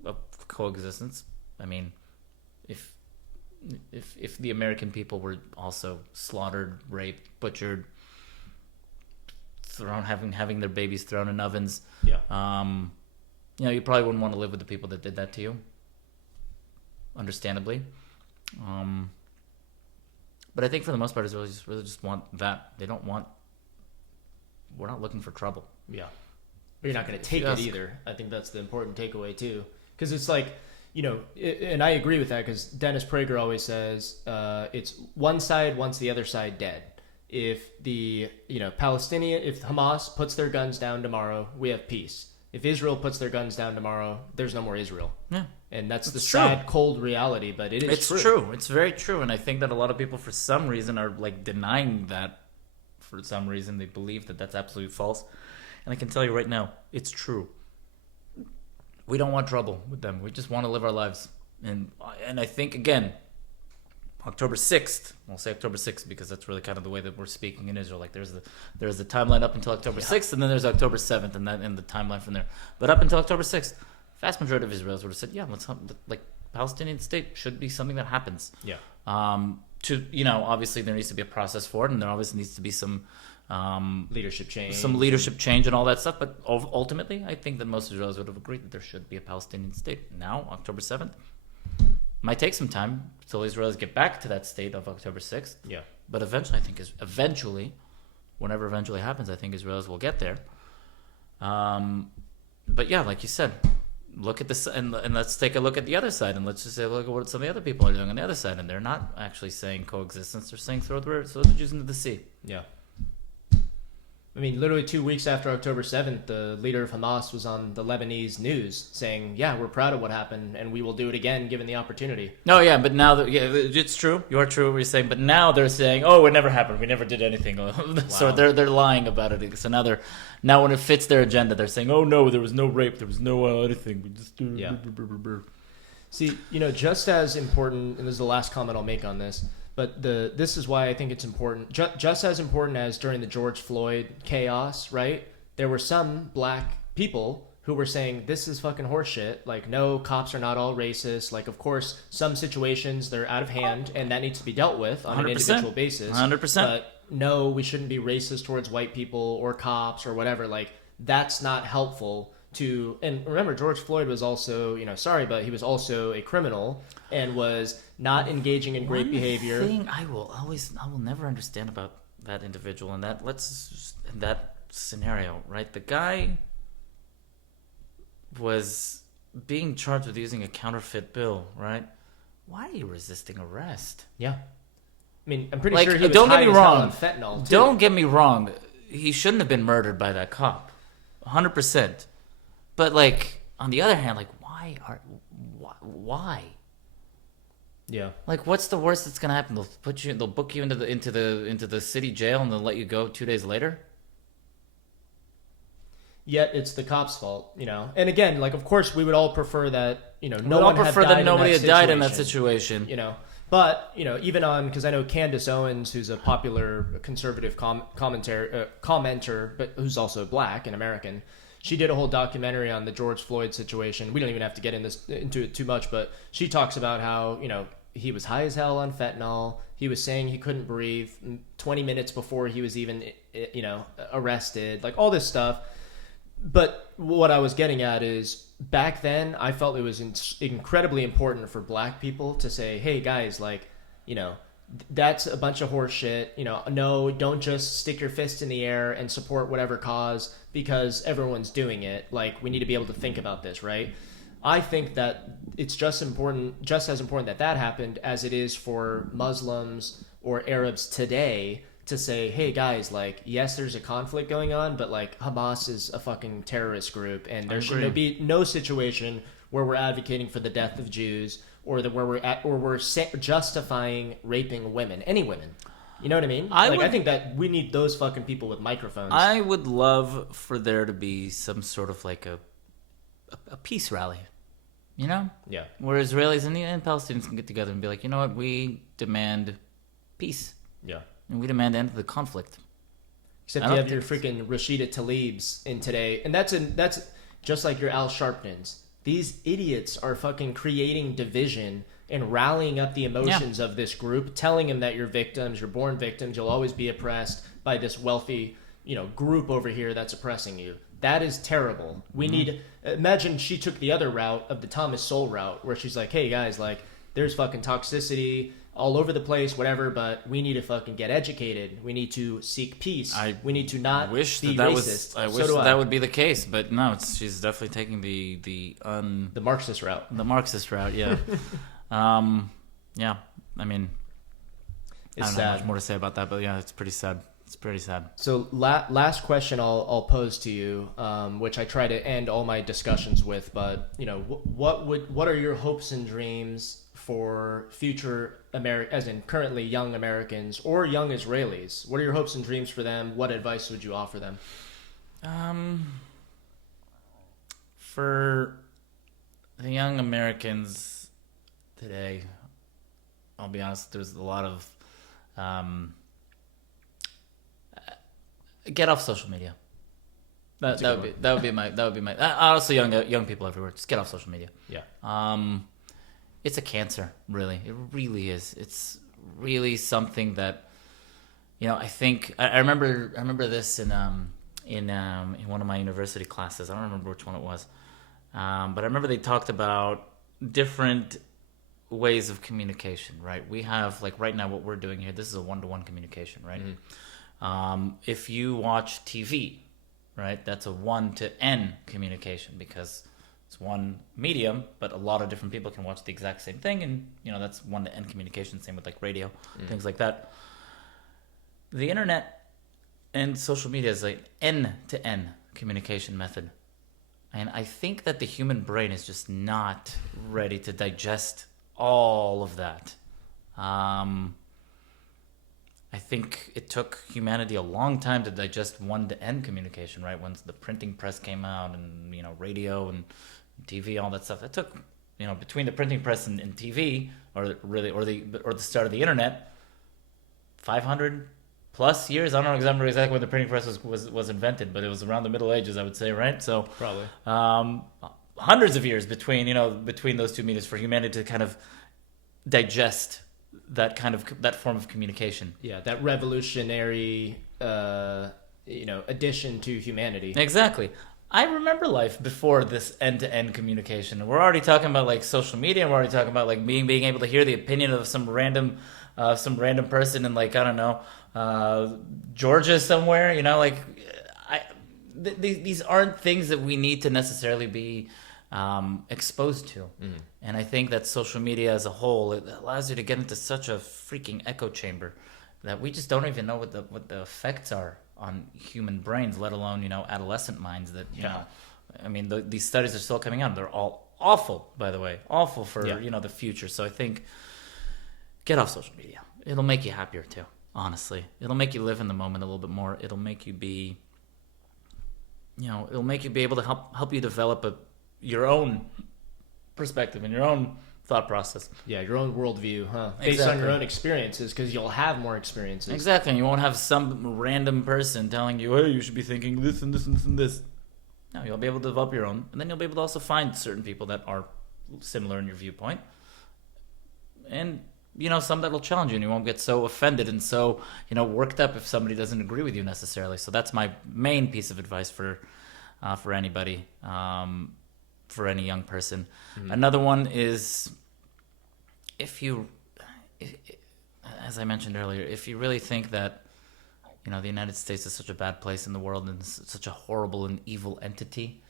Of coexistence. I mean, if the American people were also slaughtered, raped, butchered, thrown, having their babies thrown in ovens, you probably wouldn't want to live with the people that did that to you, understandably. But I think for the most part, Israelis really just want that. They don't want. We're not looking for trouble. Yeah. But you're not going to take it either. I think that's the important takeaway too. Because it's like, and I agree with that because Dennis Prager always says it's one side wants the other side dead. If the, if Hamas puts their guns down tomorrow, we have peace. If Israel puts their guns down tomorrow, there's no more Israel. Yeah. And that's the sad, cold reality, but it's true. It's true. It's very true. And I think that a lot of people, for some reason, are like denying that. For some reason, they believe that that's absolutely false. And I can tell you right now, it's true. We don't want trouble with them. We just want to live our lives. And I think, again, October 6th, I'll say October 6th because that's really kind of the way that we're speaking in Israel. Like there's the timeline up until October 6th, and then there's October 7th, and the timeline from there. But up until October 6th, vast majority of Israelis would have said, yeah, like Palestinian state should be something that happens. Yeah. Obviously there needs to be a process for it, and there obviously needs to be some leadership change. Some leadership change and all that stuff. But ultimately, I think that most Israelis would have agreed that there should be a Palestinian state. Now, October 7th, might take some time until Israelis get back to that state of October 6th. Yeah. But eventually, whenever eventually happens, I think Israelis will get there. But yeah, like you said, look at this, and let's take a look at the other side, and let's just say, look at what some of the other people are doing on the other side, and they're not actually saying coexistence; they're saying throw the Jews into the sea. Yeah. I mean, literally 2 weeks after October 7th, the leader of Hamas was on the Lebanese news saying, yeah, we're proud of what happened, and we will do it again given the opportunity. No, yeah, but now, it's true. You are true what you're saying. But now they're saying, oh, it never happened. We never did anything. So they're lying about it. So now when it fits their agenda, they're saying, oh, no, there was no rape. There was no anything. We just yeah. See, just as important, and this is the last comment I'll make on this, but this is why I think it's important. Just as important as during the George Floyd chaos, right? There were some black people who were saying, this is fucking horseshit. Like, no, cops are not all racist. Like, of course, some situations, they're out of hand, and that needs to be dealt with on 100%. An individual basis. 100%. But no, we shouldn't be racist towards white people or cops or whatever. Like, that's not helpful to... And remember, George Floyd was also, sorry, but he was also a criminal and was not engaging in great behavior. One thing I will never understand about that individual and that scenario, right? The guy was being charged with using a counterfeit bill, right? Why are you resisting arrest? Yeah. I mean, I'm pretty sure he was don't high get me as hell wrong. on fentanyl, too. Don't get me wrong. He shouldn't have been murdered by that cop. 100%. But, on the other hand, why? Yeah. What's the worst that's gonna happen? They'll book you into the city jail and they'll let you go 2 days later? Yet it's the cops' fault, And again, of course, we would all prefer that, nobody had died in that situation. But, even on, because I know Candace Owens, who's a popular conservative commenter, but who's also black and American, she did a whole documentary on the George Floyd situation. We don't even have to get into it too much, but she talks about how, he was high as hell on fentanyl. He was saying he couldn't breathe 20 minutes before he was even, arrested, all this stuff. But what I was getting at is back then I felt it was incredibly important for black people to say, hey guys, that's a bunch of horse shit. No, don't just stick your fist in the air and support whatever cause because everyone's doing it. We need to be able to think about this, right? I think that it's just as important that happened as it is for Muslims or Arabs today to say, hey guys, yes, there's a conflict going on, but Hamas is a fucking terrorist group, and there should be no situation where we're advocating for the death of Jews or we're justifying raping women, any women. You know what I mean? I think that we need those fucking people with microphones. I would love for there to be some sort of a peace rally. Yeah. Where Israelis and Palestinians can get together and be like, you know what, we demand peace. Yeah. And we demand end of the conflict. Except you have your freaking Rashida Tlaibs in today, and that's just like your Al Sharptons. These idiots are fucking creating division and rallying up the emotions of this group, telling them that you're victims, you're born victims, you'll always be oppressed by this wealthy, group over here that's oppressing you. That is terrible. We need, imagine she took the other route of the Thomas Sowell route, where she's like, hey guys, like, there's fucking toxicity all over the place, whatever, but we need to fucking get educated. We need to seek peace. We need to not be racist. I wish that would be the case, but no, she's definitely taking the Marxist route. The Marxist route, yeah. Yeah, I mean, I don't know much more to say about that, but yeah, it's pretty sad. It's pretty sad. So last question I'll pose to you, which I try to end all my discussions with, but you know, what are your hopes and dreams for future as in currently young Americans or young Israelis? What are your hopes and dreams for them? What advice would you offer them? For the young Americans today, I'll be honest, there's a lot of get off social media. That would be my honestly, young people everywhere, just get off social media. Yeah. It's a cancer, really. It really is. It's really something that, you know, I think I remember this in one of my university classes. I don't remember which one it was, but I remember they talked about different ways of communication. Right? We have, like, right now what we're doing here. This is a one-to-one communication, right? Mm-hmm. If you watch TV, right, that's a one-to-N communication because it's one medium, but a lot of different people can watch the exact same thing, and you know that's one-to-N communication. Same with like radio, things like that. The internet and social media is like N-to-N communication method, and I think that the human brain is just not ready to digest all of that. I think it took humanity a long time to digest one-to-N communication, right? Once the printing press came out, and you know, radio and TV, all that stuff. That took, you know, between the printing press and TV, or the start of the internet, 500 plus years. I don't know exactly when the printing press was invented, but it was around the Middle Ages, I would say, right? So probably hundreds of years between those two mediums for humanity to kind of digest that form of communication. Yeah, that revolutionary addition to humanity. Exactly. I remember life before this end-to-end communication. We're already talking about like social media, and we're already talking about like being able to hear the opinion of some random person in, like, I don't know, Georgia somewhere. You know, like these aren't things that we need to necessarily be exposed to. And I think that social media as a whole, it allows you to get into such a freaking echo chamber that we just don't even know what the effects are on human brains, let alone, you know, adolescent minds that, you know, I mean, these studies are still coming out. They're all awful, by the way, awful for, you know, the future. So I think get off social media. It'll make you happier too, honestly. It'll make you live in the moment a little bit more. It'll make you be, you know, it'll make you be able to help you develop your own perspective and your own thought process. Yeah, your own worldview, huh? Based on your own experiences, because you'll have more experiences. Exactly, and you won't have some random person telling you, hey, you should be thinking this and this and this and this. No, you'll be able to develop your own, and then you'll be able to also find certain people that are similar in your viewpoint. And, you know, some that will challenge you, and you won't get so offended and so, you know, worked up if somebody doesn't agree with you necessarily. So that's my main piece of advice for anybody, for any young person. Another one is, as I mentioned earlier, if you really think that, you know, the United States is such a bad place in the world and such a horrible and evil entity,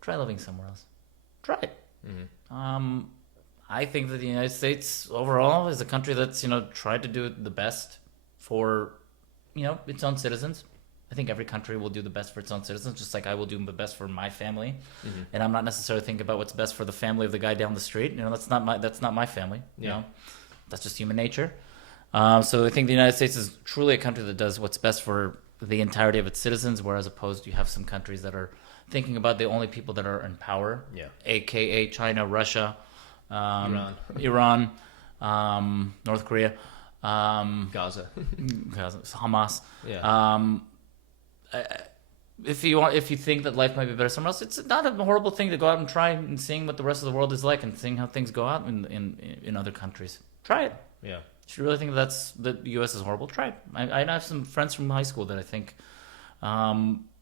try living somewhere else. Try it. I think that the United States overall is a country that's, you know, tried to do the best for, you know, its own citizens. I think every country will do the best for its own citizens, just like I will do the best for my family. And I'm not necessarily thinking about what's best for the family of the guy down the street. You know, that's not my family. You know, that's just human nature. So I think the United States is truly a country that does what's best for the entirety of its citizens, whereas opposed you have some countries that are thinking about the only people that are in power, aka China, Russia, Iran, North Korea, Gaza, Hamas. If you think that life might be better somewhere else, it's not a horrible thing to go out and try and seeing what the rest of the world is like and seeing how things go out in other countries. Try it. Yeah. If you really think that the U.S. is horrible, try it. I have some friends from high school that I think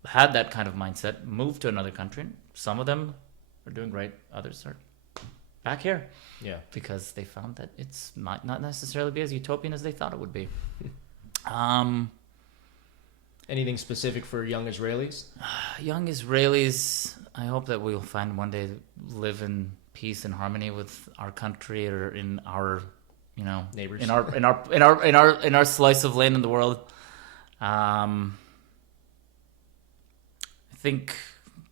had that kind of mindset, moved to another country. Some of them are doing great. Others are back here. Yeah. Because they found that it's might not necessarily be as utopian as they thought it would be. Anything specific for young Israelis? Young Israelis, I hope that we'll find one day to live in peace and harmony with our country, or in our, Neighbors. in our slice of land in the world. I think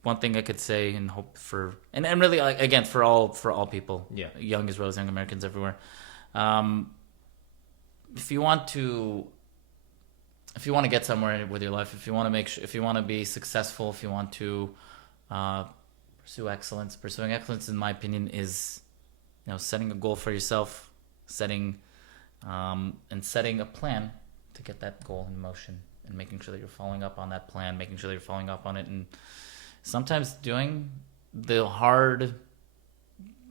one thing I could say and hope for, and really, like, again, for all people, young Israelis, young Americans everywhere, if you want to get somewhere with your life, if you want to be successful, if you want to pursue excellence, pursuing excellence, in my opinion, is setting a goal for yourself, setting a plan to get that goal in motion, and making sure that you're following up on that plan, making sure that you're following up on it, and sometimes doing the hard,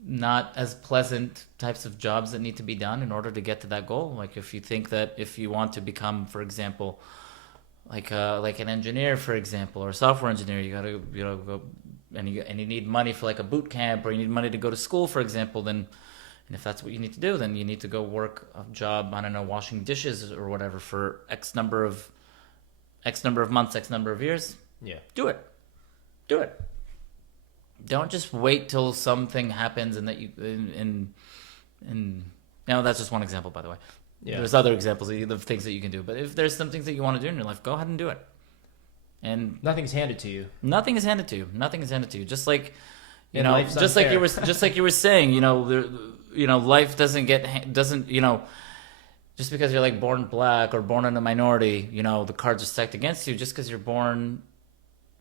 not as pleasant types of jobs that need to be done in order to get to that goal. Like, if you think that if you want to become, for example, like an engineer, for example, or a software engineer, you gotta go and you need money for like a boot camp, or you need money to go to school, for example. Then, and if that's what you need to do, then you need to go work a job, I don't know, washing dishes or whatever, for X number of months, X number of years. Yeah. Do it. Don't just wait till something happens and that you that's just one example, by the way. Yeah. There's other examples of things that you can do, but if there's some things that you want to do in your life, go ahead and do it. And nothing's handed to you. Nothing is handed to you. Just like just like you were saying, life doesn't just because you're like born black or born in a minority, the cards are stacked against you. Just because you're born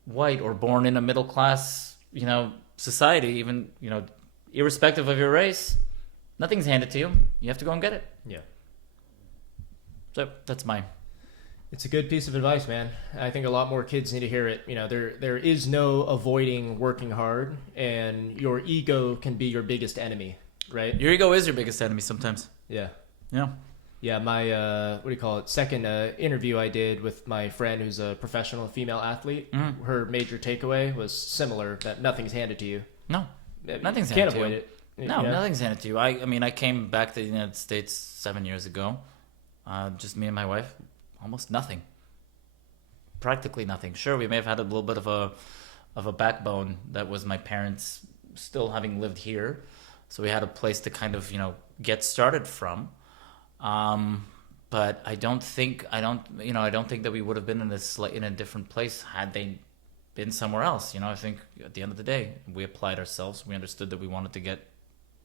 white or born in a middle class, society, even, irrespective of your race, nothing's handed to you. You have to go and get it. Yeah. So that's mine. It's a good piece of advice, man. I think a lot more kids need to hear it. There is no avoiding working hard, and your ego can be your biggest enemy, right? Your ego is your biggest enemy sometimes. Yeah. Yeah. Yeah, my, second interview I did with my friend who's a professional female athlete, her major takeaway was similar, that nothing's handed to you. No, nothing's handed to you. Can't avoid it. No, nothing's handed to you. I came back to the United States 7 years ago, just me and my wife, almost nothing. Practically nothing. Sure, we may have had a little bit of a backbone that was my parents still having lived here, so we had a place to kind of, get started from. But I don't think that we would have been in a different place had they been somewhere else. I think at the end of the day, we applied ourselves. We understood that we wanted to get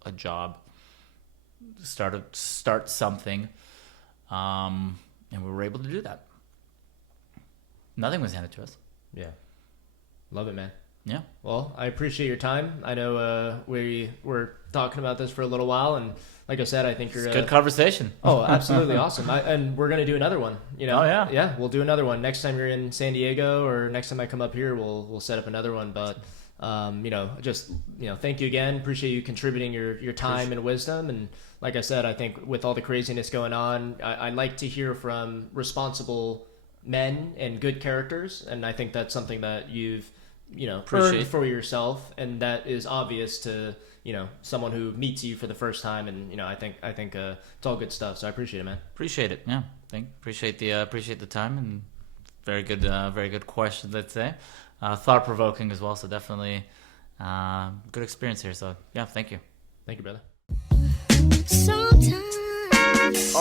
a job, start something, and we were able to do that. Nothing was handed to us. Yeah. Love it, man. Yeah. Well, I appreciate your time. I know we were talking about this for a little while, and like I said, I think you're a good conversation. Oh, absolutely awesome. And we're going to do another one, Oh, yeah. Yeah, we'll do another one. Next time you're in San Diego, or next time I come up here, we'll set up another one. But, thank you again. Appreciate you contributing your time and wisdom. And like I said, I think with all the craziness going on, I like to hear from responsible men and good characters. And I think that's something that you've, earned for yourself. And that is obvious to, someone who meets you for the first time. And, I think it's all good stuff. So I appreciate it, man. Appreciate it. Yeah. Appreciate the time, and very good question, let's say. Thought provoking as well. So definitely, good experience here. So yeah, thank you. Thank you, brother. Sometimes